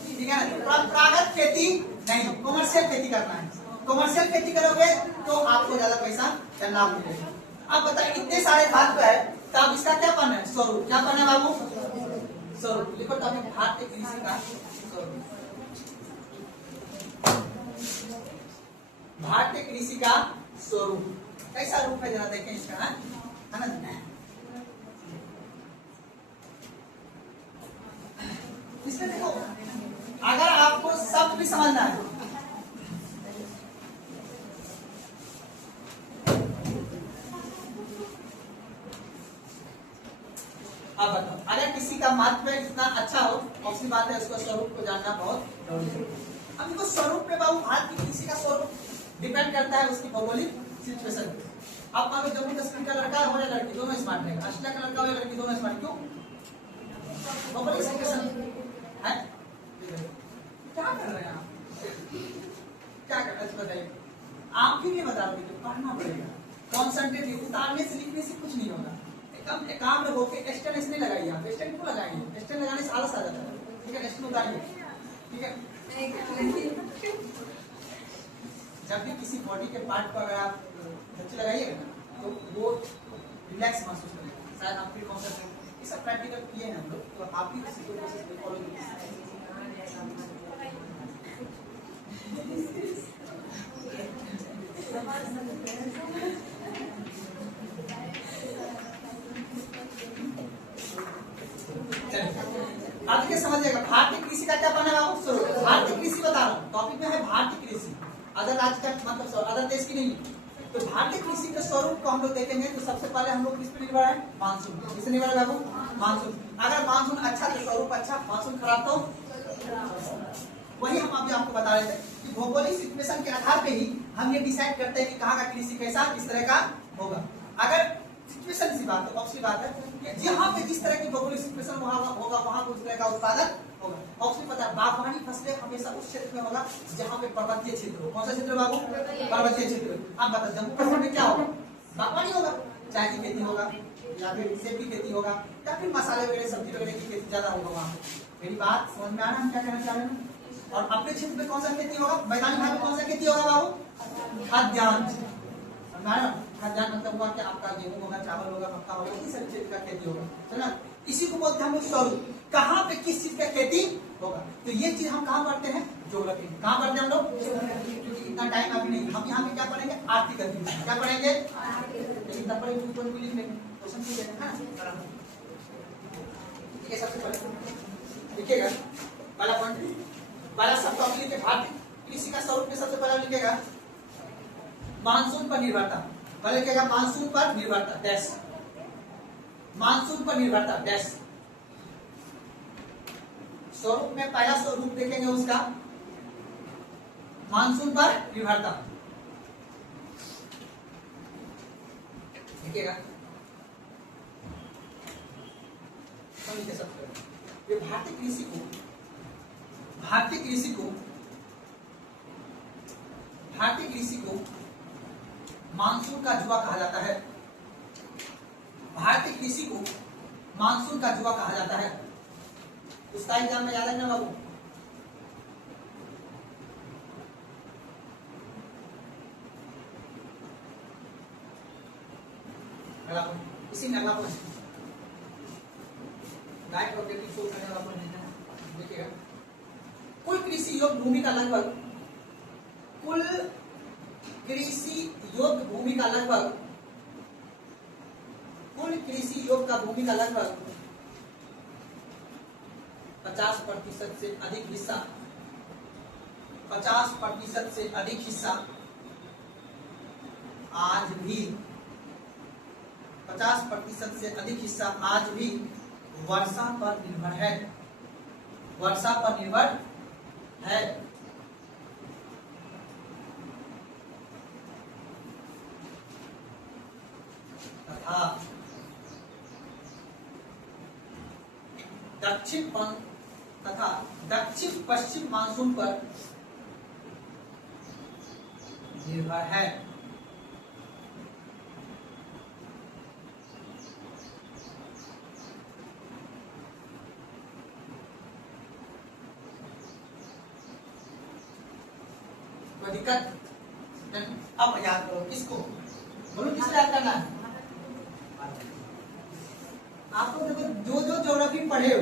ठीक है ना। परंपरागत खेती नहीं, कॉमर्शियल खेती करना है। कॉमर्शियल खेती करोगे तो आपको ज्यादा पैसा या लाभ मिलेगा। अब बताइए इतने सारे खाद है तो अब इसका क्या पाना है? स्वरूप। क्या पाना है बाबू? स्वरूप। लिखो तो अभी भारतीय कृषि का स्वरूप। भारतीय कृषि का स्वरूप कैसा रूप है जरा देखें इसका, है ना? इसमें देखो अगर आपको शब्द भी समझना है अब बताओ, अगर किसी का महत्व इतना अच्छा हो, उसकी बात है उसको स्वरूप को जानना बहुत जरूरी है। अब देखो स्वरूप पे बाबू भारत की किसी का स्वरूप डिपेंड करता है उसकी भौगोलिक सिचुएशन पे। अब मान लो जम्मू कश्मीर का लड़का हो या लड़की दोनों स्मार्ट रहेगा, ऑस्ट्रेलिया का लड़का हो या लड़की दोनों स्मार्ट। क्यों? भौगोलिक सिचुएशन है। क्या कर रहे हैं आप? क्या कर रहे हैं बताइए। आप ही नहीं बता रहे तो पढ़ना पड़ेगा, कॉन्सेंट्रेट। उतारने से लिखने से कुछ नहीं होगा। एक काम रखो कि एक्सटेंस नहीं लगाइए आप। एक्सटेंस क्यों लगाएंगे? एक्सटेंस लगाने से आलस आ जाता है। ठीक है, एक्सटेंस उतारिए। ठीक है, जब भी किसी बॉडी के पार्ट को अगर आप बच्चे लगाइएगा ना तो वो रिलैक्स महसूस करेगा। शायद आप फिर कॉन्सेंट्रेट ये सब प्रैक्टिकल किए हैं हम लोग, तो आप भी इसी प्रोसेस को फॉलो कीजिए। आप क्या समझिएगा, भारतीय कृषि का क्या बना है बाबू? स्वरूप। भारतीय कृषि बता रहा हूँ, टॉपिक में है भारतीय कृषि, अदर राज्य का मतलब अदर देश की नहीं। तो भारतीय कृषि के स्वरूप को हम लोग देखेंगे तो सबसे पहले हम लोग किस पे निर्भर है? मानसून। किससे निर्भर है बाबू? मानसून। अगर मानसून अच्छा तो स्वरूप अच्छा, मानसून खराब तो वही हम अभी आपको बता रहे थे कि भौगोलिक सिचुएशन के आधार पे ही हम ये डिसाइड करते हैं कि कहाँ का कृषि कैसा किस तरह का होगा। अगर सिचुएशन सी बात तो ऑब्वियसली बात है कि जहाँ पे जिस तरह की भौगोलिक सिचुएशन वहाँ होगा वहाँ उस तरह का उत्पादन होगा। ऑब्वियसली पता है बागवानी फसलें हमेशा उस क्षेत्र में होगा जहाँ पे पर्वतीय क्षेत्र हो। कौन सा क्षेत्र बाबू? पर्वतीय क्षेत्र। आप बताओ जम्मू कश्मीर में क्या होगा? बागवानी होगा, चाय की खेती होगा या फिर सेब की खेती होगा या फिर मसाले वगैरह सब्जी वगैरह की खेती ज्यादा होगा वहाँ पे। मेरी बात समझ में आ रहा है हम क्या कहना चाह रहे हैं? और अपने क्षेत्र में कौन सा खेती होगा? मैदानी भाग में कौन सा खेती होगा बाबू? खाद्यान्न। खाद्यान्न मतलब हुआ कि आपका गेहूं होगा, चावल होगा, मक्का होगा, इसी सारी चीज का खेती होगा, है ना? इसी को बोलते हैं हम लोग स्वरूप। कहाँ पे किस चीज का खेती होगा, तो ये चीज हम कहाँ पढ़ते हैं? ज्योग्राफी। कहाँ पढ़ते हैं हम लोग? क्योंकि इतना टाइम अभी नहीं, हम यहाँ पे क्या पढ़ेंगे? आर्थिक गतिविधि। क्या पढ़ेंगे? लेकिन तब पर लिख लेंगे, क्वेश्चन ठीक है। ठीक है, सबसे पहले लिखिएगा पहला पॉइंट, पहला सब टॉपिक लिखे भारतीय कृषि का स्वरूप में सबसे पहला लिखेगा मानसून पर निर्भरता। पहले लिखेगा मानसून पर निर्भरता डैश, मानसून पर निर्भरता डैश। स्वरूप में पहला स्वरूप देखेंगे उसका मानसून पर निर्भरता। लिखिएगा ये भारतीय कृषि को मानसून का जुआ कहा जाता है। भारतीय कृषि को मानसून का जुआ कहा जाता है। उसका एग्जाम में याद है ना बाबू? इसी में अगला प्रश्न डाइट ऑब्जेक्टिव शो करने वाला प्रश्न देखिएगा। कुल कृषि योग्य भूमि का लगभग कुल कृषि योग्य भूमि का लगभग कुल कृषि योग्य का भूमि का लगभग 50% से अधिक हिस्सा 50% से अधिक हिस्सा आज भी 50% से अधिक हिस्सा आज भी वर्षा पर निर्भर है। वर्षा पर निर्भर है। तथा दक्षिण पश्चिम मानसून पर निर्भर है। कोई दिक्कत? अब याद करो किसको, बोलो किसको याद करना है? आप लोग देखो जो जो ज्योग्राफी पढ़े हो,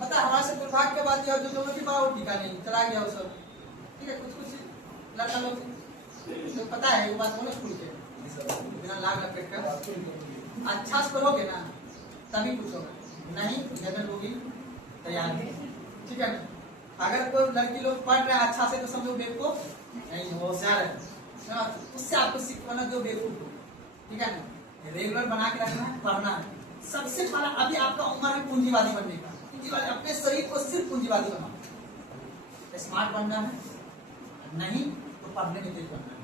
पता है हमारे से दुर्भाग्य की बात है, जो ज्योग्राफी पढ़ा वो टीका नहीं चला गया वो सब, ठीक है? कुछ कुछ लड़का लोग तो पता है वो बात, बोलो स्कूल के बिना लाग लपेट कर अच्छा से पढ़ोगे ना तभी कुछ होगा, नहीं जनरल होगी तैयार, ठीक है? अगर कोई लड़की लोग पढ़ रहे हैं अच्छा से तो समझो बेवकूफ नहीं, होशियार है, उससे आपको सीखना जो बेवकूफ हो, ठीक है ना? रेगुलर बना के रखना है, पढ़ना है। सबसे पहला अभी आपका उम्र है पूंजीवादी बनने का, पूंजीवादी अपने शरीर को सिर्फ पूंजीवादी बनाओ, स्मार्ट बनना है, नहीं तो पढ़ने में तेज बनना है,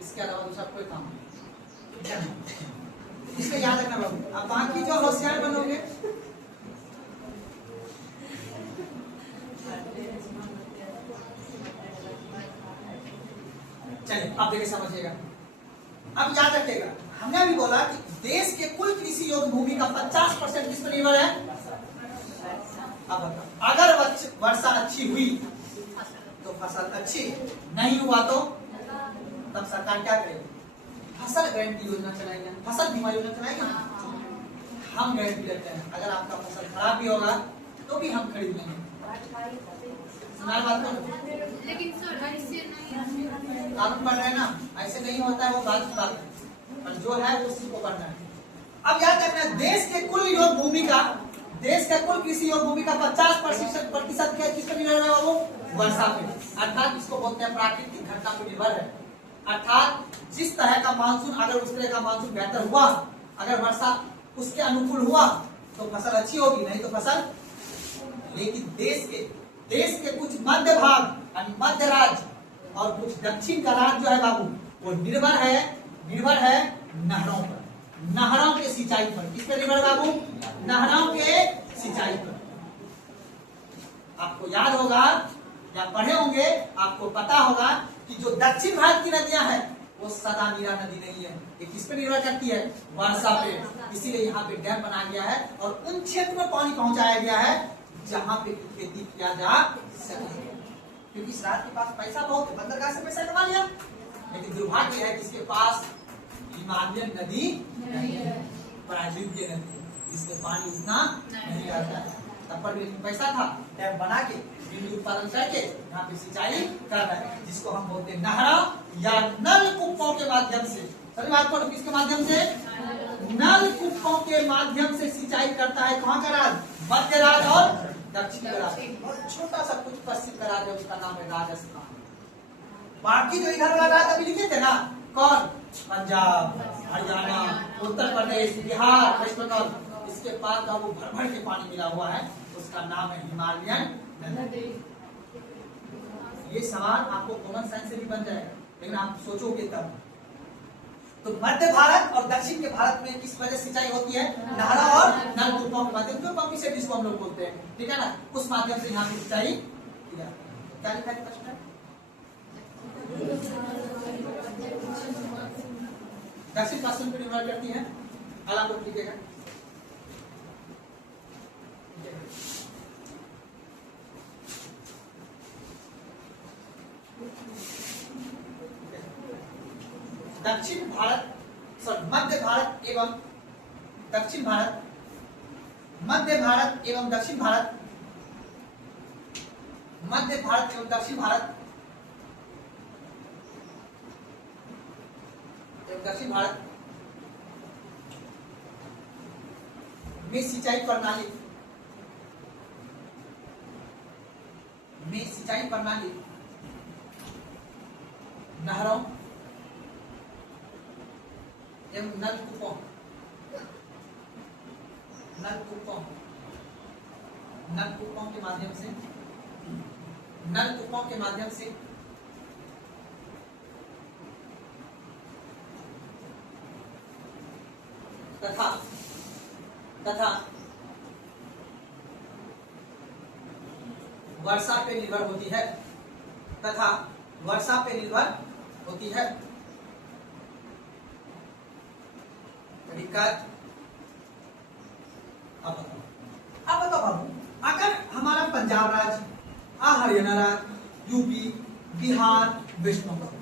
इसके अलावा दूसरा कोई काम नहीं, ठीक है ना? इसको याद रखना बाबू। अब बाकी जो होशियार बनोगे चलिए आप देखिए समझिएगा, अब याद रखिएगा हमने अभी बोला कि देश के कुल कृषि योग्य भूमि का 50% किस पर निर्भर है? अब बताओ, अगर वर्षा अच्छी हुई तो फसल अच्छी, नहीं हुआ तो तब सरकार क्या करेगी? फसल गारंटी योजना चलाएगी, फसल बीमा योजना चलाएगी। हम गारंटी देते हैं अगर आपका फसल खराब भी होगा तो भी हम खरीद लेंगे। बात करो, लेकिन सर ऐसे नहीं, कानून पढ़ रहे हैं ना, ऐसे नहीं होता है वो बात है, पर जो है उसी को करना है। अब याद रखना देश के कुल योग भूमि का, देश के कुल कृषि योग भूमि का 50% किस पर निर्भर है? वो वर्षा पे, अर्थात इसको बोलते हैं प्राकृतिक घटना पर निर्भर है। अर्थात जिस तरह का मानसून, अगर उस तरह का मानसून बेहतर हुआ, अगर वर्षा उसके अनुकूल हुआ तो फसल अच्छी होगी, नहीं तो फसल। लेकिन देश के कुछ मध्य भाग, मध्य राज्य और कुछ दक्षिण का राज्य जो है बाबू, वो निर्भर है नहरों पर, नहरों के सिंचाई पर। किस पर निर्भर बाबू? नहरों के सिंचाई पर। आपको याद होगा या पढ़े होंगे, आपको पता होगा कि जो दक्षिण भारत की नदियां हैं वो सदा नीरा नदी नहीं है, ये किस पे निर्भर करती है? वर्षा पे। इसीलिए यहाँ पे डैम बना गया है और उन क्षेत्र में पानी पहुंचाया गया है जहाँ पे खेती किया जा सके, क्योंकि इस राज्य के पास पैसा बहुत है, बंदरगाह से पैसा कमा लिया, लेकिन दुर्भाग्य है कि इसके पास हिमालयन नदी नहीं है, प्रायद्वीपीय नदी जिसमें पानी उतना नहीं रहता है। तब पर भी पैसा था, डैम बना के बिजली उत्पादन करके यहाँ पे सिंचाई कर रहा है, जिसको हम बोलते हैं नहरों या नलकूपों के माध्यम से। सभी बात करो, किसके माध्यम से? नलकूपों के माध्यम से सिंचाई करता है। कहाँ का राज्य? मध्य राज्य और दक्षिण का राज्य, और छोटा सा कुछ पश्चिम का राज्य, उसका नाम है राजस्थान। बाकी जो इधर वाला राज्य अभी लिखे थे ना, कौन? पंजाब, हरियाणा, उत्तर प्रदेश, बिहार, वेस्ट बंगाल, इसके पास वो भर भर के पानी मिला हुआ है, उसका नाम है हिमालयन नदी। ये सवाल आपको कॉमन साइंस से भी बन जाएगा, लेकिन आप सोचोगे तब। तो मध्य भारत और दक्षिण के भारत में किस वजह से सिंचाई होती है? नहरों और नलकूपों के माध्यम से, पंपी सेट जिसको हम लोग बोलते हैं, ठीक है ना, उस माध्यम से यहाँ पे सिंचाई की जाती है। क्या लिखा है प्रश्न में? दक्षिण पश्चिम पर निर्भर करती है, अलावा लिखेगा। दक्षिण भारत, मध्य भारत एवं दक्षिण भारत, मध्य भारत एवं दक्षिण भारत, मध्य भारत एवं दक्षिण भारत एवं दक्षिण भारत में सिंचाई प्रणाली नहरों एवं नलकूपों के माध्यम से, नलकूपों के माध्यम से तथा वर्षा पे निर्भर होती है, दिक्कत। अब बताओ बाबू, अगर हमारा पंजाब राज्य, हरियाणा राज्य, यूपी, बिहार, वेस्ट बंगाल।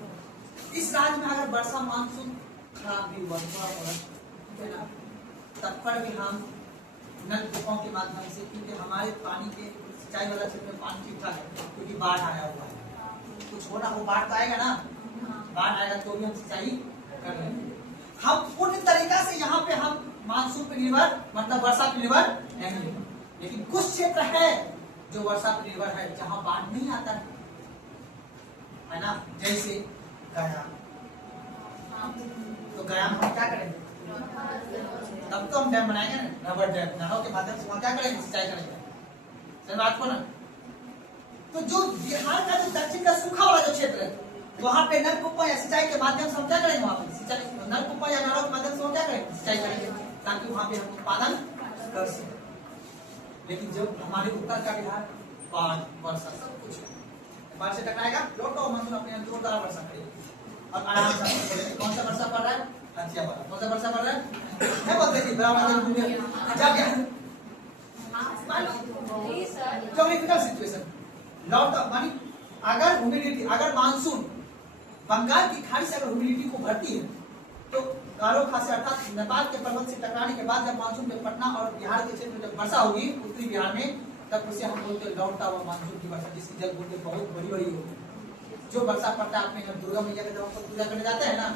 इस राज्य में अगर वर्षा मानसून खराब भी हुआ है ना, तब पर भी हम नलकूपों के माध्यम से, क्योंकि हमारे पानी के सिंचाई वाला क्षेत्र में पानी ठीक ठाक है, क्योंकि बाढ़ आया हुआ है, कुछ होना हो, बाढ़ तो आएगा ना, बाढ़ आएगा तो भी हम सिंचाई कर लेंगे। हम पूर्ण तरीका से यहाँ पे हम मानसून पे निर्भर, मतलब वर्षा पे निर्भर नहीं है, लेकिन कुछ क्षेत्र है जो वर्षा पे निर्भर है, जहाँ बाढ़ नहीं आता है ना, जैसे गया। तो गया में हम क्या करेंगे, तब तो हम डैम बनाएंगे ना, रबर डैम, नहरों के माध्यम से वहाँ क्या करेंगे, सिंचाई करेंगे। सही बात को ना। तो जो बिहार का जो दक्षिण का सूखा वाला जो क्षेत्र है, वहाँ पे नलकूपों या सिंचाई के माध्यम से हम क्या करेंगे, वहाँ पे सिंचाई, नलकूपों या नहरों के माध्यम से हम क्या करेंगे, सिंचाई करेंगे, ताकि वहाँ पे हम उत्पादन कर सकें। लेकिन जो हमारे उत्तर का बिहार, बाढ़, वर्षा सब कुछ है, बाढ़ से टकराएगा, लौटो मानसून अपने जोरदार वर्षा करेगी और आराम से। कौन सा वर्षा पड़ रहा है, अच्छा वाला। कौन सा वर्षा पड़ रहा है, क्या बोलते हैं बराबर ज्योग्राफिकल सिचुएशन लॉट ऑफ मानी, अगर ह्यूमिडिटी, अगर मानसून बंगाल की खाड़ी से अगर ह्यूमिडिटी को भरती है, तो गारो खासी अर्थात नेपाल के पर्वत से टकराने के बाद जब मानसून में पटना और बिहार के क्षेत्र में जब वर्षा होगी उत्तरी बिहार में, तब उसे हम बोलते हैं लौटता हुआ मानसून की वर्षा, जिसकी जल बूंदें बहुत बड़ी बड़ी होती है। जो वर्षा पड़ता है, आपने जब दुर्गा मैया का जब आप पूजा करने जाते हैं ना,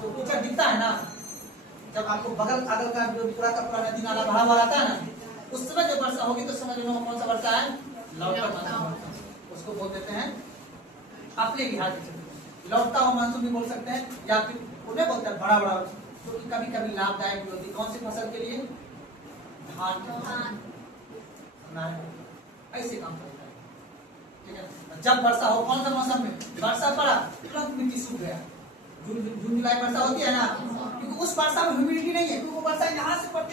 तो ऊंचा दिखता है ना, जब आपको बगल अगल का जो पूरा का पूरा नदी नाला भरा हुआ रहता है ना, उस समय जब वर्षा होगी तो समझ लो कौन सा वर्षा है, लौटता मानसून, उसको बोल देते हैं अपने बिहार के क्षेत्र में लौटता हुआ मानसून भी बोल सकते हैं, या फिर उन्हें बोलते हैं बड़ा बड़ा, तो कभी कभी लाभदायक भी होती है। कौन सी फसल के लिए, धान, ऐसे काम करता है, ठीक है। जब वर्षा हो, कौन सा मौसम में वर्षा पड़ा, तुरंत मिट्टी सूख गया, जून जुलाई वर्षा होती है ना, क्योंकि उस वर्षा में ह्यूमिडिटी नहीं है, क्योंकि वो वर्षा यहाँ से पड़ते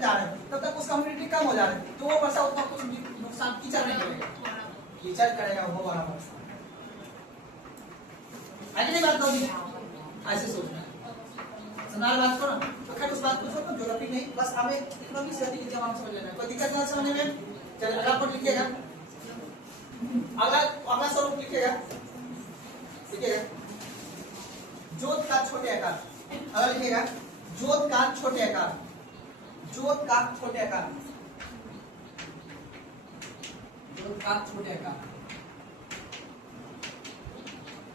जा रहे हैं, तब तक उसका ह्यूमिडिटी कम हो जा रहा है, तो वो वर्षा उतना कुछ नुकसान कीचड़ नहीं करेगा, कीचड़ करेगा वो वाला वर्षा। अगली बात होगी, ऐसे सोचना है, समझ बात करो। तो खैर उस बात को छोड़ो, ज्योग्राफी नहीं, बस हमें इकोनॉमिक्स से जब हम समझ लेना है, कोई दिक्कत नहीं समझने में। चलिए अगला पॉइंट लिखिएगा, अगला स्वरूप लिखिएगा, जोत का छोटे आकार, अगला लिखिएगा जोत का छोटे आकार, जोत का छोटे आकार, जोत का छोटे आकार।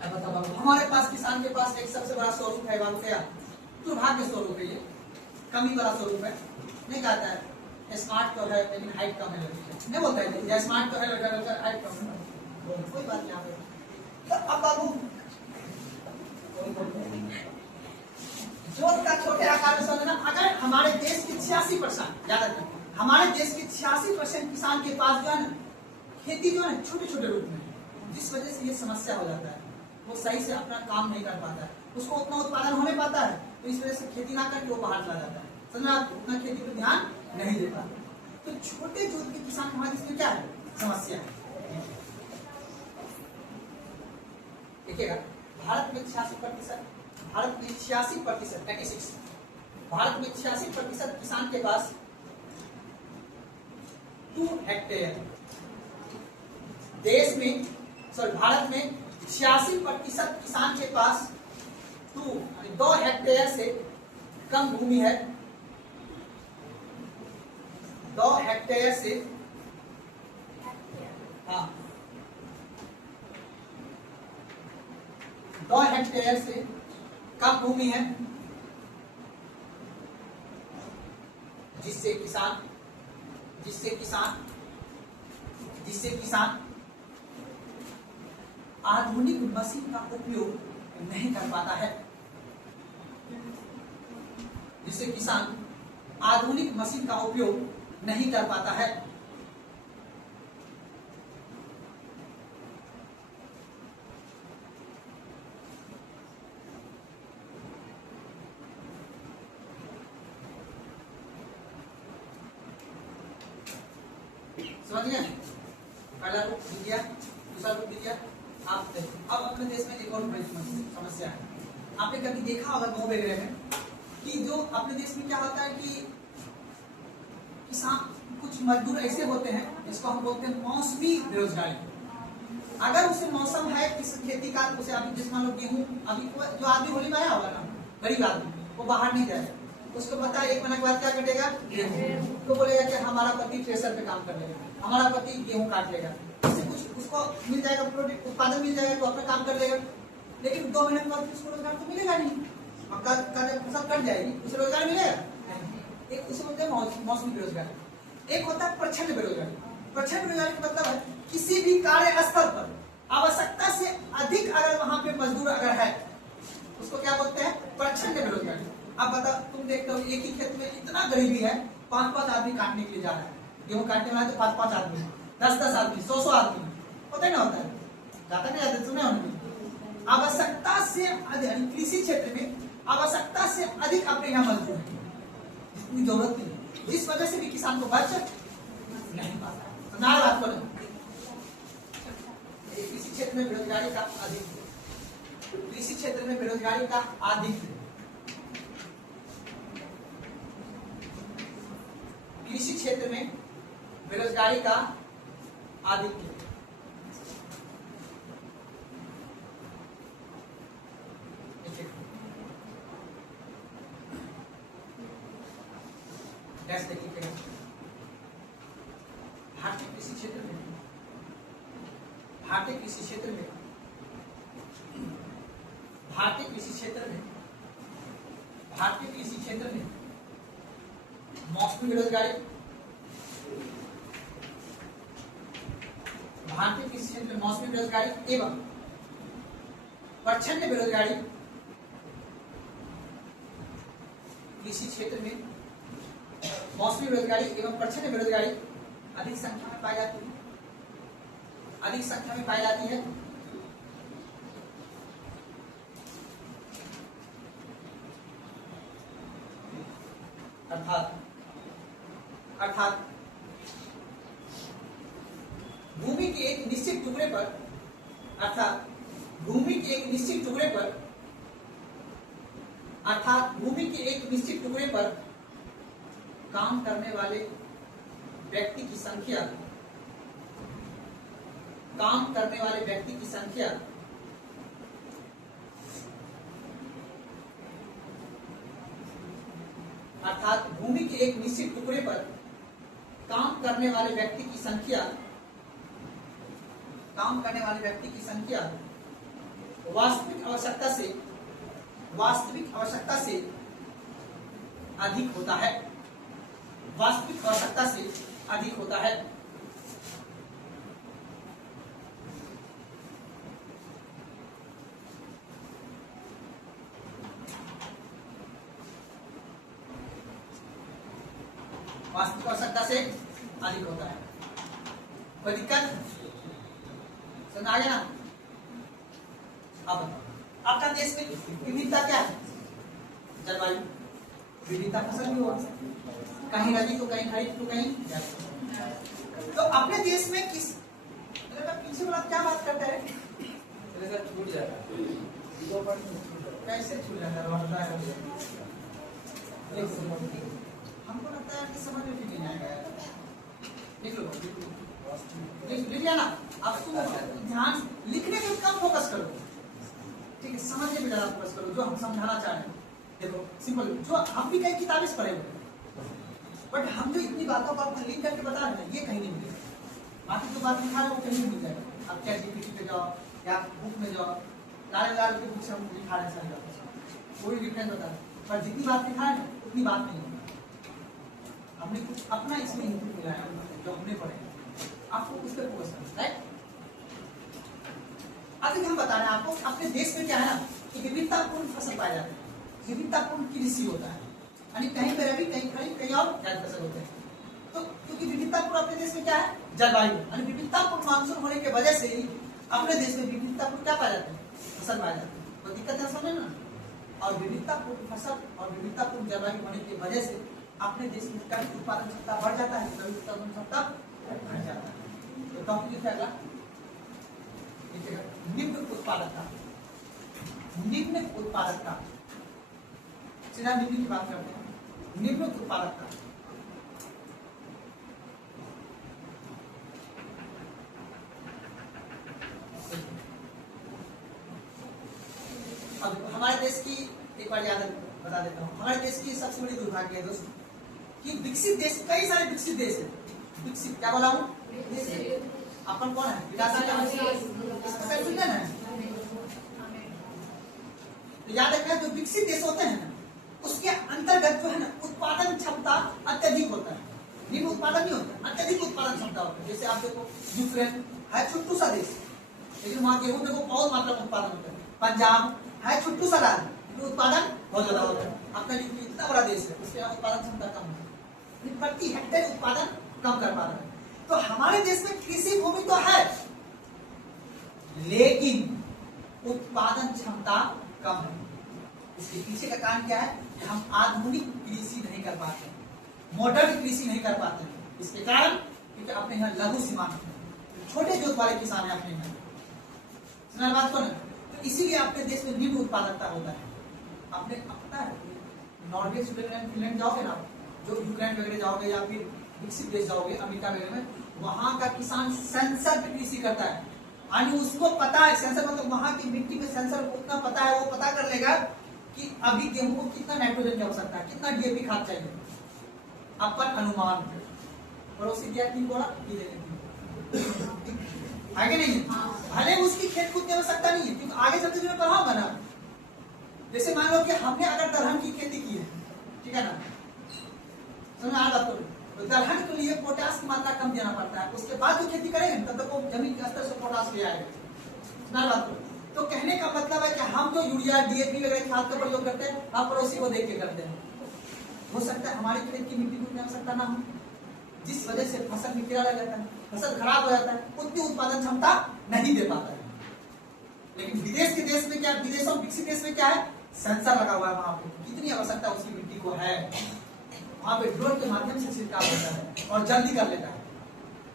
अब बताओ, हमारे पास किसान के पास एक सबसे बड़ा स्वरूप है, बाबू क्या, दुर्भाग्य स्वरूप है, ये कमी वाला स्वरूप है, नहीं कहता है स्मार्ट तो है लेकिन हाइट कम है, नहीं बोलता है या स्मार्ट तो है लेकिन हाइट कम है, कोई बात नहीं। तो अब बाबू जोत का छोटे आकार में समझना, अगर हमारे देश के 86%, याद रखना, हमारे देश के 86% किसान के पास जो है ना, खेती जो है छोटे छोटे रूप में, जिस वजह से ये समस्या हो जाता है, वो सही से अपना काम नहीं कर पाता है, उसको उतना उत्पादन होने पाता है, तो इस वजह से खेती ना करके वो बाहर चला जाता है, समझना, आप उतना खेती पर ध्यान नहीं दे पाते। तो छोटे जोत के किसान हमारे देश में क्या है, समस्या है। देखिएगा, भारत में 86%, भारत में 86%, 86, भारत में 86% किसान के पास 2 हेक्टेयर, देश में भारत में 86% किसान के पास 2 हेक्टेयर से कम भूमि है, 2 हेक्टेयर से, हाँ 2 हेक्टेयर से कम भूमि है, जिससे किसान आधुनिक मशीन का उपयोग नहीं कर पाता है, जिससे किसान आधुनिक मशीन का उपयोग नहीं कर पाता है। समझ गए, पहला रूप लिख दिया, दूसरा रूप लिख दिया। आप देखो, अब अपने देश में एक और बड़ी समस्या है, आपने कभी देखा होगा गाँव वगैरह में कि जो अपने देश में क्या होता है कि किसान, कुछ मजदूर ऐसे होते हैं जिसको हम बोलते हैं मौसमी बेरोजगारी। अगर उसे मौसम है किस खेती का, उसे अभी जिस मान लो गेहूं, अभी जो आदमी होली में आया होगा ना, गरीब आदमी, वो बाहर नहीं जाए, उसको पता है 1 महीने के बाद क्या कटेगा, गेहूं। तो बोलेगा कि हमारा पति थ्रेसर पे काम कर लेगा, हमारा पति गेहूं काट लेगा, उससे कुछ उसको मिल जाएगा, प्रोडक्ट उत्पादन मिल जाएगा, तो अपना काम कर लेगा। लेकिन 2 महीने के बाद उसको रोजगार तो मिलेगा नहीं, मक्का का जब फसल कट जाएगी उसे रोजगार मिलेगा। एक उसे बोलते हैं मौसमी बेरोजगारी। एक होता है प्रच्छन्न बेरोजगारी। प्रच्छन्न बेरोजगारी का मतलब है किसी भी कार्य स्थल पर आवश्यकता से अधिक अगर वहां पे मजदूर अगर है, उसको क्या बोलते हैं, प्रच्छन्न बेरोजगारी। अब बताओ, तुम देखते हो एक ही खेत में इतना गरीबी है, 5-5 आदमी काटने के लिए जा रहा है, गेहूं काटने वाला तो 5-5 आदमी, 10-10 आदमी, 100-100 आदमी, होता है ना, होता है, जाता नहीं जाता, सुने होंगे। आवश्यकता से अधिक कृषि क्षेत्र में आवश्यकता से अधिक अपने यहाँ मजदूर है, जितनी जरूरत नहीं, जिस वजह से भी किसान को बच नहीं पाता है। तो ना बात करो, कृषि क्षेत्र में बेरोजगारी का अधिक है, कृषि क्षेत्र में बेरोजगारी का अधिक है, कृषि क्षेत्र में बेरोजगारी का अधिक है। भारतीय कृषि क्षेत्र में भारतीय कृषि क्षेत्र में भारतीय कृषि क्षेत्र में भारतीय कृषि क्षेत्र में मौसमी बेरोजगारी, भारतीय कृषि क्षेत्र में मौसमी बेरोजगारी एवं प्रच्छन्न बेरोजगारी, कृषि क्षेत्र में मौसमी बेरोजगारी एवं प्रच्छन्न बेरोजगारी अधिक संख्या में पाई जाती है, अधिक संख्या में पाई जाती है। अर्थात भूमि के एक निश्चित टुकड़े पर, अर्थात भूमि के एक निश्चित टुकड़े पर, अर्थात भूमि के एक निश्चित टुकड़े पर काम करने वाले व्यक्ति की संख्या, काम करने वाले व्यक्ति की संख्या अर्थात भूमि के एक निश्चित टुकड़े पर काम करने वाले व्यक्ति की संख्या, काम करने वाले व्यक्ति की संख्या वास्तविक आवश्यकता से अधिक होता है, वास्तविक आवश्यकता से अधिक होता है। वास्तविक आवश्यकता से अधिक होता है। कोई दिक्कत समझ आ गया ना? अब बताओ, आपका देश में विविधता क्या है? जलवायु विविधता, फसल भी हुआ, कहीं रबी तो कहीं खरीफ तो कहीं जायद। तो अपने देश में किस पीछे वाला क्या बात करता है? छूट जाता है, कैसे छूट जाता है? हमको लगता है कि समझ में भी नहीं आएगा। लिख लो, लिख लिया ना? आप ध्यान लिखने में कम फोकस करो, ठीक है, समझने में ज्यादा फोकस करो, जो हम समझाना चाह रहे हैं। देखो सिंपल, जो हम भी कई किताबें पढ़े हुए, बट हम जो इतनी बातों को आपको लिख करके बता रहे हैं, ये कहीं नहीं मिलेगा। बाकी जो बात लिखा है वो कहीं नहीं मिल जाएगा। आप क्या जीपीटी पे जाओ या बुक में जाओ, लाल के बुक से हम लिखा रहे हैं, कोई डिफरेंस बता रहे, पर जितनी बात लिखा है उतनी बात नहीं होगी। हमने कुछ अपना इसमें इनपुट मिला है, जो हमने पढ़े, आपको उस पर फोकस करना है। अभी हम बता रहे हैं आपको, अपने देश में क्या है ना कि विविधतापूर्ण फसल पाए जाते हैं, विविधतापूर्ण कृषि होता है, यानी कहीं पे रबी, कहीं खरीफ, कहीं और जायद फसल होते हैं। तो क्योंकि विविधतापूर्ण अपने देश में क्या है, जलवायु, यानी विविधतापूर्ण मानसून होने की वजह से ही अपने देश में विविधतापूर्ण क्या पाए जाते हैं, फसल पाए जाते हैं। तो दिक्कत है समझे ना? और विविधतापूर्ण फसल और विविधतापूर्ण जलवायु होने की वजह से अपने देश में कभी उत्पादन क्षमता बढ़ जाता है, कभी उत्पादन क्षमता घट जाता है। तो टॉपिक लिखेगा निम्न उत्पादकता, निम्न उत्पादकता, सीधा निम्न की बात करते हैं। निम्न उत्पादकता, अब हमारे देश की एक बार याद बता देता हूँ, हमारे देश की सबसे बड़ी दुर्भाग्य है दोस्तों कि विकसित देश, कई सारे विकसित देश है, विकसित क्या बोला हूँ, अपन कौन है, इसका सेल्फ है। तो याद रखना जो विकसित देश होते हैं उसके अंतर्गत जो है ना उत्पादन क्षमता अत्यधिक होता है, निम्न उत्पादन नहीं होता, अत्यधिक उत्पादन क्षमता होता है। जैसे आप देखो यूक्रेन है छोटू सा देश, लेकिन वहां गेहूं देखो बहुत मात्रा में उत्पादन होता है। पंजाब है छोटू सा राज्य, लेकिन उत्पादन बहुत ज्यादा होता है। अपना यूपी इतना बड़ा देश है, उसके उत्पादन क्षमता कम है, प्रति हेक्टेयर उत्पादन कम कर पा रहा है। तो हमारे देश में कृषि भूमि तो है लेकिन उत्पादन क्षमता कम है। इसके पीछे का कारण क्या है कि हम आधुनिक कृषि नहीं कर पाते, मॉडर्न कृषि नहीं कर पाते। इसके कारण क्योंकि अपने यहाँ लघु सीमांत छोटे जोत वाले किसान है अपने यहाँ, सुना बात को ना। तो इसीलिए अपने देश में निम्न उत्पादकता होता है। आपने पता है नॉर्वे, स्विट्जरलैंड, फिनलैंड जाओगे ना, जो यूक्रेन वगैरह जाओगे या फिर विकसित देश जाओगे, अमेरिका वगैरह में, वहां का किसान सेंसर पे कृषि करता है। यानी उसको पता है, सेंसर मतलब वहां की मिट्टी में सेंसर को उतना पता है, वो पता कर लेगा कि अभी गेहूं को कितना नाइट्रोजन की आवश्यकता है, कितना डीएपी खाद चाहिए, अपन अनुमान पड़ोसी दिया 3 बोरा आगे नहीं है। भले उसकी खेत कूदने में सकता नहीं है, क्योंकि आगे चलते जो मैं पढ़ाऊंगा ना, जैसे मान लो कि हमने अगर दलहन की खेती की है, ठीक है ना, समझ आ जाता तो दलहन के लिए पोटास की मात्रा कम देना पड़ता है। उसके बाद जो खेती करेंगे तब तक वो जमीन के स्तर से पोटास ले आएगा। तो कहने का मतलब है कि हम जो यूरिया, डीएपी वगैरह खाद का प्रयोग करते हैं, हम पड़ोसी को देख के करते हैं। हो सकता है हमारे खेत की मिट्टी को आवश्यकता ना हो, जिस वजह से फसल में कीड़ा लग जाता है, फसल खराब हो जाता है, उतनी उत्पादन क्षमता नहीं दे पाता है। लेकिन विदेश के देश में क्या, विदेशों विकसित देश में क्या है, सेंसर लगा हुआ है, वहां पे कितनी आवश्यकता उसकी मिट्टी को है, वहां पे ड्रोन के माध्यम से छिड़काव होता है और जल्दी कर लेता है।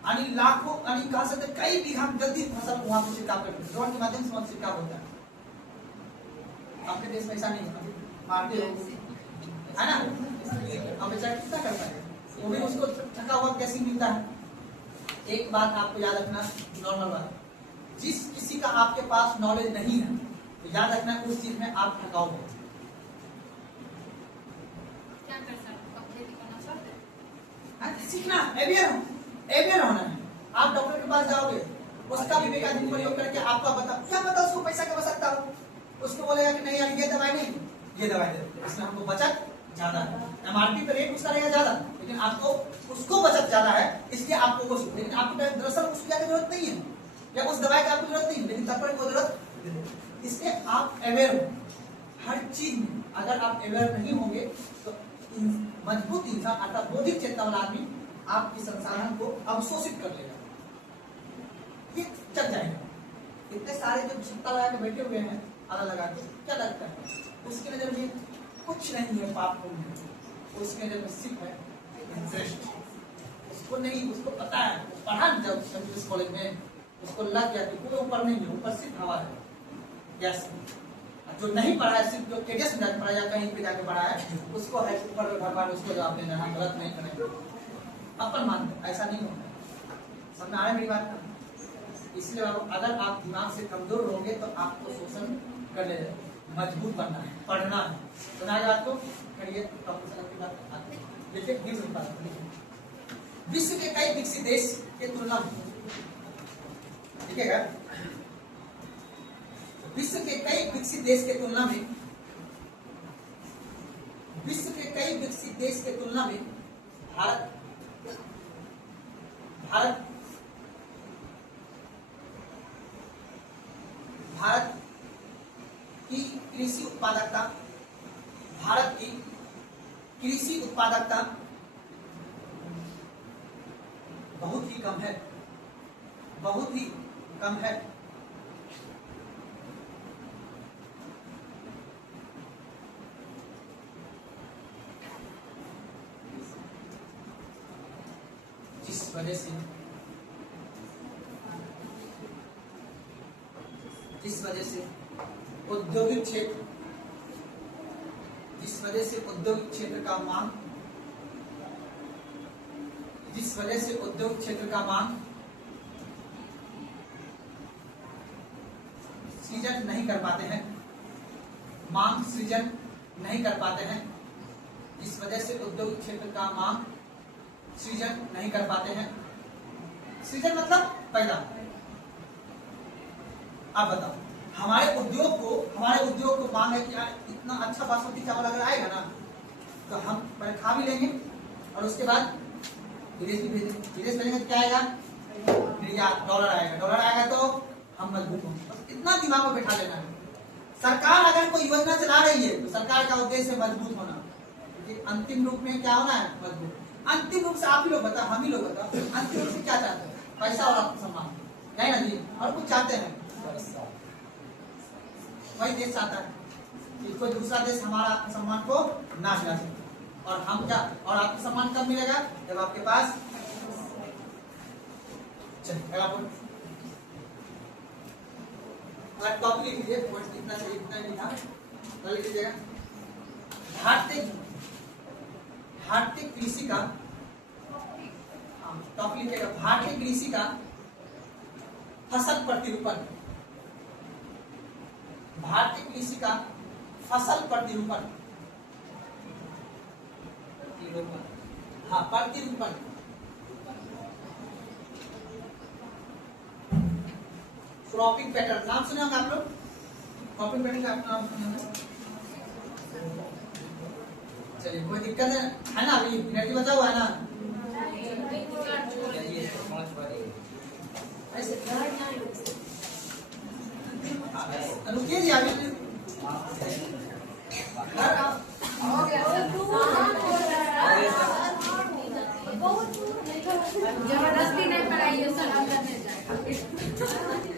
यानी लाखों, यानी कहा सकते कई बीघा जल्दी फसल वहां पे छिड़काव करते हैं, ड्रोन के माध्यम से वहां छिड़काव होता है। अपने देश में ऐसा नहीं है, मारते हो है ना, अब बेचारा कितना करता है, वो भी उसको थका हुआ कैसे मिलता है। एक बात आपको याद रखना, नॉर्मल बात, जिस किसी का आपके पास नॉलेज नहीं है तो याद रखना उस चीज में आप थकाओ हो। क्या कर सकते, खेती करना चाहते हैं, सीखना, एवियर होना है। आप डॉक्टर के पास जाओगे, उसका विवेकाधीन प्रयोग करके आपका बता, क्या पता उसको पैसा की आवश्यकता हो, उसको बोलेगा कि नहीं यार ये दवाई नहीं, ये दवाई दे, इसमें हमको बचत ज्यादा है, एमआरपी पे रेट उसका रहेगा ज्यादा, लेकिन आपको उसको बचत ज्यादा है, इसलिए आपको वो, लेकिन आपको दरअसल उसकी जरूरत नहीं है, या उस दवाई की आपको जरूरत नहीं है, लेकिन तब पर कोई जरूरत। इसलिए आप अवेयर हो हर चीज में। अगर आप अवेयर नहीं होंगे तो मजबूत इंसान अर्थात बौद्धिक चेतना वाला आदमी आपकी संसाधन को अवशोषित कर लेगा, ये चल जाएगा। इतने सारे जो छत्ता लगा के बैठे हुए हैं आला लगा के, क्या लगता है उसकी नजर में कुछ नहीं है पाप पुण्य, उसके नजर में सिर्फ है इंटरेस्ट। उसको नहीं, उसको पता है, पढ़ा जब कंप्यूटर कॉलेज में उसको लग गया कि कोई ऊपर नहीं है, ऊपर सिर्फ हवा है, यस। जो नहीं पढ़ा है, सिर्फ जो केडियस में जाके पढ़ा या कहीं पे जाके पढ़ा है, उसको है ऊपर भगवान उसको जवाब देना, हम गलत नहीं करेंगे, अपन मानते, ऐसा नहीं होता। समझ में आ रहा है मेरी बात? इसलिए अगर आप दिमाग से कमजोर रहोगे तो आपको शोषण कर ले, मजबूत बनना है, पढ़ना है। सुना बात को करिए, विश्व के कई विकसित देश के तुलना में, ठीक है, विश्व के कई विकसित देश के तुलना में, विश्व के कई विकसित देश के तुलना में भारत की कृषि उत्पादकता, भारत की कृषि उत्पादकता बहुत ही कम है, बहुत ही कम है। जिस वजह से औद्योगिक क्षेत्र, जिस वजह से औद्योगिक क्षेत्र का मांग, जिस वजह से औद्योगिक क्षेत्र का मांग सीजन नहीं कर पाते हैं, मांग सृजन नहीं कर पाते हैं। इस वजह से उद्योग क्षेत्र का मांग सृजन नहीं कर पाते हैं। सृजन मतलब पैदा। अब बताओ, हमारे उद्योग को मांग है कि यार इतना अच्छा बासमती चावल अगर आएगा ना तो हम पहले खा भी लेंगे और उसके बाद विदेश भी भेजेंगे। विदेश भेजेंगे तो क्या आएगा? निर्यात, डॉलर आएगा तो हम मजबूत होंगे। बस इतना दिमाग में बैठा लेना है। सरकार अगर कोई योजना चला रही है तो सरकार का उद्देश्य मजबूत होना, क्योंकि अंतिम रूप में क्या होना है? मजबूत। अंतिम रूप से आप ही लोग बताओ, हम ही लोग बताओ, अंतिम रूप से क्या चाहते हैं? पैसा और आत्मसम्मान, है ना जी? और कुछ चाहते हैं? वही देश चाहता है कि कोई दूसरा देश हमारा आत्मसम्मान को ना गिरा सके। और हम क्या, और आत्मसम्मान कब मिलेगा? जब आपके पास टॉपिक लिख लीजिए, इतना चाहिए, इतना ही लिखा, लिख लीजिएगा। भारतीय कृषि का टॉपिक लिखिएगा, भारतीय कृषि का फसल प्रतिरूपण। भारतीय कृषि का फसल प्रतिरूपण, हाँ प्रतिरूपण। क्रॉपिंग पैटर्न नाम सुने होंगे आप लोग? क्रॉपिंग पैटर्न का नाम सुने होंगे? चलिए, कोई दिक्कत है ना? अभी मिनट बचा हुआ है ना? रुकिए जी, अभी जबरदस्ती नहीं पढ़ाइए सर, हम करने जाएगा।